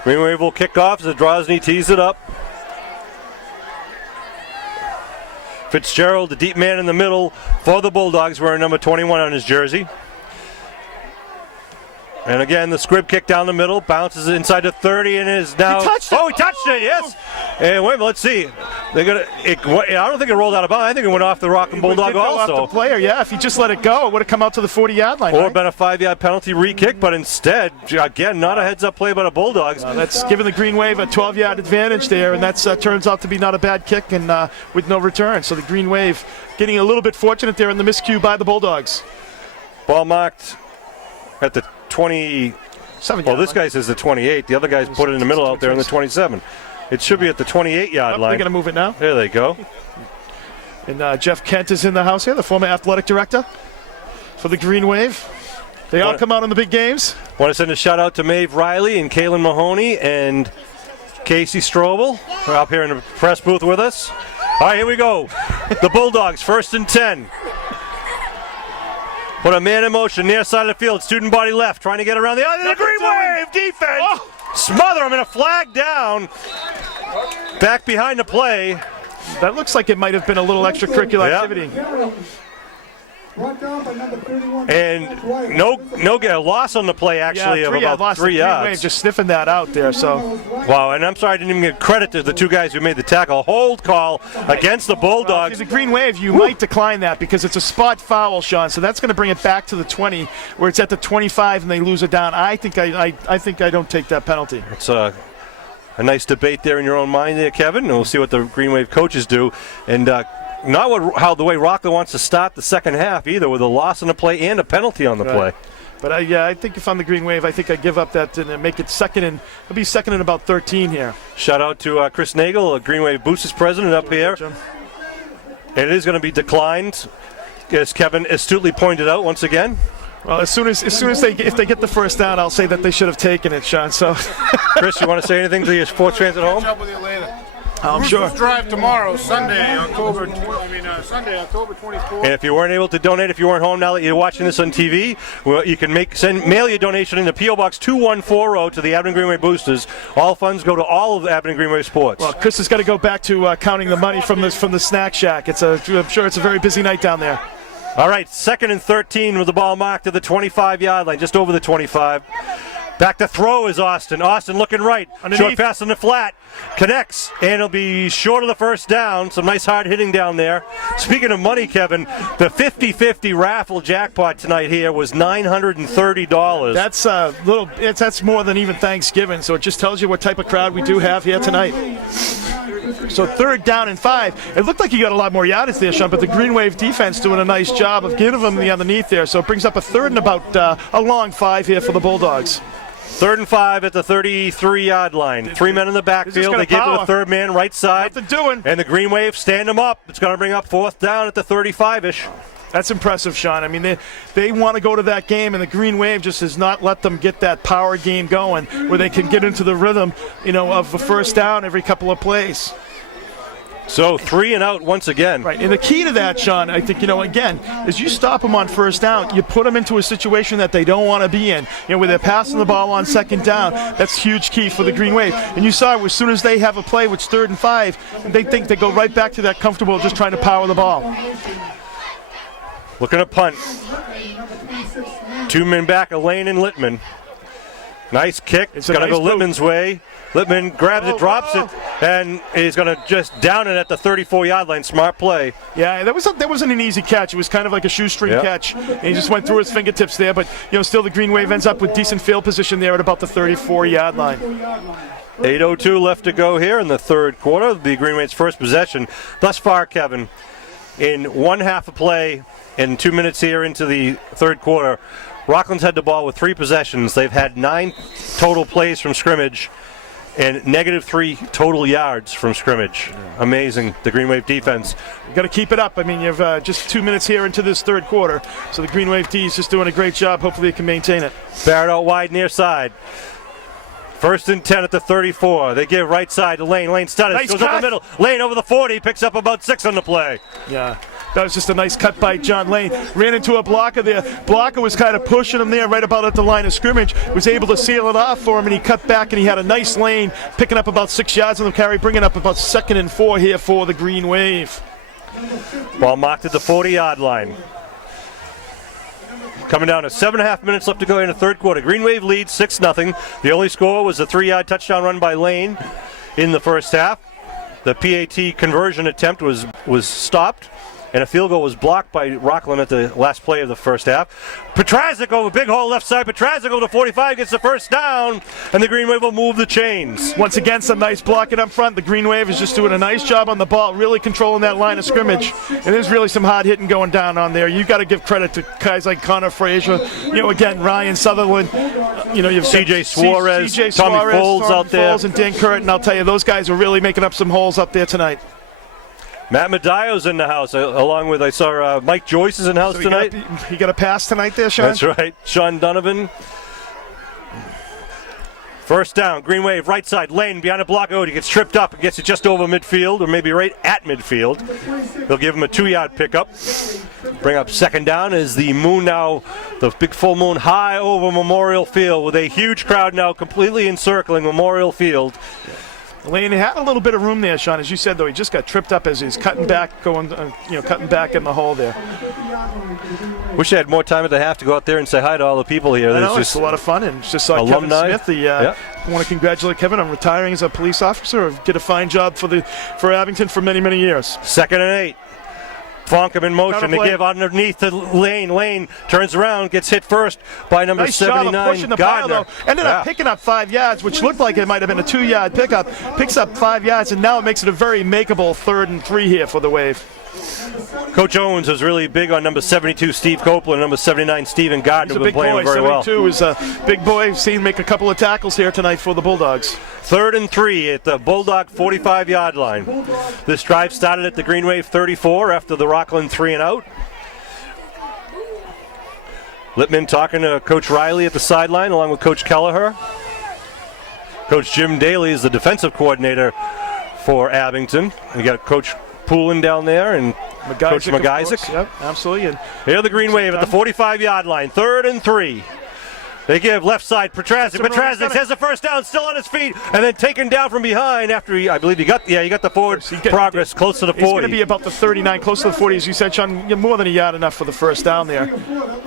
Green Wave will kick off as Drozny tees it up. Fitzgerald, the deep man in the middle for the Bulldogs, wearing number 21 on his jersey. And again, the squib kick down the middle, bounces inside the 30 and is now... He touched it! Oh, he touched it, yes! And wait a minute, let's see. I don't think it rolled out of bounds. I think it went off the Rockland Bulldog go also. Off the player, yeah. If he just let it go, it would have come out to the 40-yard line. Or been a 5-yard penalty re-kick, but instead, again, not a heads-up play by the Bulldogs. That's giving the Green Wave a 12-yard advantage there, and that turns out to be not a bad kick and with no return. So the Green Wave getting a little bit fortunate there in the miscue by the Bulldogs. Ball marked at the 20. Well, this guy says the 28. The other guy's put it in the middle out there in the 27. It should be at the 28-yard line. They're going to move it now. There they go. And Jeff Kent is in the house here, the former athletic director for the Green Wave. They all come out in the big games. Want to send a shout out to Maeve Riley and Kaylin Mahoney and Casey Strobel. They're up here in the press booth with us. All right, here we go. The Bulldogs, 1st and 10. Put a man in motion, near side of the field, student body left, trying to get around the Green Wave defense. Smother him, and a flag down. Back behind the play. That looks like it might have been a little extracurricular activity. And no loss on the play, actually, of about 3 yards. Just sniffing that out there. So wow, and I'm sorry I didn't even give credit to the two guys who made the tackle. Hold call against the Bulldogs. The Green Wave, you might decline that because it's a spot foul, Sean. So that's going to bring it back to the 20, where it's at the 25 and they lose it down. I think I don't take that penalty. It's a nice debate there in your own mind there, Kevin. And we'll see what the Green Wave coaches do. And not the way Rockland wants to start the second half either, with a loss on the play and a penalty on the play. But I think if I'm the Green Wave, I think I give up that and make it second and it'll be second and about 13 here. Shout out to Chris Nagel, Green Wave Boosters president up here. And it is going to be declined, as Kevin astutely pointed out once again. Well, if they get the first down, I'll say that they should have taken it, Sean. So, Chris, you want to say anything to your sports fans at home? Catch up with you later. I'm sure. Drive tomorrow, Sunday, October 24th. And if you weren't able to donate, if you weren't home now that you're watching this on TV, well, you can mail your donation into P.O. Box 2140 to the Aberdeen Greenway Boosters. All funds go to all of the Aberdeen Greenway sports. Well, Chris has got to go back to counting the money from the snack shack. I'm sure it's a very busy night down there. All right, 2nd and 13 with the ball marked at the 25-yard line, just over the 25. Back to throw is Austin. Austin looking right. Underneath. Short pass in the flat. Connects, and it'll be short of the first down. Some nice hard hitting down there. Speaking of money, Kevin, the 50-50 raffle jackpot tonight here was $930. That's more than even Thanksgiving, so it just tells you what type of crowd we do have here tonight. So 3rd down and 5. It looked like you got a lot more yardage there, Sean, but the Green Wave defense doing a nice job of giving them the underneath there. So it brings up a 3rd and about a long 5 here for the Bulldogs. 3rd and 5 at the 33-yard line. 3 men in the backfield. They give to the 3rd man right side. Nothing doing. And the Green Wave stand them up. It's going to bring up 4th down at the 35-ish. That's impressive, Sean. I mean, they want to go to that game, and the Green Wave just has not let them get that power game going where they can get into the rhythm, of a first down every couple of plays. So 3 and out once again. Right, and the key to that, Sean, I think, again, is you stop them on first down, you put them into a situation that they don't want to be in, where they're passing the ball on 2nd down. That's huge key for the Green Wave. And you saw as soon as they have a play, which 3rd and 5, they think they go right back to that comfortable, just trying to power the ball. Looking to punt. 2 men back, Elaine and Littman. Nice kick. It's going to go Littman's way. Littman grabs it, drops it, and he's going to just down it at the 34-yard line. Smart play. Yeah, that wasn't an easy catch. It was kind of like a shoestring catch. And he just went through his fingertips there. But, still the Green Wave ends up with decent field position there at about the 34-yard line. 8:02 left to go here in the 3rd quarter. The Green Wave's first possession. Thus far, Kevin, in one half of play and 2 minutes here into the 3rd quarter, Rockland's had the ball with 3 possessions. They've had 9 total plays from scrimmage and -3 total yards from scrimmage. Amazing, the Green Wave defense. You've got to keep it up. I mean, you've just 2 minutes here into this third quarter, so the Green Wave D is just doing a great job. Hopefully they can maintain it. Barrett out wide near side. 1st and 10 at the 34. They give right side to Lane. Lane stutters, Nice goes cut. up the middle. Lane over the 40, picks up about 6 on the play. Yeah, that was just a nice cut by John Lane. Ran into a blocker there. Blocker was kind of pushing him there right about at the line of scrimmage. Was able to seal it off for him, and he cut back, and he had a nice lane, picking up about 6 yards on the carry, bringing up about 2nd and 4 here for the Green Wave. Ball marked at the 40-yard line. Coming down to 7.5 minutes left to go in the third quarter. Green Wave leads 6-0. The only score was a 3-yard touchdown run by Lane in the first half. The PAT conversion attempt was stopped, and a field goal was blocked by Rockland at the last play of the first half. Petrazik over big hole left side. Petrazik over the 45 gets the first down, and the Green Wave will move the chains. Once again, some nice blocking up front. The Green Wave is just doing a nice job on the ball, really controlling that line of scrimmage. And there's really some hard hitting going down on there. You got to give credit to guys like Connor Frazier. Again, Ryan Sutherland. You've CJ Suarez, Tommy Foles out there, and Dan Curtin. I'll tell you, those guys are really making up some holes up there tonight. Matt Medallo's in the house, along with, I saw Mike Joyce is in the house tonight. You got a pass tonight there, Sean? That's right. Sean Donovan. First down, Green Wave, right side, Lane behind a block. He gets tripped up and gets it just over midfield, or maybe right at midfield. They'll give him a 2-yard pickup. Bring up 2nd down as the moon now, the big full moon high over Memorial Field with a huge crowd now completely encircling Memorial Field. Lane had a little bit of room there, Sean. As you said, though, he just got tripped up as he's cutting back, cutting back in the hole there. Wish I had more time at the half to go out there and say hi to all the people here. I know, it's a lot of fun, and just saw alumni. Kevin Smith. I want to congratulate Kevin on retiring as a police officer. Did a fine job for Abington for many, many years. 2nd and 8. Fonkham in motion to give underneath to Lane. Lane turns around, gets hit first by number nice 79, job of pushing the pile, though. Ended up picking up 5 yards, which looked like it might have been a 2-yard pickup. Picks up 5 yards, and now it makes it a very makeable 3rd and 3 here for the Wave. Coach Owens was really big on number 72, Steve Copeland, number 79, Stephen Gardner, who've been playing very well. 72 is a big boy. Seen him make a couple of tackles here tonight for the Bulldogs. 3rd and 3 at the Bulldog 45-yard line. This drive started at the Green Wave 34 after the Rockland 3-and-out. Littman talking to Coach Riley at the sideline along with Coach Kelleher. Coach Jim Daly is the defensive coordinator for Abington. We got Coach Poulin down there and Coach McIsaac. Yep, absolutely. And here the Green Wave at the 45-yard line, 3rd and 3. They give left side Petrazik. Petrazik has the first down, still on his feet, and then taken down from behind after he got the forward progress close to the 40. He's going to be about the 39, close to the 40, as you said, Sean. More than a yard enough for the first down there.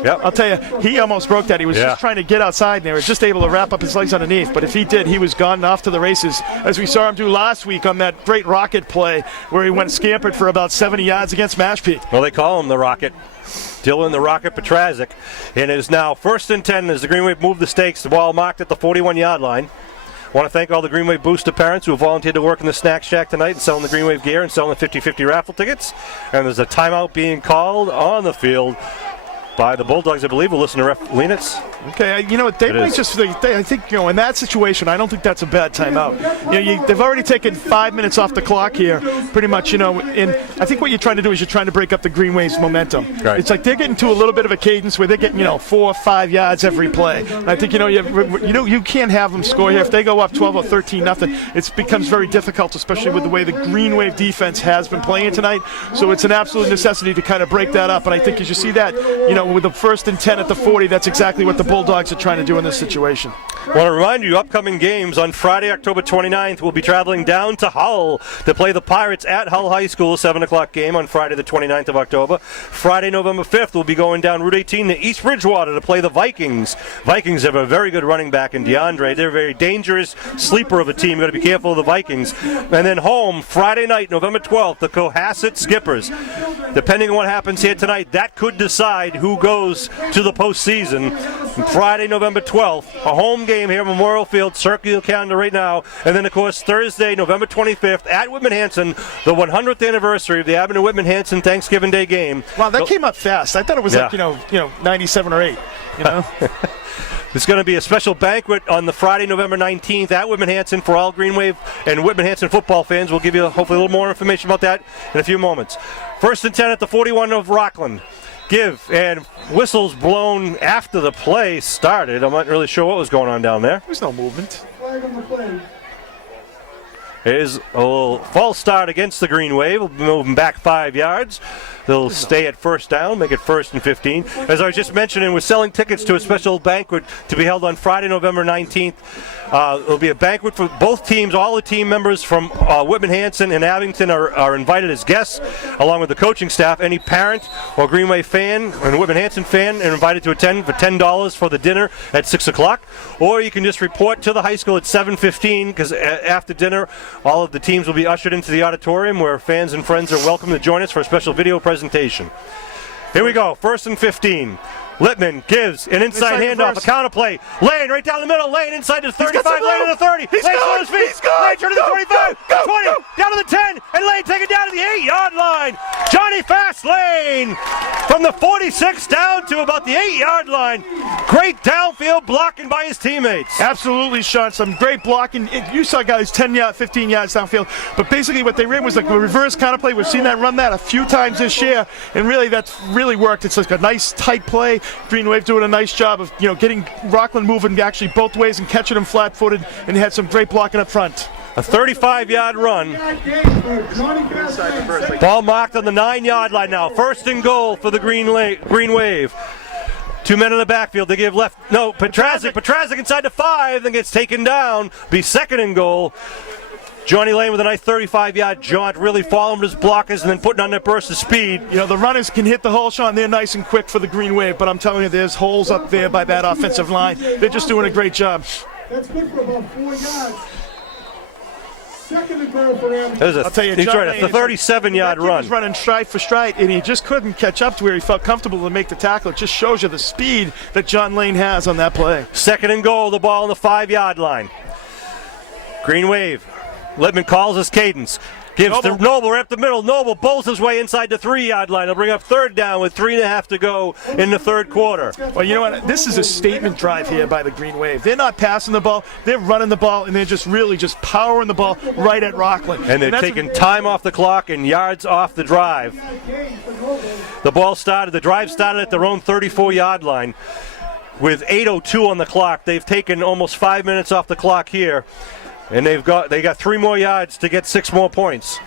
Yep. I'll tell you, he almost broke that. He was just trying to get outside, and they were just able to wrap up his legs underneath. But if he did, he was gone off to the races, as we saw him do last week on that great Rocket play where he went scampered for about 70 yards against Mashpee. Well, they call him the Rocket. Dylan the Rocket Petrazik. And it is now 1st and 10 as the Green Wave move the stakes. The ball marked at the 41-yard line. Want to thank all the Green Wave booster parents who have volunteered to work in the snack shack tonight and selling the Green Wave gear and selling the 50-50 raffle tickets. And there's a timeout being called on the field by the Bulldogs, I believe. We'll listen to Ref Lenitz. Okay, they might just. I think in that situation, I don't think that's a bad timeout. They've already taken 5 minutes off the clock here, pretty much. And I think what you're trying to do is you're trying to break up the Green Wave's momentum. Right. It's like they're getting to a little bit of a cadence where they're getting 4 or 5 yards every play. And I think you can't have them score here if they go up 12 or 13-0. It becomes very difficult, especially with the way the Green Wave defense has been playing tonight. So it's an absolute necessity to kind of break that up. And I think as you see that, with the 1st and 10 at the 40, that's exactly what the Bulldogs are trying to do in this situation. I want to remind you, upcoming games on Friday, October 29th, we'll be traveling down to Hull to play the Pirates at Hull High School, 7 o'clock game on Friday the 29th of October. Friday, November 5th, we'll be going down Route 18 to East Bridgewater to play the Vikings. Vikings have a very good running back in DeAndre. They're a very dangerous sleeper of a team. You've got to be careful of the Vikings. And then home, Friday night, November 12th, the Cohasset Skippers. Depending on what happens here tonight, that could decide who goes to the postseason. Friday, November 12th, a home game here at Memorial Field. Circle your calendar right now. And then, of course, Thursday, November 25th at Whitman-Hanson, the 100th anniversary of the Abbott and Whitman-Hanson Thanksgiving Day game. Wow, that came up fast. I thought it was like, 97 or 8, you know? There's going to be a special banquet on the Friday, November 19th at Whitman-Hanson for all Green Wave and Whitman-Hanson football fans. We'll give you hopefully a little more information about that in a few moments. 1st and 10 at the 41 of Rockland. Give and whistles blown after the play started. I'm not really sure what was going on down there. There's no movement. Flag on the play. Here's a little false start against the Green Wave. We'll be moving back 5 yards. They'll stay at first down, make it 1st and 15. As I was just mentioning, we're selling tickets to a special banquet to be held on Friday, November 19th. It'll be a banquet for both teams. All the team members from Whitman-Hanson and Abington are invited as guests, along with the coaching staff. Any parent or Green Wave fan and Whitman-Hanson fan are invited to attend for $10 for the dinner at 6 o'clock. Or you can just report to the high school at 7:15, because after dinner, all of the teams will be ushered into the auditorium where fans and friends are welcome to join us for a special video presentation. Here we go, 1st and 15. Littman gives an inside handoff, a counter play. Lane right down the middle. Lane inside to 35, Lane to the 30. He's Lane's going, on his feet. he's going. Lane turning to the 25, 20, down to the 10, and Lane taken down to the 8-yard line. Johnny Fast Lane from the 46 down to about the 8-yard line. Great downfield blocking by his teammates. Absolutely, Sean. Some great blocking. You saw guys 10 yards, 15 yards downfield. But basically what they ran was like a reverse counter play. We've seen that run that a few times this year, and really that's really worked. It's like a nice tight play. Green Wave doing a nice job of getting Rockland moving actually both ways and catching them flat-footed, and had some great blocking up front. A 35-yard run. Ball marked on the 9-yard line now. 1st and goal for the Green Wave. 2 men in the backfield. They give left. No, Petrazik inside the 5, then gets taken down. Be 2nd and goal. Johnny Lane with a nice 35-yard jaunt, really following his blockers and then putting on that burst of speed. The runners can hit the hole, Sean. They're nice and quick for the Green Wave, but I'm telling you, there's holes up there by that offensive line. They're just doing a great job. That's good for about 4 yards. 2nd and goal for him. I'll tell you, he's John right, Lane, it's a 37-yard He was run. running stride for stride, and he just couldn't catch up to where he felt comfortable to make the tackle. It just shows you the speed that John Lane has on that play. 2nd and goal, the ball on the 5-yard line. Green Wave. Littman calls his cadence. Gives to Noble right up the middle. Noble bowls his way inside the 3-yard line. He'll bring up 3rd down with 3.5 to go in the 3rd quarter. Well, you know what? This is a statement drive here by the Green Wave. They're not passing the ball. They're running the ball, and they're just really just powering the ball right at Rockland. And they're taking time off the clock and yards off the drive. The drive started at their own 34-yard line. With 8:02 on the clock, they've taken almost 5 minutes off the clock here. And they got 3 more yards to get 6 more points.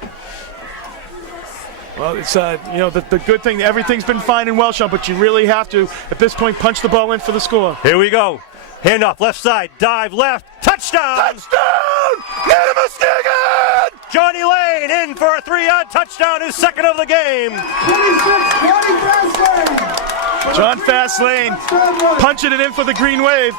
Well, it's the good thing. Everything's been fine and well, Sean, but you really have to at this point punch the ball in for the score. Here we go. Handoff left side, dive left, touchdown! Touchdown! Namaskagan! Johnny Lane in for a 3-yard touchdown, his 2nd of the game. 26, John Fastlane punching it in for the Green Wave.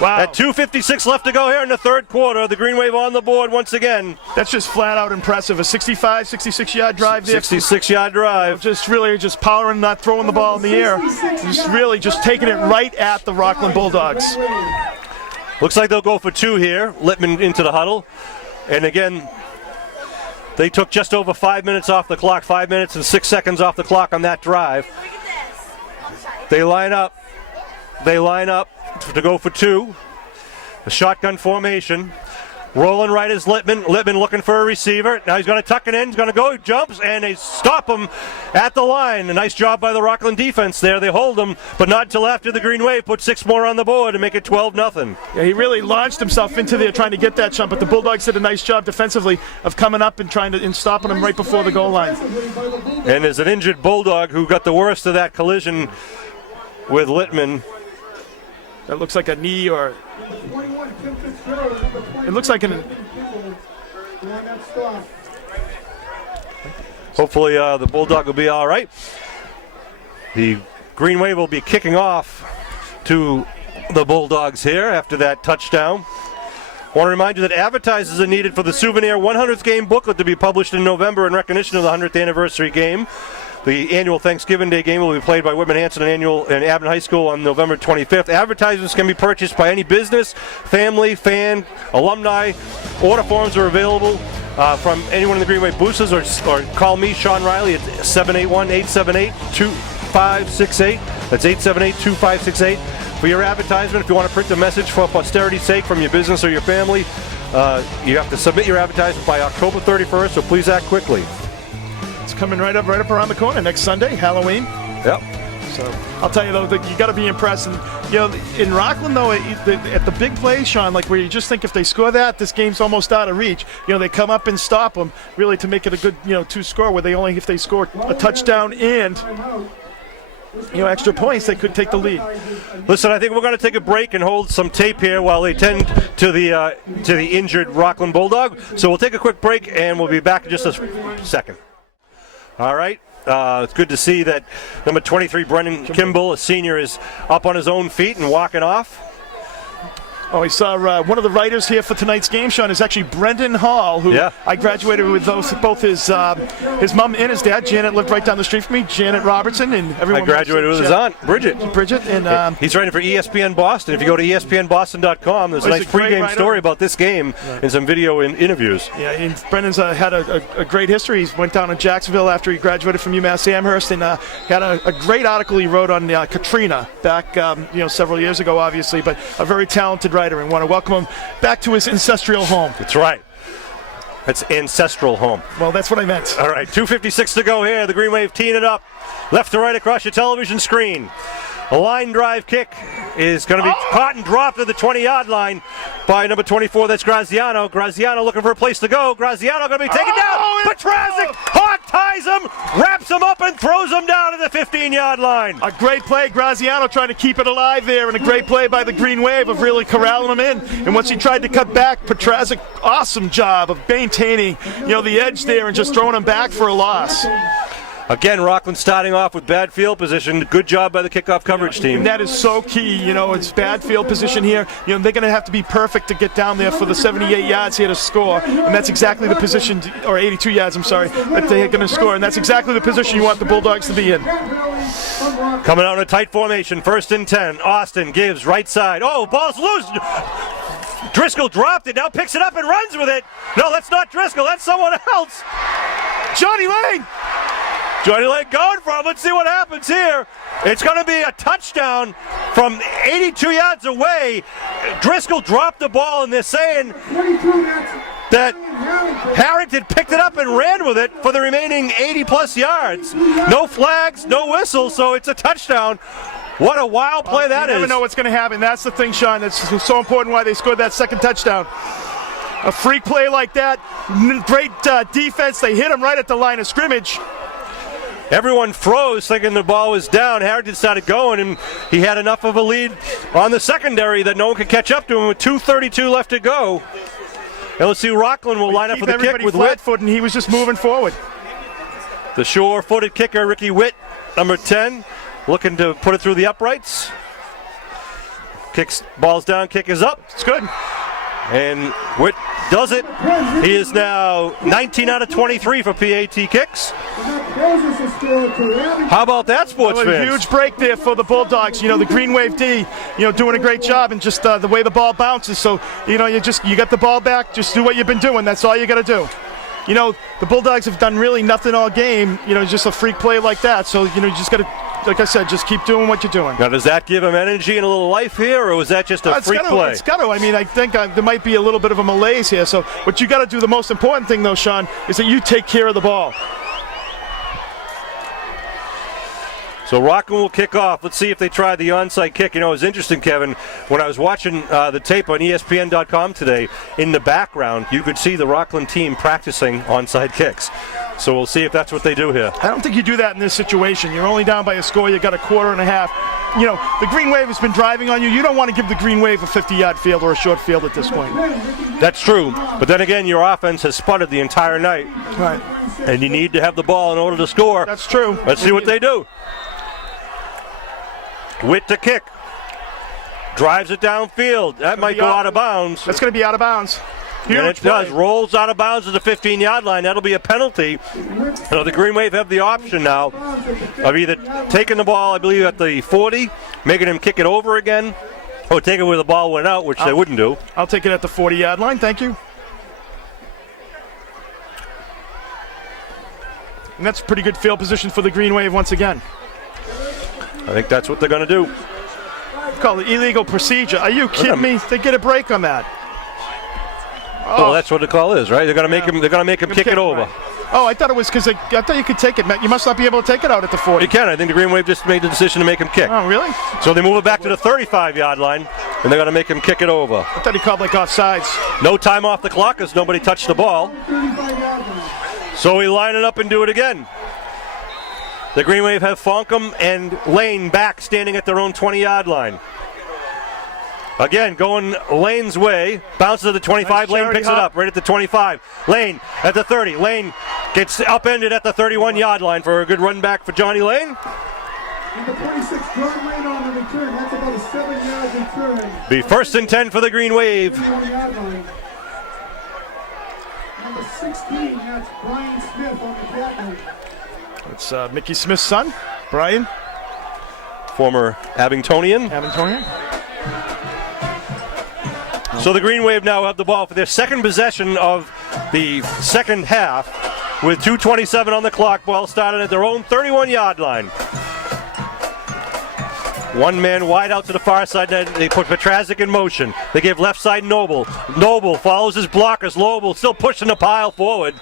Wow. At 2:56 left to go here in the 3rd quarter. The Green Wave on the board once again. That's just flat out impressive. A 65, 66-yard drive there. 66-yard drive. Just really just powering, not throwing the ball in the air. Just really just taking it right at the Rockland Bulldogs. Looks like they'll go for 2 here. Littman into the huddle. And again, they took just over 5 minutes off the clock. 5 minutes and 6 seconds off the clock on that drive. They line up. To go for 2. A shotgun formation. Rolling right is Littman. Littman looking for a receiver. Now he's going to tuck it in. He's going to go. He jumps, and they stop him at the line. A nice job by the Rockland defense there. They hold him, but not until after the Green Wave put 6 more on the board and make it 12-0. Yeah, he really launched himself into there trying to get that jump, but the Bulldogs did a nice job defensively of coming up and stopping him right before the goal line. And there's an injured Bulldog who got the worst of that collision with Littman. That looks like a knee or... It looks like an... Hopefully the Bulldog will be all right. The Green Wave will be kicking off to the Bulldogs here after that touchdown. I want to remind you that advertisers are needed for the Souvenir 100th game booklet to be published in November in recognition of the 100th anniversary game. The annual Thanksgiving Day game will be played by Whitman Hanson and Abington High School on November 25th. Advertisements can be purchased by any business, family, fan, alumni. Order forms are available from anyone in the Greenway boosters, or call me, Sean Riley, at 781-878-2568. That's 878-2568. For your advertisement, if you want to print the message for posterity's sake from your business or your family, you have to submit your advertisement by October 31st, so please act quickly. It's coming right up around the corner next Sunday, Halloween. Yep. So I'll tell you though, you got to be impressed. And in Rockland though, at the big plays, Sean, like where you just think if they score that, this game's almost out of reach. They come up and stop them really to make it a good 2-score. Where if they score a touchdown and extra points, they could take the lead. Listen, I think we're going to take a break and hold some tape here while they tend to the injured Rockland Bulldog. So we'll take a quick break and we'll be back in just a second. All right. It's good to see that number 23, Brendan Kimball, a senior, is up on his own feet and walking off. Oh, we saw one of the writers here for tonight's game, Sean, is actually Brendan Hall, who I graduated with both his mom and his dad. Janet lived right down the street from me, Janet Robertson, and everyone. I graduated with his aunt, Bridget. And he's writing for ESPN Boston. If you go to ESPNBoston.com, there's a nice pregame story about this game and some video and interviews. Yeah, and Brendan's had a great history. He went down to Jacksonville after he graduated from UMass Amherst, and had a great article he wrote on Katrina back several years ago, obviously, but a very talented writer, and want to welcome him back to his ancestral home. That's right. That's ancestral home. Well, that's what I meant. All right, 2:56 to go here. The Green Wave teeing it up. Left to right across your television screen. A line drive kick is going to be caught and dropped at the 20-yard line by number 24. That's Graziano. Graziano looking for a place to go. Graziano going to be taken down. Petrazic hog ties him, wraps him up, and throws him down to the 15-yard line. A great play. Graziano trying to keep it alive there, and a great play by the Green Wave of really corralling him in. And once he tried to cut back, Petrazic, awesome job of maintaining the edge there and just throwing him back for a loss. Again, Rockland starting off with bad field position. Good job by the kickoff coverage team. And that is so key. It's bad field position here. They're going to have to be perfect to get down there for the 78 yards here to score. And that's exactly the position, or 82 yards, I'm sorry, that they're going to score. And that's exactly the position you want the Bulldogs to be in. Coming out in a tight formation, 1st and 10. Austin gives right side. Oh, ball's loose. Driscoll dropped it, now picks it up and runs with it. No, that's not Driscoll, that's someone else. Johnny Lane going for him. Let's see what happens here. It's going to be a touchdown from 82 yards away. Driscoll dropped the ball, and they're saying that Harrington picked it up and ran with it for the remaining 80-plus yards. No flags, no whistles, so it's a touchdown. What a wild play that is. You never know what's going to happen. That's the thing, Sean. That's so important why they scored that second touchdown. A freak play like that, great defense. They hit him right at the line of scrimmage. Everyone froze thinking the ball was down. Harrington started going, and he had enough of a lead on the secondary that no one could catch up to him with 2:32 left to go. And let's see, Rockland will line up for the kick with Witt. And he was just moving forward. The sure-footed kicker, Ricky Witt, number 10, looking to put it through the uprights. Kicks, ball's down, kick is up. It's good. And Witt does it. He is now 19 out of 23 for PAT kicks. How about that, sports fans? A huge break there for the Bulldogs. The Green Wave D, doing a great job, and just the way the ball bounces. So, you got the ball back. Just do what you've been doing. That's all you got to do. The Bulldogs have done really nothing all game. Just a freak play like that. So, you just got to, like I said, just keep doing what you're doing. Now, does that give him energy and a little life here, or was that just a freak play? It's got to. I think there might be a little bit of a malaise here. So what you got to do, the most important thing, though, Sean, is that you take care of the ball. So Rockland will kick off. Let's see if they try the onside kick. It was interesting, Kevin, when I was watching the tape on ESPN.com today, in the background, you could see the Rockland team practicing onside kicks. So we'll see if that's what they do here. I don't think you do that in this situation. You're only down by a score. You got a quarter and a half. The Green Wave has been driving on you. You don't want to give the Green Wave a 50-yard field or a short field at this point. That's true. But then again, your offense has sputtered the entire night. Right. And you need to have the ball in order to score. That's true. Let's see what they do. Witt to kick. Drives it downfield. That might go out of bounds. That's going to be out of bounds. Huge And it play. does. Rolls out of bounds at the 15-yard line. That'll be a penalty. So the Green Wave have the option now of either taking the ball, I believe, at the 40, making him kick it over again, or take it where the ball went out, which they wouldn't do. I'll take it at the 40-yard line. Thank you. And that's pretty good field position for the Green Wave once again. I think that's what they're going to do. Call it illegal procedure. Are you kidding me? They get a break on that. Well, that's what the call is, right? They're going to make him. They're going to make him kick it over. Right. Oh, I thought it was because I thought you could take it, Matt. You must not be able to take it out at the 40. You can. I think the Green Wave just made the decision to make him kick. Oh, really? So they move it back to the 35-yard line, and they're going to make him kick it over. I thought he called like offsides. No time off the clock as nobody touched the ball. So we line it up and do it again. The Green Wave have Fonkum and Lane back standing at their own 20-yard line. Again, going Lane's way. Bounces to the 25. Nice Lane charity picks it hop. up right at the 25. Lane at the 30. Lane gets upended at the 31-yard line for a good run back for Johnny Lane. Number 26, John Lane on the return. That's about a 7-yard return. Be first and 10 for the Green Wave. 31-yard line. Number 16, that's Brian Smith on the tackle. It's Mickey Smith's son, Brian Former Abingtonian. Abingtonian. So the Green Wave now have the ball for their second possession of the second half with 2:27 on the clock. Ball started at their own 31-yard line. One man wide out to the far side. They put Petrazic in motion. They give left side Noble. Noble follows his blockers. Noble still pushing the pile forward.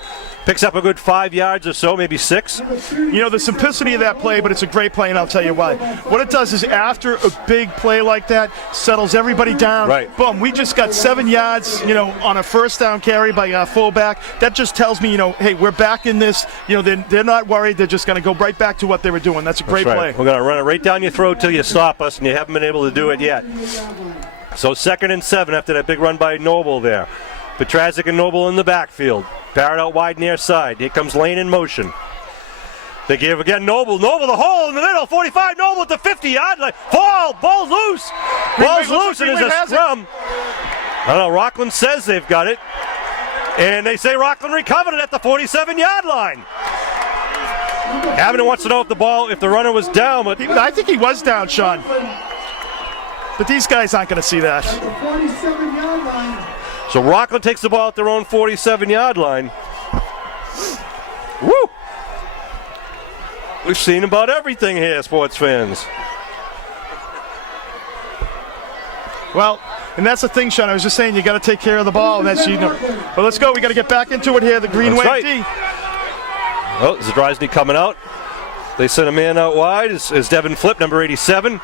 Picks up a good 5 yards or so, maybe 6. You know, the simplicity of that play, but it's a great play, and I'll tell you why. What it does is after a big play like that, settles everybody down. Right. Boom, we just got 7 yards, on a first down carry by our fullback. That just tells me, hey, we're back in this. They're not worried. They're just going to go right back to what they were doing. That's a great play. We're going to run it right down your throat till you stop us, and you haven't been able to do it yet. So 2nd and 7 after that big run by Noble there. Petrazic and Noble in the backfield. Barrett out wide near side. Here comes Lane in motion. They give again Noble. Noble the hole in the middle. 45. Noble at the 50-yard line. Ball's loose. Ball's loose and there's a scrum. I don't know. Rockland says they've got it. And they say Rockland recovered it at the 47-yard line. Avenant wants to know if the runner was down, but I think he was down, Sean. But these guys aren't going to see that. The 47-yard line. so Rockland takes the ball at their own 47-yard line. Woo! We've seen about everything here, sports fans. Well, and that's the thing, Sean. I was just saying you got to take care of the ball, and that's But let's go. We got to get back into it here. The Green That's Wave right. D. Oh, Zadrozny coming out. They sent a man out wide. Is Devin Flip, number 87.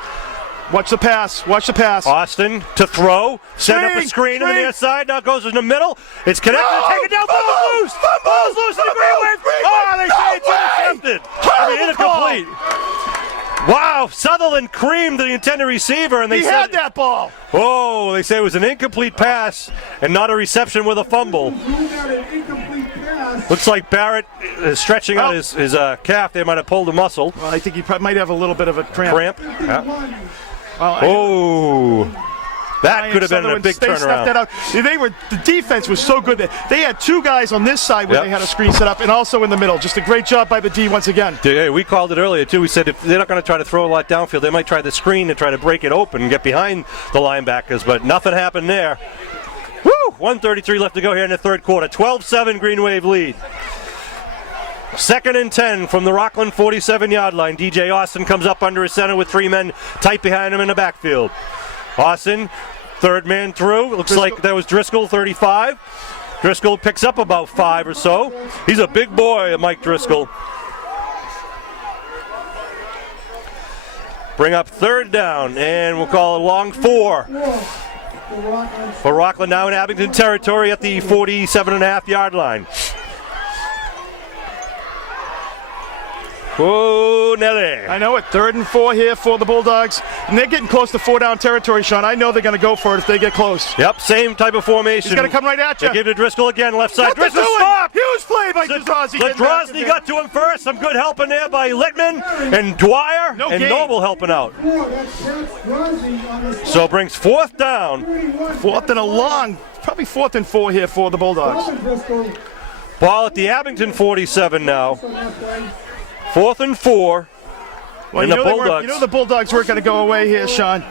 Watch the pass. Watch the pass. Austin to throw. Set up a screen on the near side. Now goes in the middle. It's connected. Take it down. Ball's loose. Ball's loose in the Green Wave. Oh, they say it's intercepted. Incomplete. Wow, Sutherland creamed the intended receiver, and they He said had that ball. Oh, they say it was an incomplete pass and not a reception with a fumble. Who got an incomplete pass? Looks like Barrett is stretching out his calf. They might have pulled a muscle. Well, I think he might have a little bit of a cramp. Yeah. Well, Oh, that could have been a big they snuffed that turnaround. out. The defense was so good that they had two guys on this side where Yep. they had a screen set up, and also in the middle. Just a great job by the D once again. Hey, we called it earlier, too. We said if they're not going to try to throw a lot downfield, they might try the screen and try to break it open and get behind the linebackers, but nothing happened there. Woo! 1:33 left to go here in the third quarter. 12-7 Green Wave lead. 2nd and 10 from the Rockland 47-yard line. DJ Austin comes up under his center with 3 men tight behind him in the backfield. Austin, third man through. Looks like that was Driscoll, 35. Driscoll picks up about 5 or so. He's a big boy, Mike Driscoll. Bring up third down, and we'll call it long 4. For Rockland now in Abington territory at the 47.5-yard line. Whoa, Nelly. I know it. 3rd and 4 here for the Bulldogs. And they're getting close to 4-down territory, Sean. I know they're going to go for it if they get close. Yep, same type of formation. He's going to come right at you. They give to Driscoll again, left side. Nothing Driscoll doing. stopped. Huge play by Zadrozny. Zadrozny got to him first. Some good helping there by Littman and Dwyer and gain. Noble helping out. That's Drozny on the So brings 4th down. 4th and a long probably 4th and 4 here for the Bulldogs. Ball at the Abington 47 now. 4th and 4. Well, and the Bulldogs. The Bulldogs weren't going to go away here, Sean.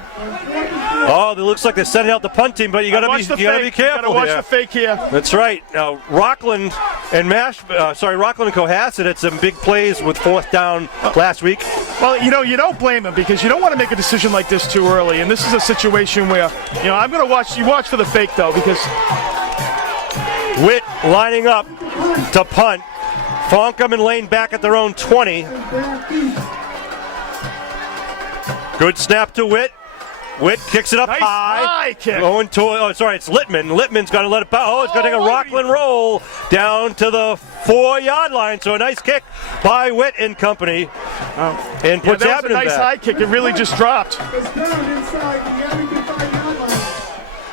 Oh, it looks like they're sending out the punt team, but you got to be careful. You got to watch the fake here. That's right. Now Rockland and Rockland and Cohasset had some big plays with 4th down last week. Well, you don't blame them because you don't want to make a decision like this too early, and this is a situation where I'm going to watch. You watch for the fake though, because Witt lining up to punt. Fonkum and Lane back at their own 20. Good snap to Witt. Witt kicks it up nice high. Kick. Going to, it's Littman. Littman's got to let it bounce. Oh, it's going to take a Rockland roll down to the 4-yard line. So a nice kick by Witt and company. And puts that was a nice back. high kick. It really just dropped.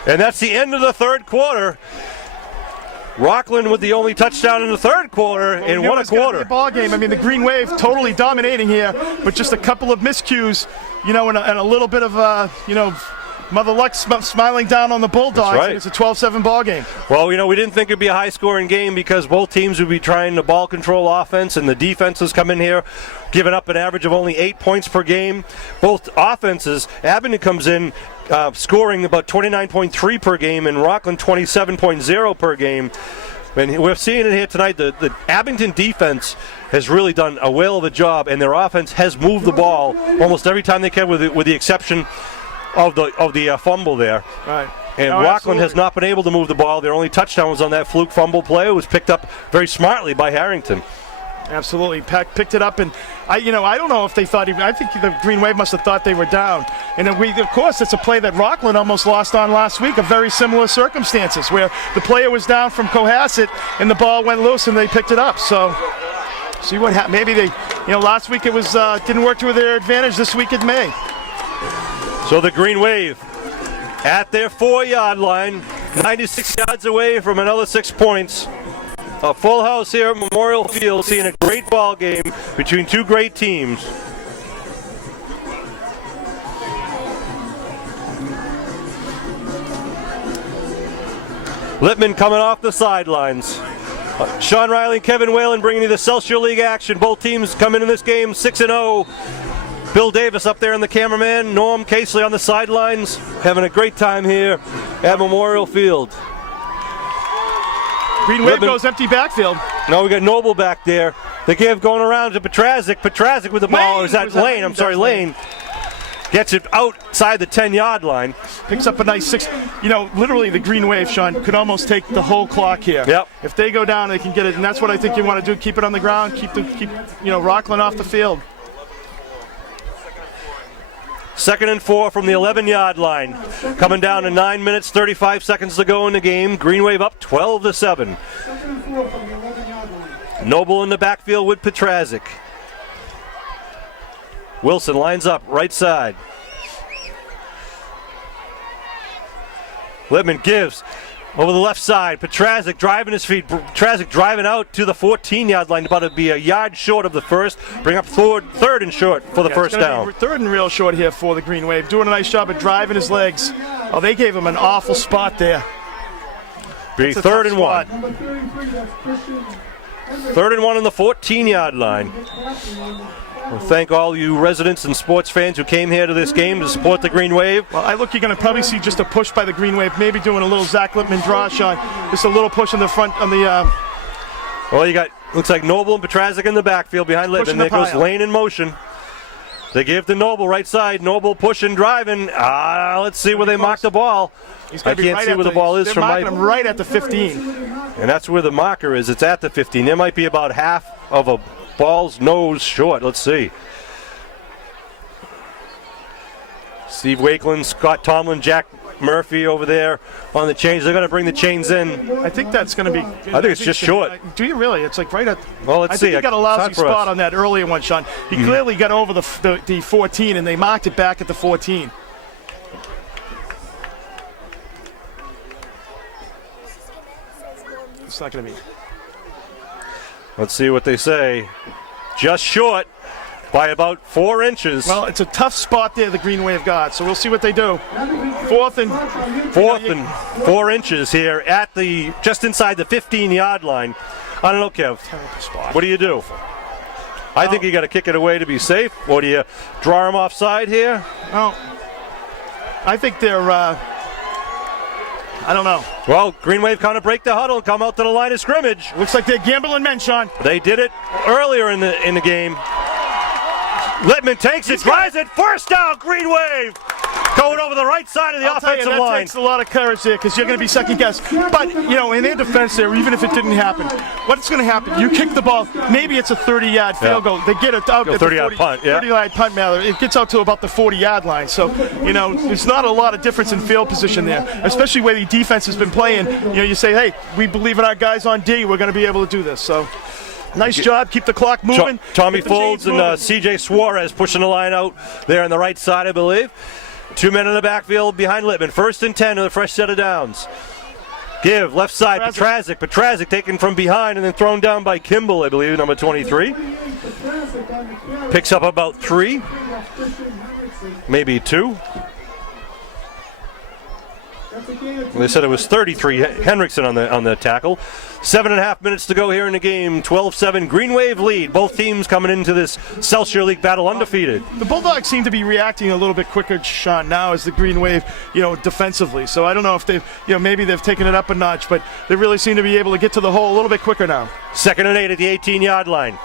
And that's the end of the third quarter. Rockland with the only touchdown in the third quarter in one quarter. Ball game. I mean, the Green Wave totally dominating here, but just a couple of miscues, and a little bit of, Mother Luck smiling down on the Bulldogs. Right. It's a 12-7 ball game. Well, we didn't think it'd be a high-scoring game because both teams would be trying the ball control offense, and the defenses come in here giving up an average of only 8 points per game. Both offenses, Abington comes in scoring about 29.3 per game, and Rockland 27.0 per game. And we're seeing it here tonight. The Abington defense has really done a whale of a job, and their offense has moved the ball almost every time they can, with the exception of the fumble there. Right. And Rockland has not been able to move the ball. Their only touchdown was on that fluke fumble play. It was picked up very smartly by Harrington. Absolutely, picked it up, and I don't know if they thought I think the Green Wave must have thought they were down. And then of course, it's a play that Rockland almost lost on last week, of very similar circumstances, where the player was down from Cohasset and the ball went loose and they picked it up. So, see what happened. Maybe they, last week it was didn't work to their advantage. This week it may. So the Green Wave at their 4-yard line, 96 yards away from another 6 points. A full house here at Memorial Field, seeing a great ball game between two great teams. Littman coming off the sidelines. Sean Riley and Kevin Whalen bringing you the Celsius League action. Both teams come in this game 6-0. Bill Davis up there in the cameraman. Norm Casely on the sidelines. Having a great time here at Memorial Field. Green Wave goes empty backfield. No, we got Noble back there. They give going around to Petrazik. Petrazik with the ball. Or is that Lane? I'm sorry, Lane. Gets it outside the 10-yard line. Picks up a nice 6. Literally the Green Wave, Sean, could almost take the whole clock here. Yep. If they go down, they can get it, and that's what I think you want to do. Keep it on the ground. Keep Rockland off the field. 2nd and 4 from the 11-yard line. Coming down to 9 minutes, 35 seconds to go in the game. Green Wave up 12-7. Noble in the backfield with Petrazik. Wilson lines up right side. Littman gives over the left side. Petrazik driving his feet. Petrazik driving out to the 14-yard line, about to be a yard short of the first. Bring up third and short for the first down. Third and real short here for the Green Wave. Doing a nice job of driving his legs. Oh, they gave him an awful spot there. Be third and 1. 3rd and 1 on the 14-yard line. Well, thank all you residents and sports fans who came here to this game to support the Green Wave. Well, you're going to probably see just a push by the Green Wave, maybe doing a little Zach Lippman draw, Sean. Just a little push in the front on the. Well, you got, looks like Noble and Petrazik in the backfield behind Lippman. There goes Lane in motion. They give to Noble right side. Noble pushing, driving. Let's see where they mark the ball. I can't see where the ball is from my. They're marking him right at the 15. And that's where the marker is. It's at the 15. There might be about half of a ball's nose short. Let's see. Steve Wakeland, Scott Tomlin, Jack Murphy over there on the chains. They're going to bring the chains in. I think that's going to be. I think it's just short. Do you really? It's like right at. Well, let's see. I think he got a lousy spot on that earlier one, Sean. He clearly got over the 14, and they marked it back at the 14. It's not going to be. Let's see what they say. Just short. by about 4 inches. Well, it's a tough spot there, the Green Wave got, so we'll see what they do. Fourth and 4 inches here at just inside the 15-yard line. I don't know, Kev. What do you do? I think you got to kick it away to be safe. Or do you draw him offside here? Well, I think they're, I don't know. Well, Green Wave kind of break the huddle and come out to the line of scrimmage. Looks like they're gambling men, Sean. They did it earlier in the game. Littman takes it, drives it, first down, Green Wave. Going over the right side of the offensive that line. That takes a lot of courage there because you're going to be second guessed. But, in their defense there, even if it didn't happen, what's going to happen? You kick the ball, maybe it's a 30-yard field goal. They get it out at the 30-yard punt, 30-yard punt, rather. It gets out to about the 40-yard line. So, there's not a lot of difference in field position there, especially where the defense has been playing. You say, hey, we believe in our guys on D. We're going to be able to do this. So, nice job. Keep the clock moving. Tommy Folds and C.J. Suarez pushing the line out there on the right side, I believe. 2 men in the backfield behind Littman. 1st and 10 with a fresh set of downs. Give, left side, Petrazik. Petrazik taken from behind and then thrown down by Kimball, I believe, number 23. Picks up about 3, maybe 2. They said it was 33. Henriksen on the tackle. 7.5 minutes to go here in the game. 12-7 Green Wave lead. Both teams coming into this Celsius League battle undefeated. The Bulldogs seem to be reacting a little bit quicker, Sean, now as the Green Wave, defensively. So I don't know if they've, maybe they've taken it up a notch, but they really seem to be able to get to the hole a little bit quicker now. 2nd and 8 at the 18-yard line.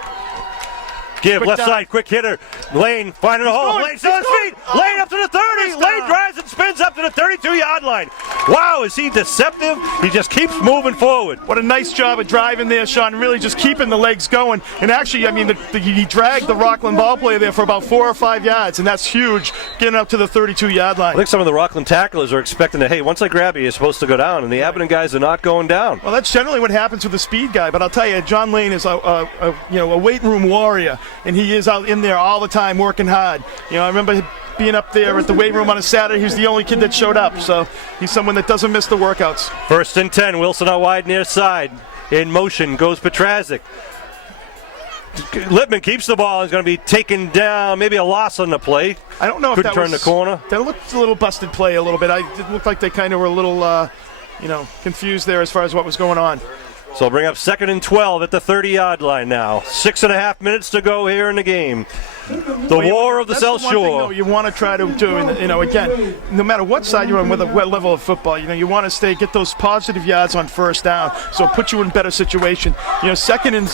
Give, quick left down. Side, quick hitter. Lane finding a hole. Lane still on his feet. Lane up to the 30. Lane drives and spins up to the 32-yard line. Wow, is he deceptive? He just keeps moving forward. What a nice job of driving there, Sean. Really just keeping the legs going. And actually, he dragged the Rockland ball player there for about 4 or 5 yards, and that's huge, getting up to the 32-yard line. I think some of the Rockland tacklers are expecting that, hey, once I grab you, you're supposed to go down, and the Abilene guys are not going down. Well, that's generally what happens with the speed guy, but I'll tell you, John Lane is a weight room warrior, and he is out in there all the time working hard. I remember being up there at the weight room on a Saturday. He was the only kid that showed up, so he's someone that doesn't miss the workouts. 1st and 10, Wilson out wide near side. In motion goes Petrazik. Littman keeps the ball. He's going to be taken down. Maybe a loss on the play. I don't know if Couldn't turn the corner. That looked a little busted play a little bit. It looked like they kind of were a little, confused there as far as what was going on. So bring up 2nd and 12 at the 30-yard line now. 6.5 minutes to go here in the game. The war of the South Shore. You want to try to do, again, no matter what side you're on, what level of football, you want to get those positive yards on 1st down, so it puts you in a better situation. 2nd and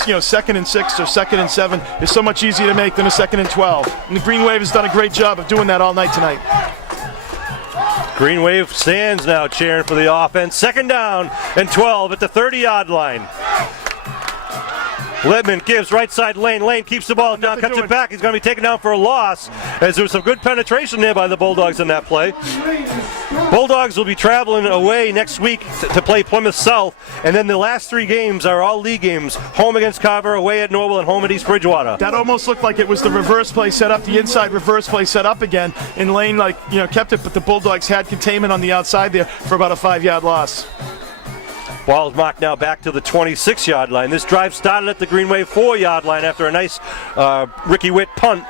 6 or 2nd and 7 is so much easier to make than a 2nd and 12. And the Green Wave has done a great job of doing that all night tonight. Green Wave stands now cheering for the offense. 2nd down and 12 at the 30-yard line. Littman gives right side Lane. Lane keeps the ball down, cuts it back. He's going to be taken down for a loss, as there was some good penetration there by the Bulldogs in that play. Bulldogs will be traveling away next week to play Plymouth South, and then the last 3 games are all league games. Home against Carver, away at Norwell, and home at East Bridgewater. That almost looked like it was the reverse play set up, the inside reverse play set up again, and Lane kept it, but the Bulldogs had containment on the outside there for about a 5-yard loss. Ball is marked now back to the 26-yard line. This drive started at the Green Wave 4-yard line after a nice Ricky Witt punt.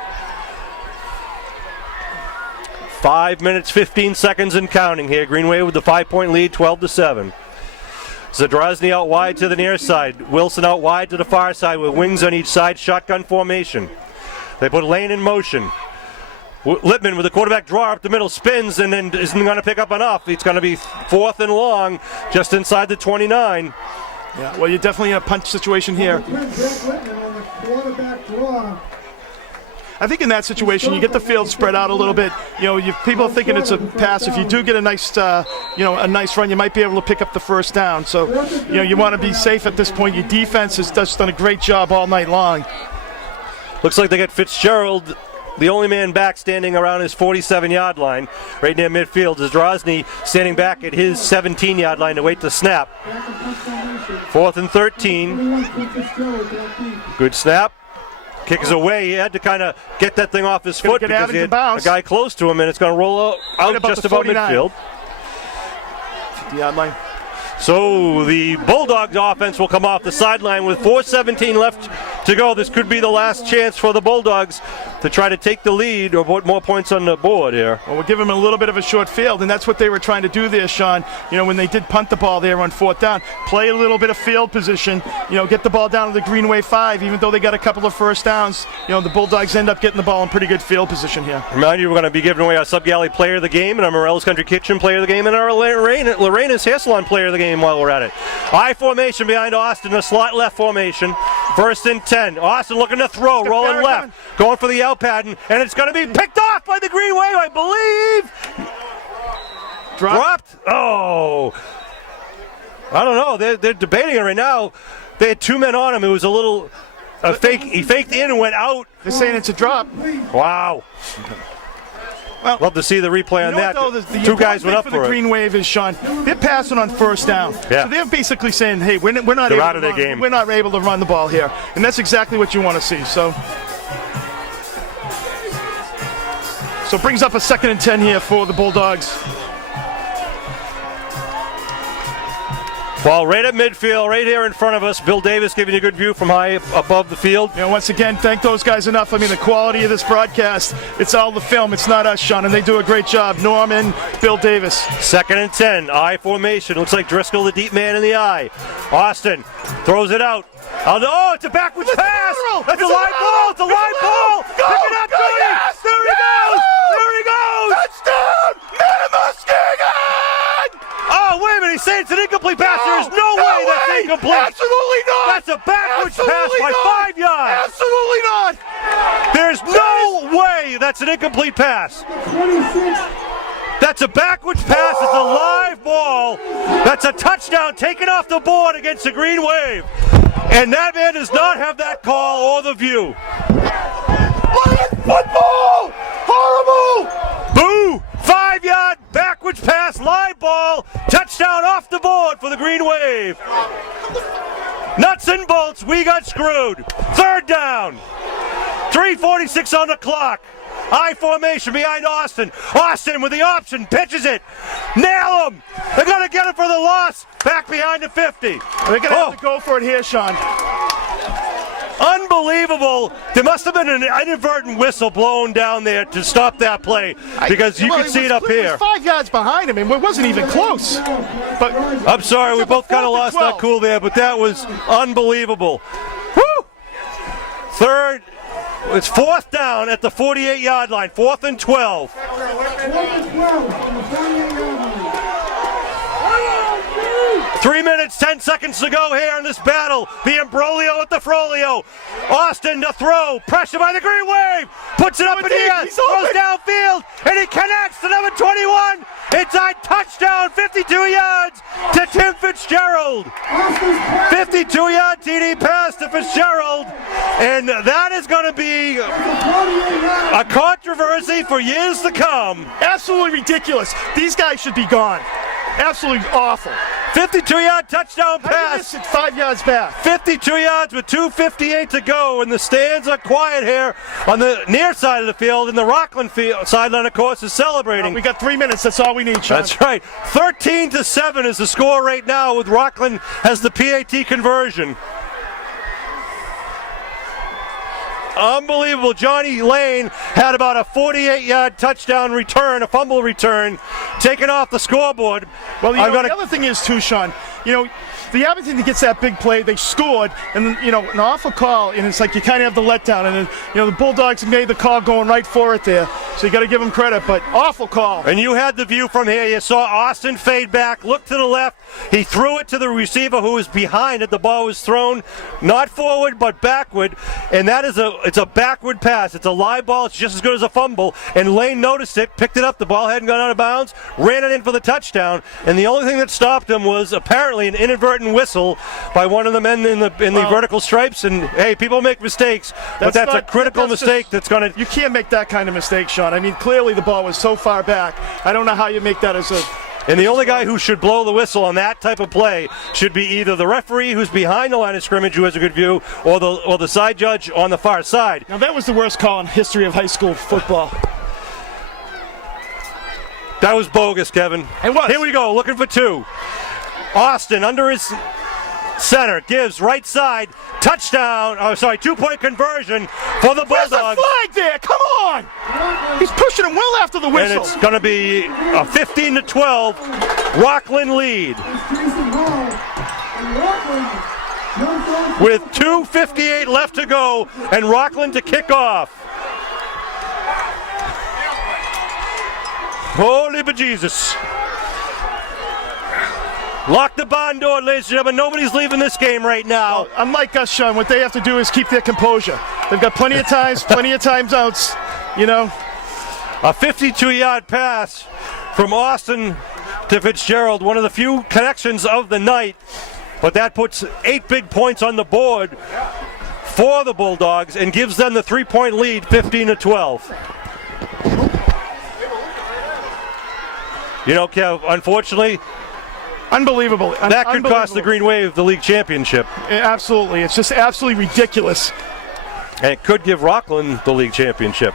5 minutes, 15 seconds and counting here. Green Wave with the 5-point lead, 12-7. Zadrozny out wide to the near side. Wilson out wide to the far side with wings on each side. Shotgun formation. They put Lane in motion. Littman with the quarterback draw up the middle, spins and then isn't going to pick up enough. It's going to be 4th and long, just inside the 29. Yeah, well, you're definitely in a punch situation here. I think in that situation, you get the field spread out a little bit. People are thinking it's a pass. If you do get a nice, a nice run, you might be able to pick up the 1st down. So, you want to be safe at this point. Your defense has just done a great job all night long. Looks like they got Fitzgerald, the only man back, standing around his 47-yard line, right near midfield. Zadrozny standing back at his 17-yard line to wait the snap. 4th and 13. Good snap. Kick is away. He had to kind of get that thing off his foot because he had a guy close to him, and it's going to roll out just about midfield. 50-yard line. So the Bulldogs offense will come off the sideline with 4:17 left to go. This could be the last chance for the Bulldogs to try to take the lead or put more points on the board here. Well, we'll give them a little bit of a short field, and that's what they were trying to do there, Sean. You know, when they did punt the ball there on 4th down, play a little bit of field position, you know, get the ball down to the Greenway 5. Even though they got a couple of first downs, you know, the Bulldogs end up getting the ball in pretty good field position here. Remind you, we're going to be giving away our Sub-Galley Player of the Game and our Morello's Country Kitchen Player of the Game and our Lorena's Hair Salon Player of the Game while we're at it. I formation behind Austin, a slot left formation. 1st and 10. Austin looking to throw, rolling left, going for the out pattern, and it's going to be picked off by the Green Wave, I believe. Dropped. Oh. I don't know. They're debating it right now. They had 2 men on him. It was a little fake. He faked in and went out. They're saying it's a drop. Wow. Well, love to see the replay on that. Though, the 2 guys went up for the it. Green Wave is, Sean, they're passing on 1st down. Yeah. So they're basically saying, hey, we're not They're able out to of their run. game. We're not able to run the ball here. And that's exactly what you want to see. So it brings up a 2nd and 10 here for the Bulldogs. Well, right at midfield, right here in front of us, Bill Davis giving you a good view from high above the field. You know, once again, thank those guys enough. I mean, the quality of this broadcast, it's all the film. It's not us, Sean, and they do a great job. Norman, Bill Davis. 2nd and 10, I formation. Looks like Driscoll, the deep man in the eye. Austin throws it out. Oh, it's a backwards pass. That's a live ball. It's a live ball. Pick it up, Cody. Yes! There he goes. There he goes. Touchdown! Muskegon! Oh, wait a minute. He's saying it's an incomplete pass. There's no way that's incomplete. Absolutely not. That's a backwards pass by 5 yards. Absolutely not. There's no way that's an incomplete pass. 26. That's a backwards pass. It's a live ball. That's a touchdown taken off the board against the Green Wave. And that man does not have that call or the view. Football! Horrible! Boo! 5-yard backwards pass, live ball, touchdown off the board for the Green Wave. Nuts and bolts, we got screwed. 3rd down. 3:46 on the clock. I formation behind Austin. Austin with the option, pitches it. Nail him. They're going to get him for the loss. Back behind the 50. They're going to have to go for it here, Sean. Unbelievable. There must have been an inadvertent whistle blown down there to stop that play because you could see it up here. It was 5 yards behind him, and it wasn't even close. But I'm sorry, we both kind of lost our cool there, but that was unbelievable. Woo! 3rd, it's 4th down at the 48-yard line, 4th and 12. 3 minutes, 10 seconds to go here in this battle. The imbroglio at the Frolio. Austin to throw. Pressure by the Green Wave. Puts it up in the air. Throws downfield. And he connects to number 21. It's a touchdown, 52 yards to Tim Fitzgerald. 52-yard TD pass to Fitzgerald. And that is going to be a controversy for years to come. absolutely ridiculous. These guys should be gone. Absolutely awful. 52-yard touchdown pass. 5 yards back. 52 yards with 2:58 to go, and the stands are quiet here on the near side of the field, and the Rockland field sideline, of course, is celebrating. We got 3 minutes. That's all we need, Sean. That's right. 13-7 is the score right now, with Rockland has the PAT conversion. Unbelievable. Johnny Lane had about a 48-yard touchdown return, a fumble return, taken off the scoreboard. Well, the other thing is, too, Sean, the Abington gets that big play, they scored, and then, an awful call, and it's like you kind of have the letdown, and then, the Bulldogs made the call going right for it there, so you got to give them credit, but awful call. And you had the view from here. You saw Austin fade back, look to the left. He threw it to the receiver who was behind it. The ball was thrown not forward but backward, and it's a backward pass. It's a live ball. It's just as good as a fumble, and Lane noticed it, picked it up. The ball hadn't gone out of bounds, ran it in for the touchdown, and the only thing that stopped him was apparently an inadvertent whistle by one of the men in the vertical stripes. And hey, people make mistakes, but that's a critical mistake that's going to. You can't make that kind of mistake, Sean. I mean, clearly the ball was so far back. I don't know how you make that as a. And the only guy who should blow the whistle on that type of play should be either the referee who's behind the line of scrimmage who has a good view, or the side judge on the far side. Now that was the worst call in history of high school football. That was bogus, Kevin. It was. Here we go, looking for two. Austin under his center, gives right side, touchdown, 2-point conversion for the Where's the Bulldogs. flag there? Come on! He's pushing him well after the And whistle. it's going to be a 15-12 Rockland lead. With 2:58 left to go, and Rockland to kick off. Holy bejesus. Lock the barn door, ladies and gentlemen. Nobody's leaving this game right now. Unlike us, Sean, what they have to do is keep their composure. They've got plenty of times, plenty of timeouts, you know. A 52-yard pass from Austin to Fitzgerald, one of the few connections of the night. But that puts 8 big points on the board for the Bulldogs and gives them the 3-point lead, 15-12. You know, Kev, unfortunately, Unbelievable. that could cost the Green Wave the league championship. Absolutely. It's just absolutely ridiculous. And it could give Rockland the league championship.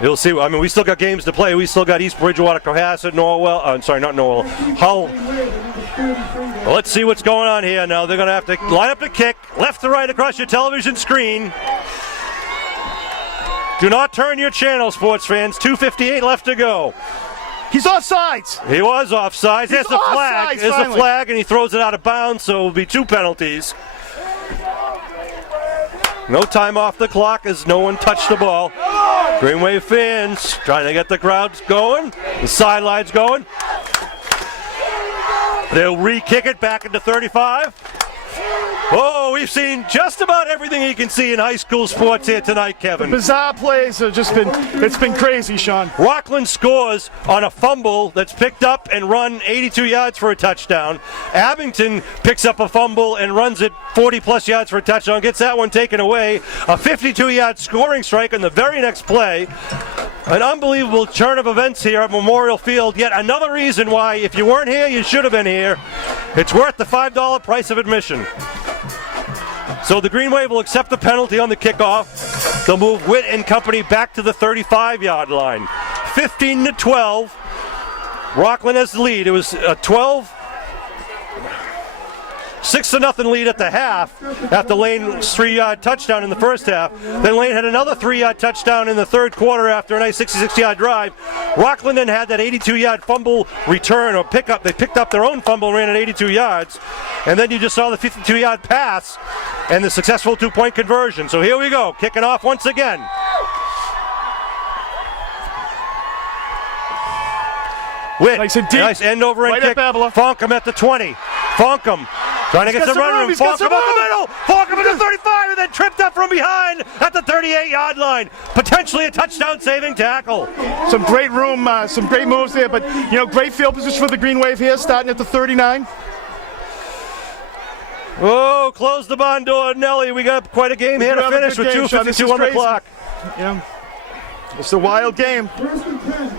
You'll see. I mean, we still got games to play. We still got East Bridgewater, Cohasset, Norwell. Not Norwell. Hull. Well, let's see what's going on here now. They're going to have to line up the kick, left to right across your television screen. Do not turn your channel, sports fans. 2:58 left to go. He's offsides. He was offsides. There's the flag. offsides, There's the finally. flag, and he throws it out of bounds, so it'll be 2 penalties. No time off the clock as no one touched the ball. Green Wave fans trying to get the crowds going, the sidelines going. They'll re-kick it back into 35. Oh, we've seen just about everything you can see in high school sports here tonight, Kevin. Bizarre plays have just been, it's been crazy, Sean. Rockland scores on a fumble that's picked up and run 82 yards for a touchdown. Abington picks up a fumble and runs it 40-plus yards for a touchdown, gets that one taken away. A 52-yard scoring strike on the very next play. An unbelievable turn of events here at Memorial Field. Yet another reason why, if you weren't here, you should have been here. It's worth the $5 price of admission. So the Green Wave will accept the penalty on the kickoff. They'll move Witt and company back to the 35-yard line. 15-12. Rockland has the lead. It was a 6-0 lead at the half after Lane's 3-yard touchdown in the first half. Then Lane had another 3-yard touchdown in the third quarter after a nice 66-yard drive. Rockland then had that 82-yard fumble return or pickup. They picked up their own fumble and ran at 82 yards. And then you just saw the 52-yard pass and the successful 2-point conversion. So here we go, kicking off once again. Witt, Nice and deep. nice end over end Right at kick. Babela. Fonkum at the 20. Fonkum trying to get some running room. He's got Fonkum some up the room. middle. Fonkum at the 35 and then tripped up from behind at the 38-yard line. Potentially a touchdown-saving tackle. Some great room, some great moves there, but you know, great field position for the Green Wave here, starting at the 39. Oh, close the barn door, Nelly. We got quite a game here to have a finish good with game, Sean. This 2:52 is on the crazy. clock. Yeah, it's a wild game. First and 10.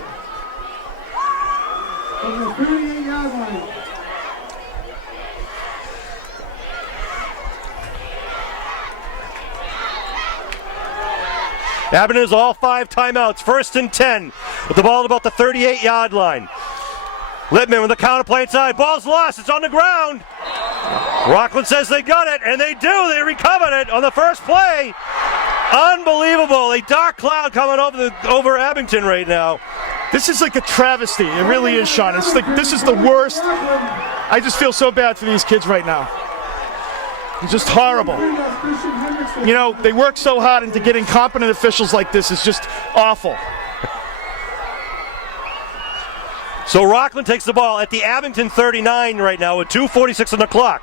From the 38-yard line. Abington has all 5 timeouts. First and 10 with the ball at about the 38-yard line. Littman with the counter play inside. Ball's lost. It's on the ground. Rockland says they got it, and they do. They recovered it on the first play. Unbelievable. A dark cloud coming over Abington right now. This is like a travesty. It really is, Sean. It's like, this is the worst. I just feel so bad for these kids right now. It's just horrible. You know, they work so hard, and to get incompetent officials like this is just awful. So Rockland takes the ball at the Abington 39 right now with 2:46 on the clock.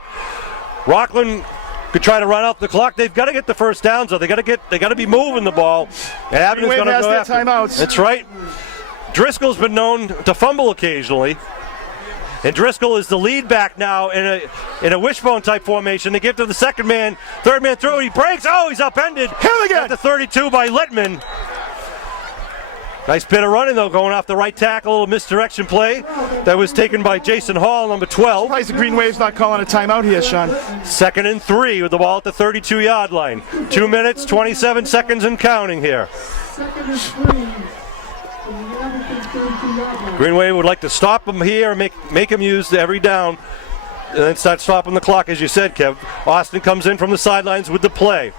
Rockland could try to run out the clock. They've got to get the first downs, though. They got to be moving the ball. And Abington's going to has go their after. timeouts. That's right. Driscoll's been known to fumble occasionally. And Driscoll is the lead back now in a wishbone type formation. They give to the second man, third man through. He breaks. Oh, he's upended. Him again. At the 32 by Littman. Nice bit of running though, going off the right tackle. A little misdirection play that was taken by Jason Hall, number 12. Surprised the Green Wave's not calling a timeout here, Sean. 2nd and 3 with the ball at the 32-yard line. 2 minutes, 27 seconds and counting here. Second and 3. From the Abington 32-yard line. Green Wave would like to stop him here and make him use every down. and then start stopping the clock, as you said, Kev. Austin comes in from the sidelines with the play.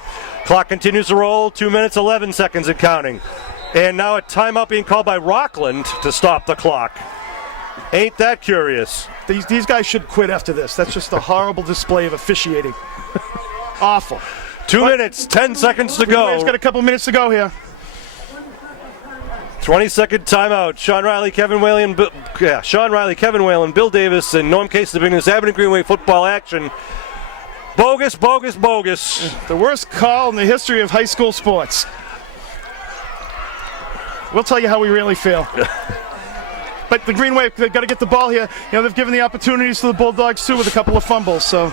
Clock continues to roll, 2 minutes, 11 seconds and counting. And now a timeout being called by Rockland to stop the clock. Ain't that curious? These guys should quit after this. That's just a horrible display of officiating. Awful. 2 minutes, 10 seconds to go. We've got a couple minutes to go here. 20-second timeout. Sean Riley, Kevin Whalen, Bill Davis, and Norm Case to bring this Abington Greenway football action. Bogus, bogus, bogus. The worst call in the history of high school sports. We'll tell you how we really feel. But the Green Wave, they've got to get the ball here. You know, they've given the opportunities to the Bulldogs too with a couple of fumbles. So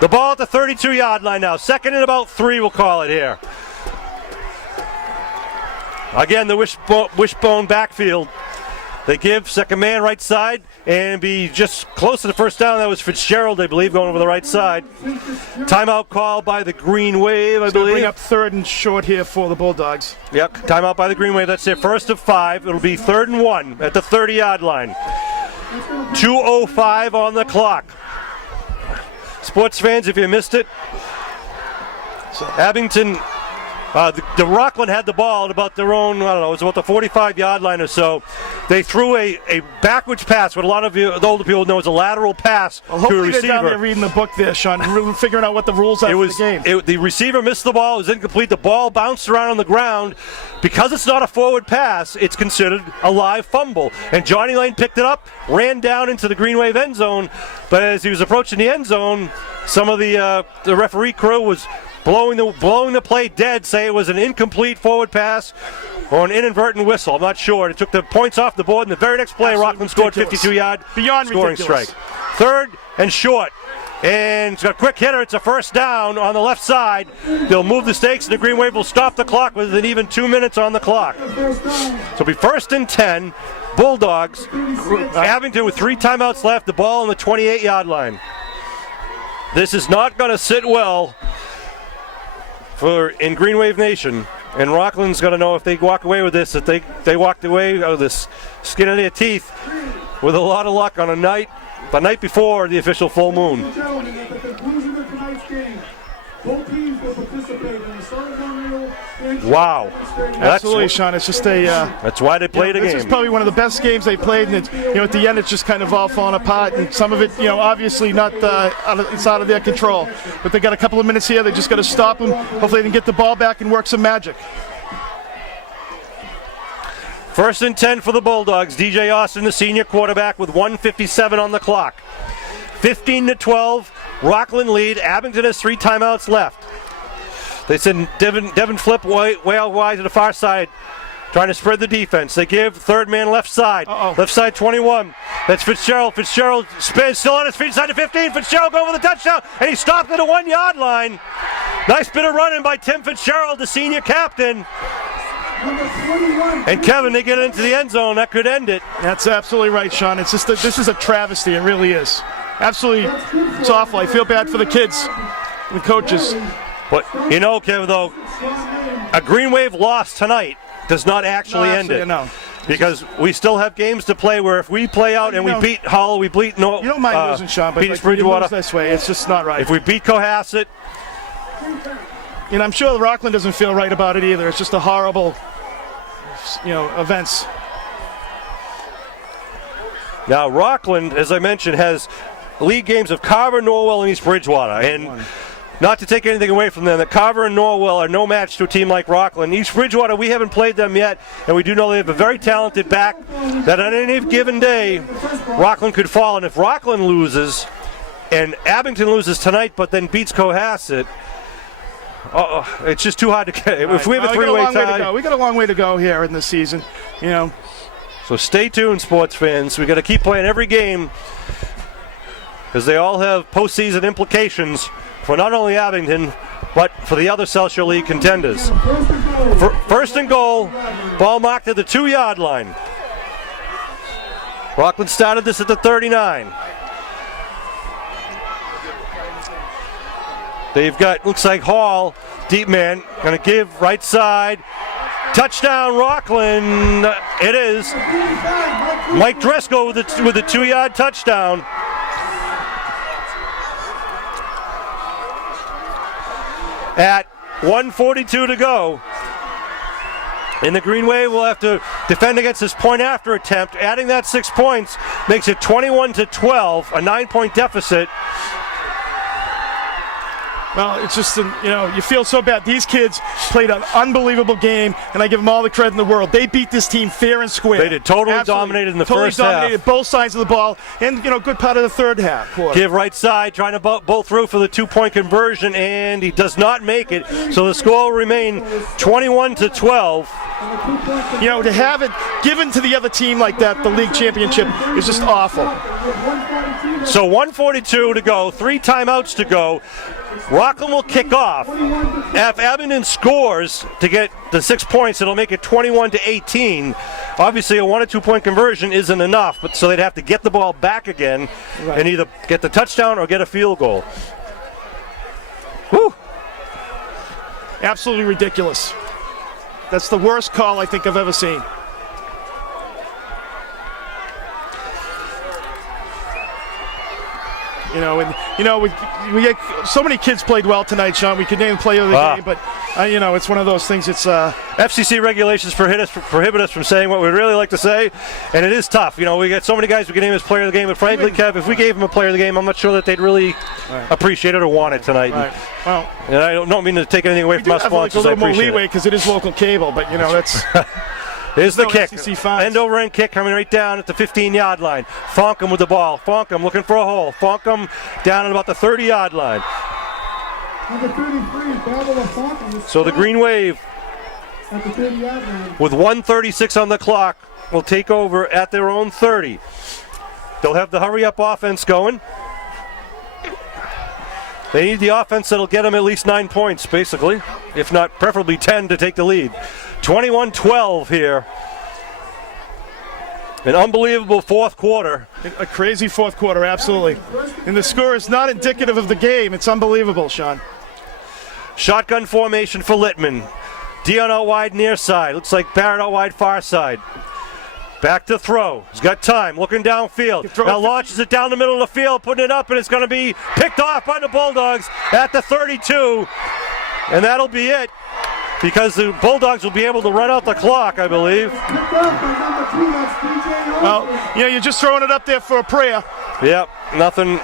the ball at the 32-yard line now. 2nd and about 3, we'll call it here. Again, the wishbone backfield. They give second man right side and be just close to the first down. That was Fitzgerald, I believe, going over the right side. Timeout call by the Green Wave, I believe. Bring up 3rd and short here for the Bulldogs. Yep, timeout by the Green Wave. That's their 1st of 5. It'll be 3rd and 1 at the 30-yard line. 2:05 on the clock. Sports fans, if you missed it, Abington... the Rockland had the ball at about their own, I don't know, it was about the 45-yard line or so. They threw a backwards pass, what a lot of the older people know is a lateral pass to a receiver. They're down there reading the book there, Sean, and figuring out what the rules are for the game. The receiver missed the ball, it was incomplete. The ball bounced around on the ground. Because it's not a forward pass, it's considered a live fumble. And Johnny Lane picked it up, ran down into the Green Wave end zone, but as he was approaching the end zone, some of the referee crew was blowing the play dead, say it was an incomplete forward pass or an inadvertent whistle. I'm not sure. It took the points off the board, and the very next play, Rockland scored 52-yard scoring strike. 3rd and short. And it's got a quick hitter. It's a first down on the left side. They'll move the stakes, and the Green Wave will stop the clock with an even 2 minutes on the clock. So it'll be 1st and 10. Bulldogs. Abington with 3 timeouts left. The ball on the 28-yard line. This is not going to sit well in Green Wave Nation, and Rockland's got to know if they walk away with this, that they walked away with this skin of their teeth with a lot of luck on the night before the official full moon. At the conclusion of tonight's game, both teams will participate in the ceremonial. Wow. Absolutely, Sean. It's just that's why they played a game. This is probably one of the best games they played, and at the end it's just kind of all falling apart, and some of it, obviously not it's out of their control. But they got a couple of minutes here. They just got to stop them. Hopefully they can get the ball back and work some magic. 1st and 10 for the Bulldogs. DJ Austin, the senior quarterback, with 1:57 on the clock. 15-12. Rockland lead. Abington has 3 timeouts left. They send Devin Flip way out wide to the far side, trying to spread the defense. They give 3rd man left side. Left side 21. That's Fitzgerald. Fitzgerald spins, still on his feet, inside the 15. Fitzgerald going for the touchdown, and he stopped at the 1-yard line. Nice bit of running by Tim Fitzgerald, the senior captain. And Kevin, they get into the end zone. That could end it. That's absolutely right, Sean. It's just this is a travesty. It really is. Absolutely, it's awful. I feel bad for the kids and the coaches. But, Kevin, though, a Green Wave loss tonight does not actually end it. No. Because we still have games to play where if we play out and we beat Hull, we beat you don't mind losing, Sean, but Bridgewater this way, it's just not right. If we beat Cohasset, I'm sure Rockland doesn't feel right about it either. It's just a horrible, events. Now Rockland, as I mentioned, has league games of Carver, Norwell, and East Bridgewater, and not to take anything away from them, that Carver and Norwell are no match to a team like Rockland. East Bridgewater, we haven't played them yet, and we do know they have a very talented back that on any given day, Rockland could fall. And if Rockland loses, and Abington loses tonight, but then beats Cohasset, it's just too hard to get. If we have a 3-way tie, we got a long way to go here in this season. So stay tuned, sports fans. We got to keep playing every game because they all have postseason implications for not only Abington, but for the other South Shore League contenders. 1st and goal, ball marked at the 2-yard line. Rockland started this at the 39. They've got, looks like Hall, deep man, going to give right side. Touchdown, Rockland. It is. Mike Driscoll with a 2-yard touchdown. at 1:42 to go. And the Green Wave will have to defend against this point after attempt. Adding that 6 points makes it 21-12, a 9-point deficit. Well, it's just, you feel so bad. These kids played an unbelievable game, and I give them all the credit in the world. They beat this team fair and square. They did. Totally dominated in the first half. Totally dominated both sides of the ball, and, good part of the third half. Give right side, trying to bowl through for the 2-point conversion, and he does not make it. So the score will remain 21-12. To have it given to the other team like that, the league championship, is just awful. So 1:42 to go, 3 timeouts to go. Rockland will kick off. If Abington scores to get the 6 points, it'll make it 21-18. Obviously, a 1 or 2 point conversion isn't enough, but so they'd have to get the ball back again and either get the touchdown or get a field goal. Whew. Absolutely ridiculous. That's the worst call I think I've ever seen. We get so many kids played well tonight, Sean. We could name the player of the game, but it's one of those things. It's FCC regulations prohibit us from saying what we'd really like to say, and it is tough. We got so many guys we can name as player of the game, but frankly, Kev, if we gave them a player of the game, I'm not sure that they'd really appreciate it or want it tonight. Right. Well, and I don't mean to take anything away from our sponsors. A little more leeway because it is local cable, but that's. Here's the kick. End over end kick coming right down at the 15-yard line. Fonkum with the ball. Fonkum looking for a hole. Fonkum down at about the 30-yard line. So the Green Wave, with 1:36 on the clock, will take over at their own 30. They'll have the hurry-up offense going. They need the offense that'll get them at least 9 points, basically, if not preferably 10 to take the lead. 21-12 here. An unbelievable fourth quarter. A crazy fourth quarter, absolutely. And the score is not indicative of the game. It's unbelievable, Sean. Shotgun formation for Littman. Dion out wide near side. Looks like Barrett out wide far side. Back to throw. He's got time. Looking downfield. Now launches it down the middle of the field, putting it up, and it's going to be picked off by the Bulldogs at the 32. And that'll be it, because the Bulldogs will be able to run out the clock, I believe. Well, you're just throwing it up there for a prayer. Yep, nothing.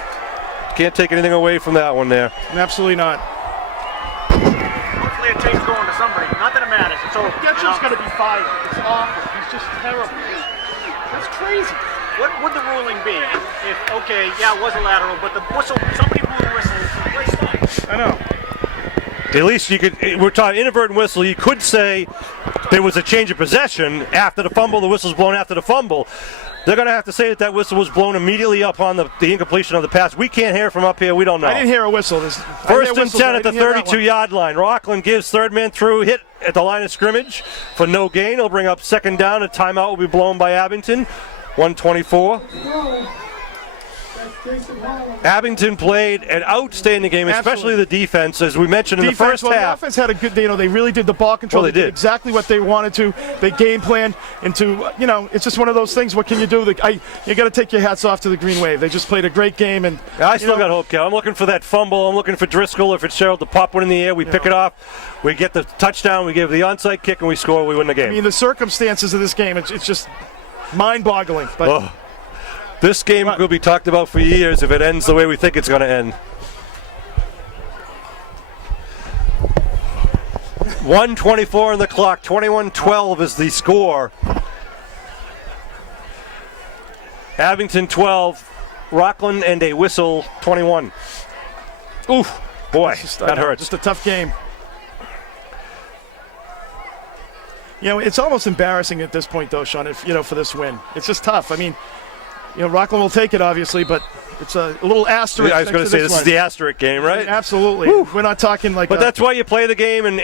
Can't take anything away from that one there. Absolutely not. Hopefully it takes going to somebody. Not that it matters. It's over. Getchell's going to be fired. It's awful. He's just terrible. That's crazy. What would the ruling be if it was a lateral, but the whistle, somebody blew the whistle, the play stopped? I know. At least you could, we're talking inadvertent whistle, you could say there was a change of possession after the fumble, the whistle's blown after the fumble. They're going to have to say that whistle was blown immediately upon the incompletion of the pass. We can't hear from up here, we don't know. I didn't hear a whistle. First and 10 at the 32-yard line. Rockland gives third man through, hit at the line of scrimmage for no gain. He'll bring up second down. A timeout will be blown by Abington. 1:24. Abington played an outstanding game, especially the defense, as we mentioned in the first half. The offense had a good, they really did the ball control. Well, they did exactly what they wanted to. They game planned into, it's just one of those things. What can you do? You got to take your hats off to the Green Wave. They just played a great game, and I still got hope, Cal. I'm looking for that fumble. I'm looking for Driscoll or Fitzgerald to pop one in the air. We pick it off. We get the touchdown. We give the onside kick, and we score. We win the game. I mean, the circumstances of this game, it's just mind-boggling. But this game will be talked about for years if it ends the way we think it's going to end. 1:24 on the clock. 21-12 is the score. Abington 12, Rockland and a whistle 21. Oof, boy, that hurts. Just a tough game. It's almost embarrassing at this point, though, Sean, for this win. It's just tough. I mean, Rockland will take it, obviously, but it's a little asterisk. I was going to say, this is the asterisk game, right? Absolutely. Woo. We're not talking like But that's why you play the game, and,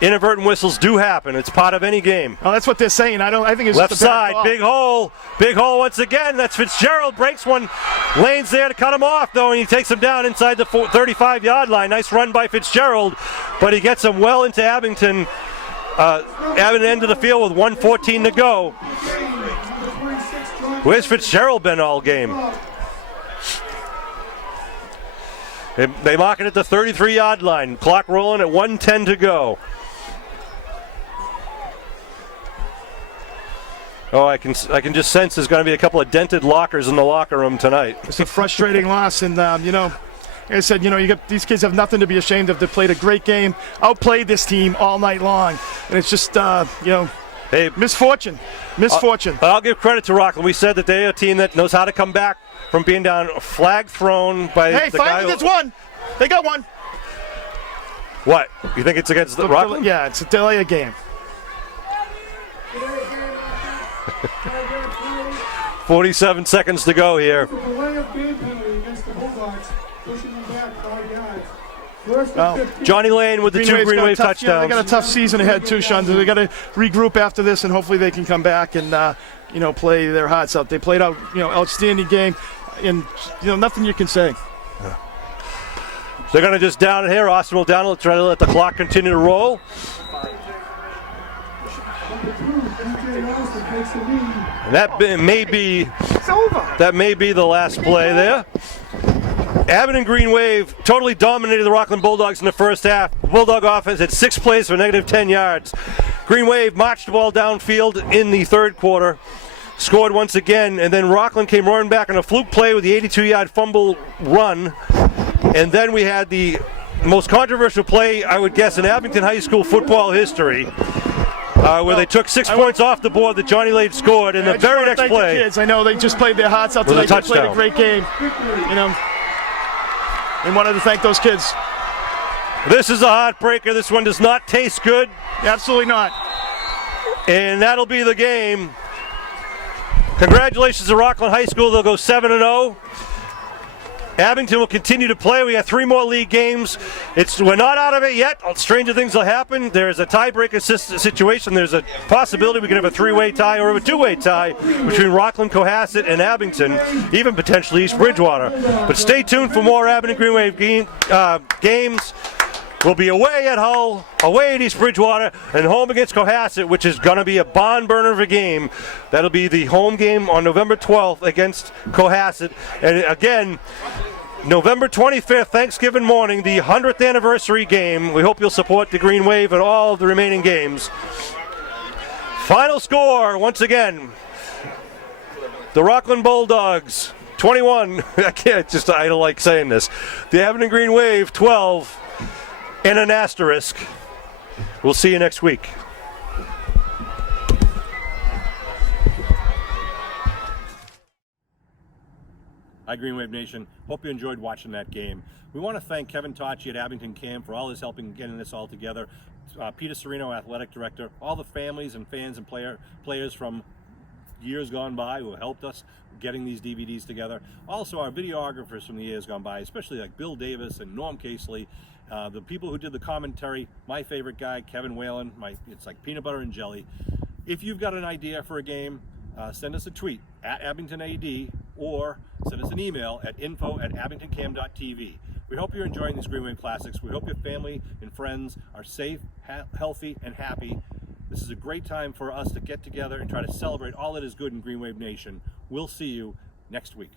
inadvertent whistles do happen. It's part of any game. Oh, that's what they're saying. I think it's left just a bad side, call. big hole once again. That's Fitzgerald, breaks one. Lane's there to cut him off, though, and he takes him down inside the 35-yard line. Nice run by Fitzgerald, but he gets him well into Abington. Abington end of the field with 1:14 to go. Where's Fitzgerald been all game? They mark it at the 33-yard line. Clock rolling at 1:10 to go. Oh, I can just sense there's going to be a couple of dented lockers in the locker room tonight. It's a frustrating loss, and like I said, these kids have nothing to be ashamed of. They played a great game, outplayed this team all night long, and it's just Hey, misfortune. I'll give credit to Rockland. We said that they're a team that knows how to come back from being down. A flag thrown by Hey, the guy. finally gets one. They got one. What? You think it's against the Rockland? Yeah, it's a delay of game. 47 seconds to go here. It's a delay of game penalty against the Bulldogs, pushing them back 5 yards. Well, Johnny Lane with the two Green Wave touchdowns. They got a tough season ahead too, Sean. They got to regroup after this, and hopefully they can come back and play their hearts out. They played out outstanding game, and nothing you can say. They're going to just down it here. Austin will down it, try to let the clock continue to roll. And that may be the last play there. Abington Green Wave totally dominated the Rockland Bulldogs in the first half. The Bulldog offense had 6 plays for negative 10 yards. Green Wave marched the ball downfield in the third quarter, scored once again, and then Rockland came running back on a fluke play with the 82-yard fumble run. And then we had the most controversial play, I would guess, in Abington High School football history, where they took 6 points off the board that Johnny Lade scored in the very next play. The kids. I know they just played their hearts out tonight. They played a great game. And wanted to thank those kids. This is a heartbreaker. This one does not taste good. Absolutely not. And that'll be the game. Congratulations to Rockland High School. They'll go 7-0. Abington will continue to play. We have 3 more league games. We're not out of it yet. Stranger things will happen. There's a tiebreaker situation. There's a possibility we can have a 3-way tie or a 2-way tie between Rockland, Cohasset, and Abington, even potentially East Bridgewater. But stay tuned for more Abington Green Wave games. We'll be away at Hull, away at East Bridgewater, and home against Cohasset, which is going to be a barn burner of a game. That'll be the home game on November 12th against Cohasset. And again, November 25th, Thanksgiving morning, the 100th anniversary game. We hope you'll support the Green Wave at all of the remaining games. Final score, once again, the Rockland Bulldogs, 21. I don't like saying this. The Abington Green Wave, 12. And an asterisk. We'll see you next week. Hi, Green Wave Nation. Hope you enjoyed watching that game. We want to thank Kevin Tocci at Abington Cam for all his help in getting this all together. Peter Serino, Athletic Director, all the families and fans and players from years gone by who helped us getting these DVDs together. Also our videographers from the years gone by, especially like Bill Davis and Norm Casely. The people who did the commentary, my favorite guy, Kevin Whalen, it's like peanut butter and jelly. If you've got an idea for a game, send us a tweet at AbingtonAD or send us an email at info@abingtoncam.tv. We hope you're enjoying these Green Wave Classics. We hope your family and friends are safe, healthy, and happy. This is a great time for us to get together and try to celebrate all that is good in Green Wave Nation. We'll see you next week.